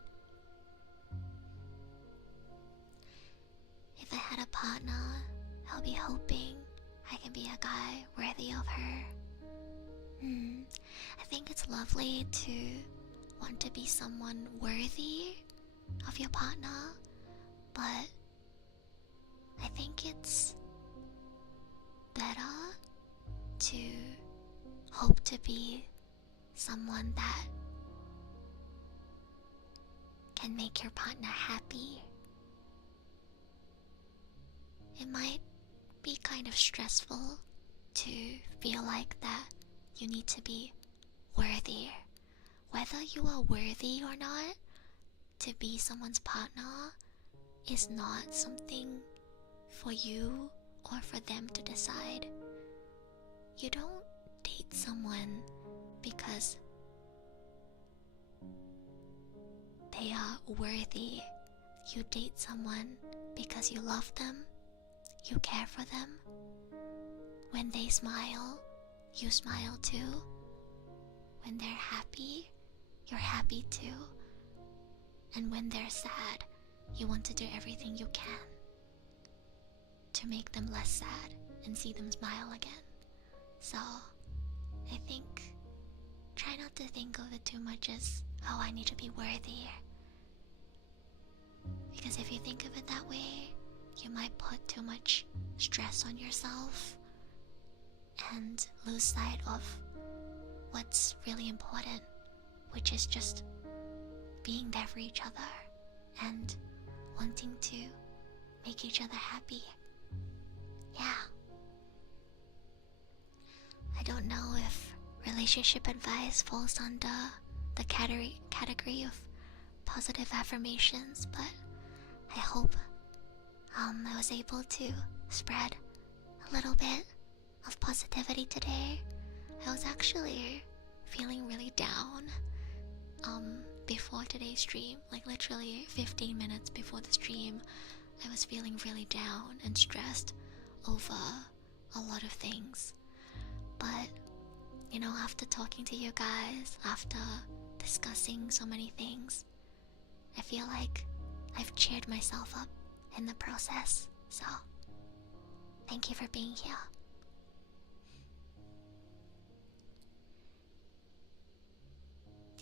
If I had a partner, I'll be hoping I can be a guy worthy of her. I think it's lovely to want to be someone worthy of your partner, but I think it's better to hope to be someone that can make your partner happy. It might be kind of stressful to feel like that you need to be worthy. Whether you are worthy or not to be someone's partner is not something for you or for them to decide. You don't date someone because they are worthy. You date someone because you love them, you care for them. When they smile, you smile too. When they're happy, you're happy too. And when they're sad, you want to do everything you can to make them less sad and see them smile again. So, I think, try not to think of it too much as, oh, I need to be worthy. Because if you think of it that way, you might put too much stress on yourself and lose sight of what's really important, which is just being there for each other and wanting to make each other happy. Yeah. I don't know if relationship advice falls under the category of positive affirmations, but I hope I was able to spread a little bit of positivity today. I was actually feeling really down before today's stream, like literally 15 minutes before the stream. I was feeling really down and stressed over a lot of things. But, you know, after talking to you guys, after discussing so many things, I feel like I've cheered myself up in the process. So, thank you for being here.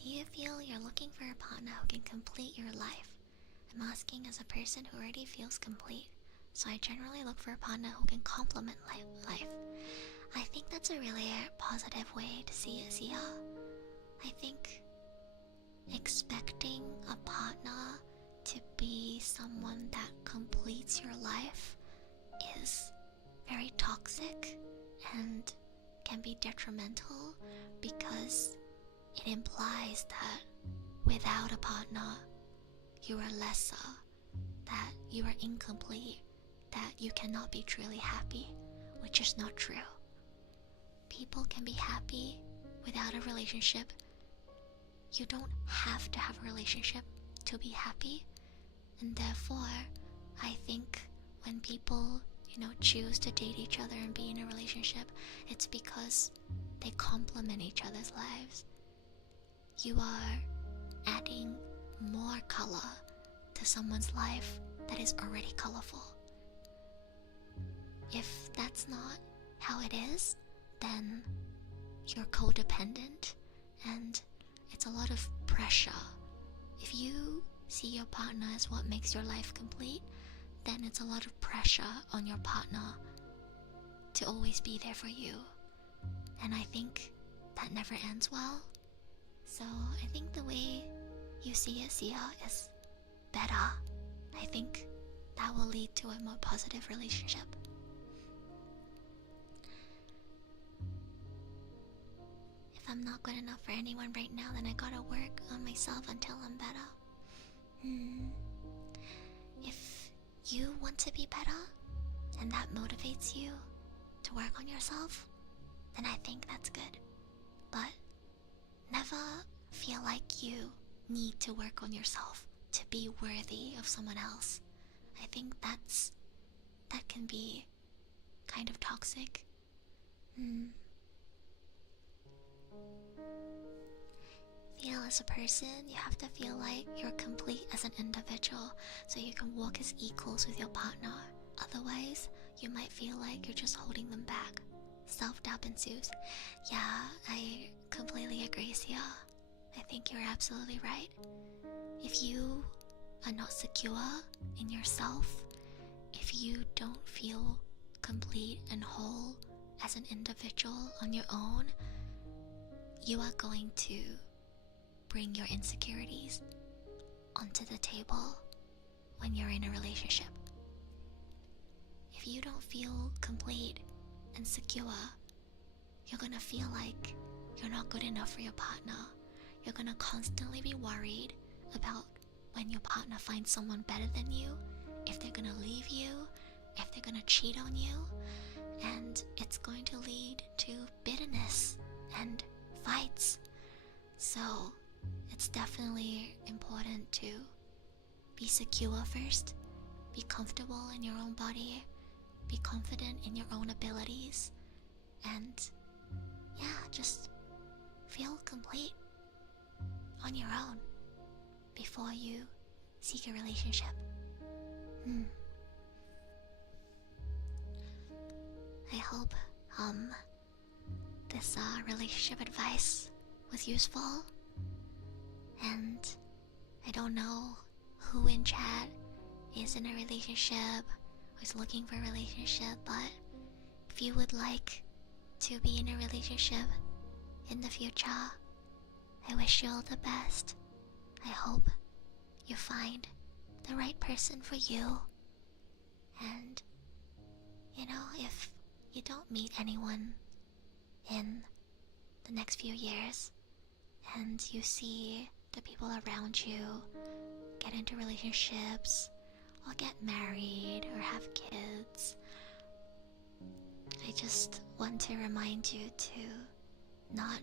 Do you feel you're looking for a partner who can complete your life? I'm asking as a person who already feels complete, so I generally look for a partner who can complement life. I think that's a really positive way to see it, Zia. I think expecting a partner to be someone that completes your life is very toxic and can be detrimental, because it implies that without a partner, you are lesser, that you are incomplete, that you cannot be truly happy, which is not true. People can be happy without a relationship. You don't have to have a relationship to be happy. And therefore, I think when people, choose to date each other and be in a relationship, it's because they complement each other's lives. You are adding more color to someone's life that is already colorful. If that's not how it is, then you're codependent, and it's a lot of pressure. If you see your partner as what makes your life complete, then it's a lot of pressure on your partner to always be there for you. And I think that never ends well. So I think the way you see it, Sia, is better. I think that will lead to a more positive relationship. If I'm not good enough for anyone right now, then I gotta work on myself until I'm better. If you want to be better, and that motivates you to work on yourself, then I think that's good. But never feel like you need to work on yourself to be worthy of someone else. I think that can be kind of toxic. Feel as a person, you have to feel like you're complete as an individual so you can walk as equals with your partner. Otherwise, you might feel like you're just holding them back. Self-doubt ensues. Yeah, I completely agree, Sia. I think you're absolutely right. If you are not secure in yourself, if you don't feel complete and whole as an individual on your own, you are going to bring your insecurities onto the table when you're in a relationship. If you don't feel complete and secure, you're gonna feel like you're not good enough for your partner. You're gonna constantly be worried about when your partner finds someone better than you, if they're gonna leave you, if they're gonna cheat on you, and it's going to lead to bitterness and fights. So it's definitely important to be secure first, be comfortable in your own body, be confident in your own abilities, and just feel complete on your own before you seek a relationship. I hope this relationship advice was useful, and I don't know who in chat is in a relationship or is looking for a relationship, but if you would like to be in a relationship in the future, I wish you all the best. I hope you find the right person for you, and if you don't meet anyone in the next few years and you see the people around you get into relationships or get married or have kids, I just want to remind you to not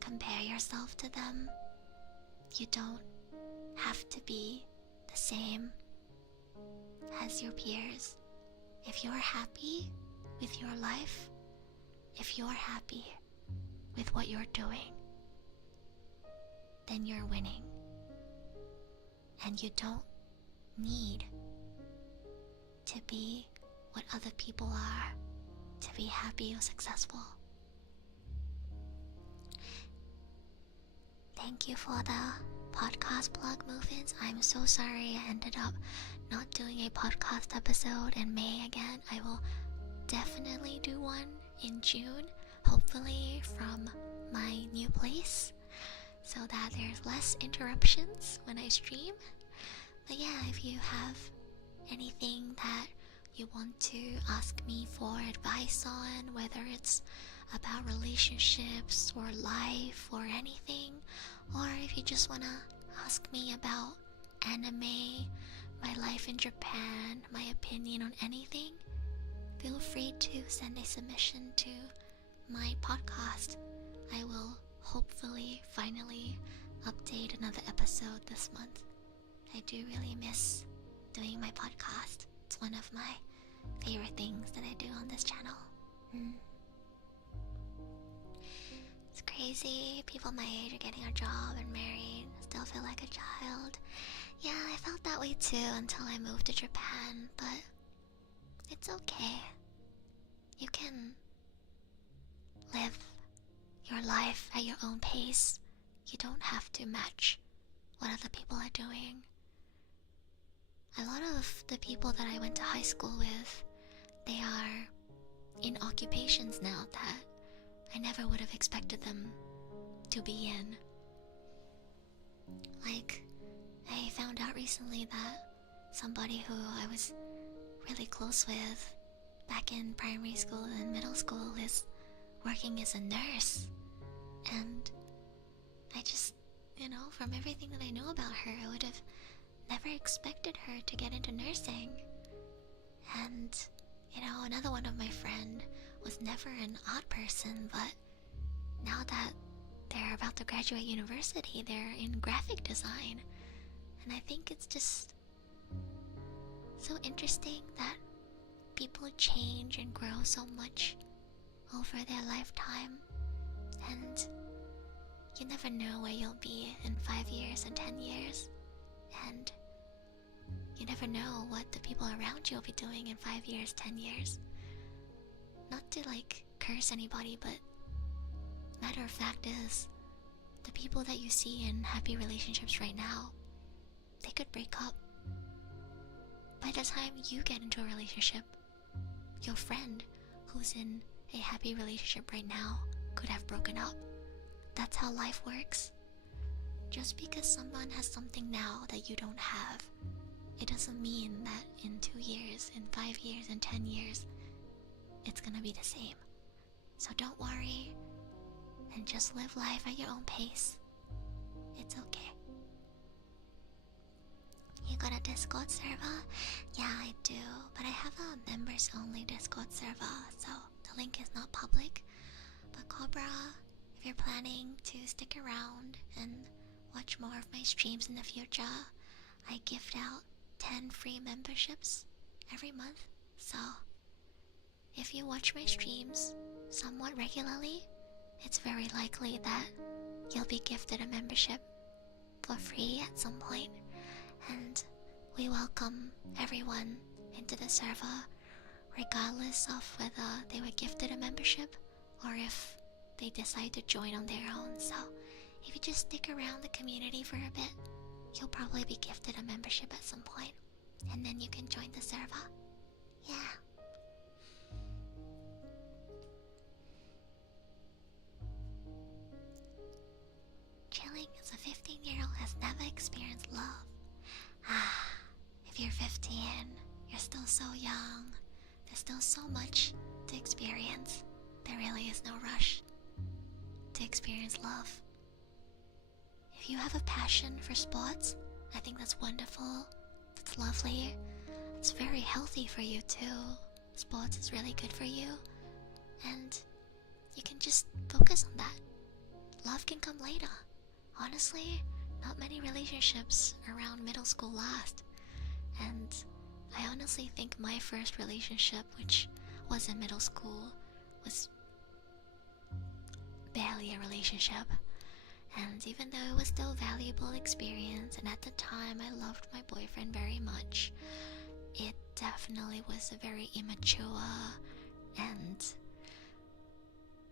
compare yourself to them. You don't have to be the same as your peers. If you're happy with your life, if you're happy with what you're doing, then you're winning. And you don't need to be what other people are to be happy or successful. Thank you for the podcast plug, Movins. I'm so sorry I ended up not doing a podcast episode in May again. I will definitely do one in June, hopefully from my new place, so that there's less interruptions when I stream. But yeah, if you have anything that you want to ask me for advice on, whether it's about relationships or life or anything, or if you just want to ask me about anime, my life in Japan, my opinion on anything, feel free to send a submission to my podcast. I will hopefully finally update another episode this month. I do really miss doing my podcast. It's one of my favorite things that I do on this channel. It's crazy. People my age are getting a job and married, still feel like a child. Yeah, I felt that way too until I moved to Japan, but it's okay. You can live your life at your own pace. You don't have to match what other people are doing. A lot of the people that I went to high school with, they are in occupations now that I never would have expected them to be in. Like, I found out recently that somebody who I was really close with back in primary school and middle school is working as a nurse. And I just, from everything that I know about her, I would have never expected her to get into nursing. And, another one of my friend was never an odd person, but now that they're about to graduate university, they're in graphic design. And I think it's just so interesting that people change and grow so much over their lifetime. And you never know where you'll be in 5 years and 10 years. And you never know what the people around you will be doing in 5 years, 10 years. Not to curse anybody, but matter of fact is, the people that you see in happy relationships right now, they could break up. By the time you get into a relationship, your friend who's in a happy relationship right now could have broken up. That's how life works. Just because someone has something now that you don't have, it doesn't mean that in 2 years, in 5 years, in 10 years, it's gonna be the same. So don't worry, and just live life at your own pace. It's okay. You got a Discord server? Yeah, I do, but I have a members only Discord server, so the link is not public. But Cobra, if you're planning to stick around and watch more of my streams in the future, I gift out 10 free memberships every month. So if you watch my streams somewhat regularly, it's very likely that you'll be gifted a membership for free at some point. And we welcome everyone into the server, regardless of whether they were gifted a membership or if they decide to join on their own. So if you just stick around the community for a bit, you'll probably be gifted a membership at some point, and then you can join the server. Yeah. Chilling as a 15-year-old has never experienced love. If you're 15, you're still so young. There's still so much to experience. There really is no rush to experience love. If you have a passion for sports, I think that's wonderful. That's lovely. It's very healthy for you too. Sports is really good for you. And you can just focus on that. Love can come later. Honestly, not many relationships around middle school last. And I honestly think my first relationship, which was in middle school, was barely a relationship. And even though it was still a valuable experience, and at the time I loved my boyfriend very much, it definitely was a very immature and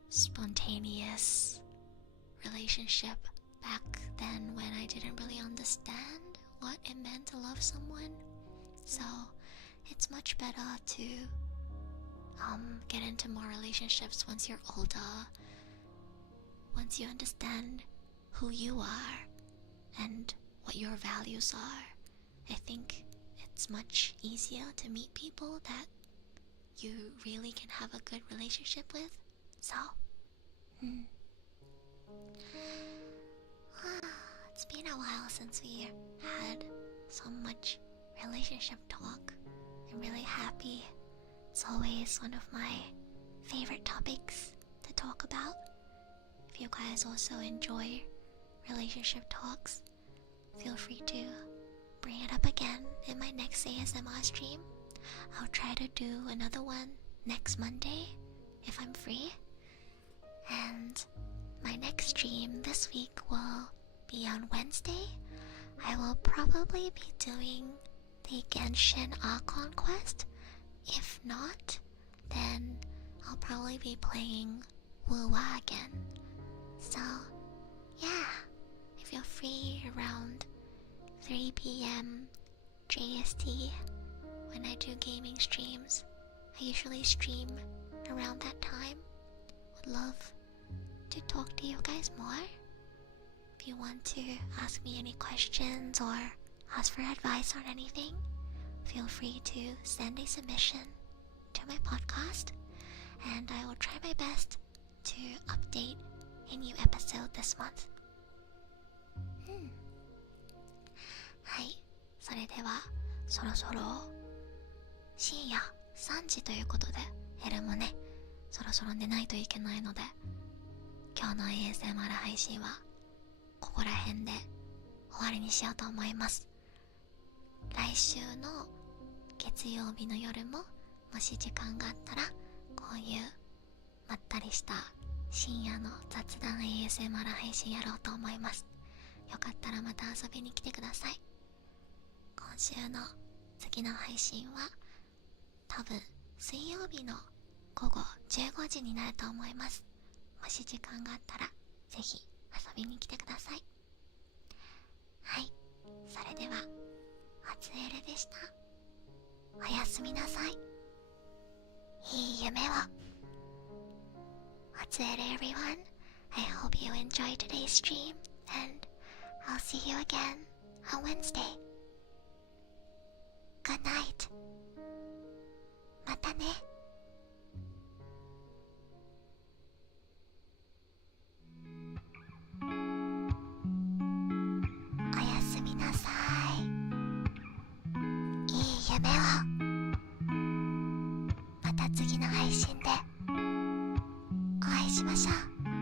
spontaneous relationship back then, when I didn't really understand what it meant to love someone. So it's much better to get into more relationships once you're older, once you understand who you are and what your values are. I think it's much easier to meet people that you really can have a good relationship with. So it's been a while since we had so much relationship talk. I'm really happy. It's always one of my favorite topics to talk about. If you guys also enjoy relationship talks, feel free to bring it up again in my next ASMR stream. I'll try to do another one next Monday if I'm free. And my next stream this week will be on Wednesday. I will probably be doing the Genshin Archon quest. If not, then I'll probably be playing Wuwa again. So yeah, if you're free around 3 p.m. JST when I do gaming streams, I usually stream around that time. Would love to talk to you guys more. If you want to ask me any questions or ask for advice on anything, feel free to send a submission to my podcast, and I will try my best to update a new episode this month. はい、それではそろそろ深夜3時ということで、エルもね、そろそろ寝ないといけないので、今日の ASMR 配信はここら辺で終わりにしようと思います。来週の月曜日の夜ももし時間があったらこういうまったりした深夜の雑談 ASMR 配信やろうと思います。よかったらまた遊びに来てください。今週の次の配信は多分水曜日の午後15時になると思います。もし時間があったらぜひ遊びに来てください。はい、それでは初エレでした。おやすみなさい。いい夢を。初エレ everyone. I hope you enjoyed today's stream and I'll see you again on Wednesday. Good night. またね。おやすみなさい。いい夢を。また次の配信でお会いしましょう。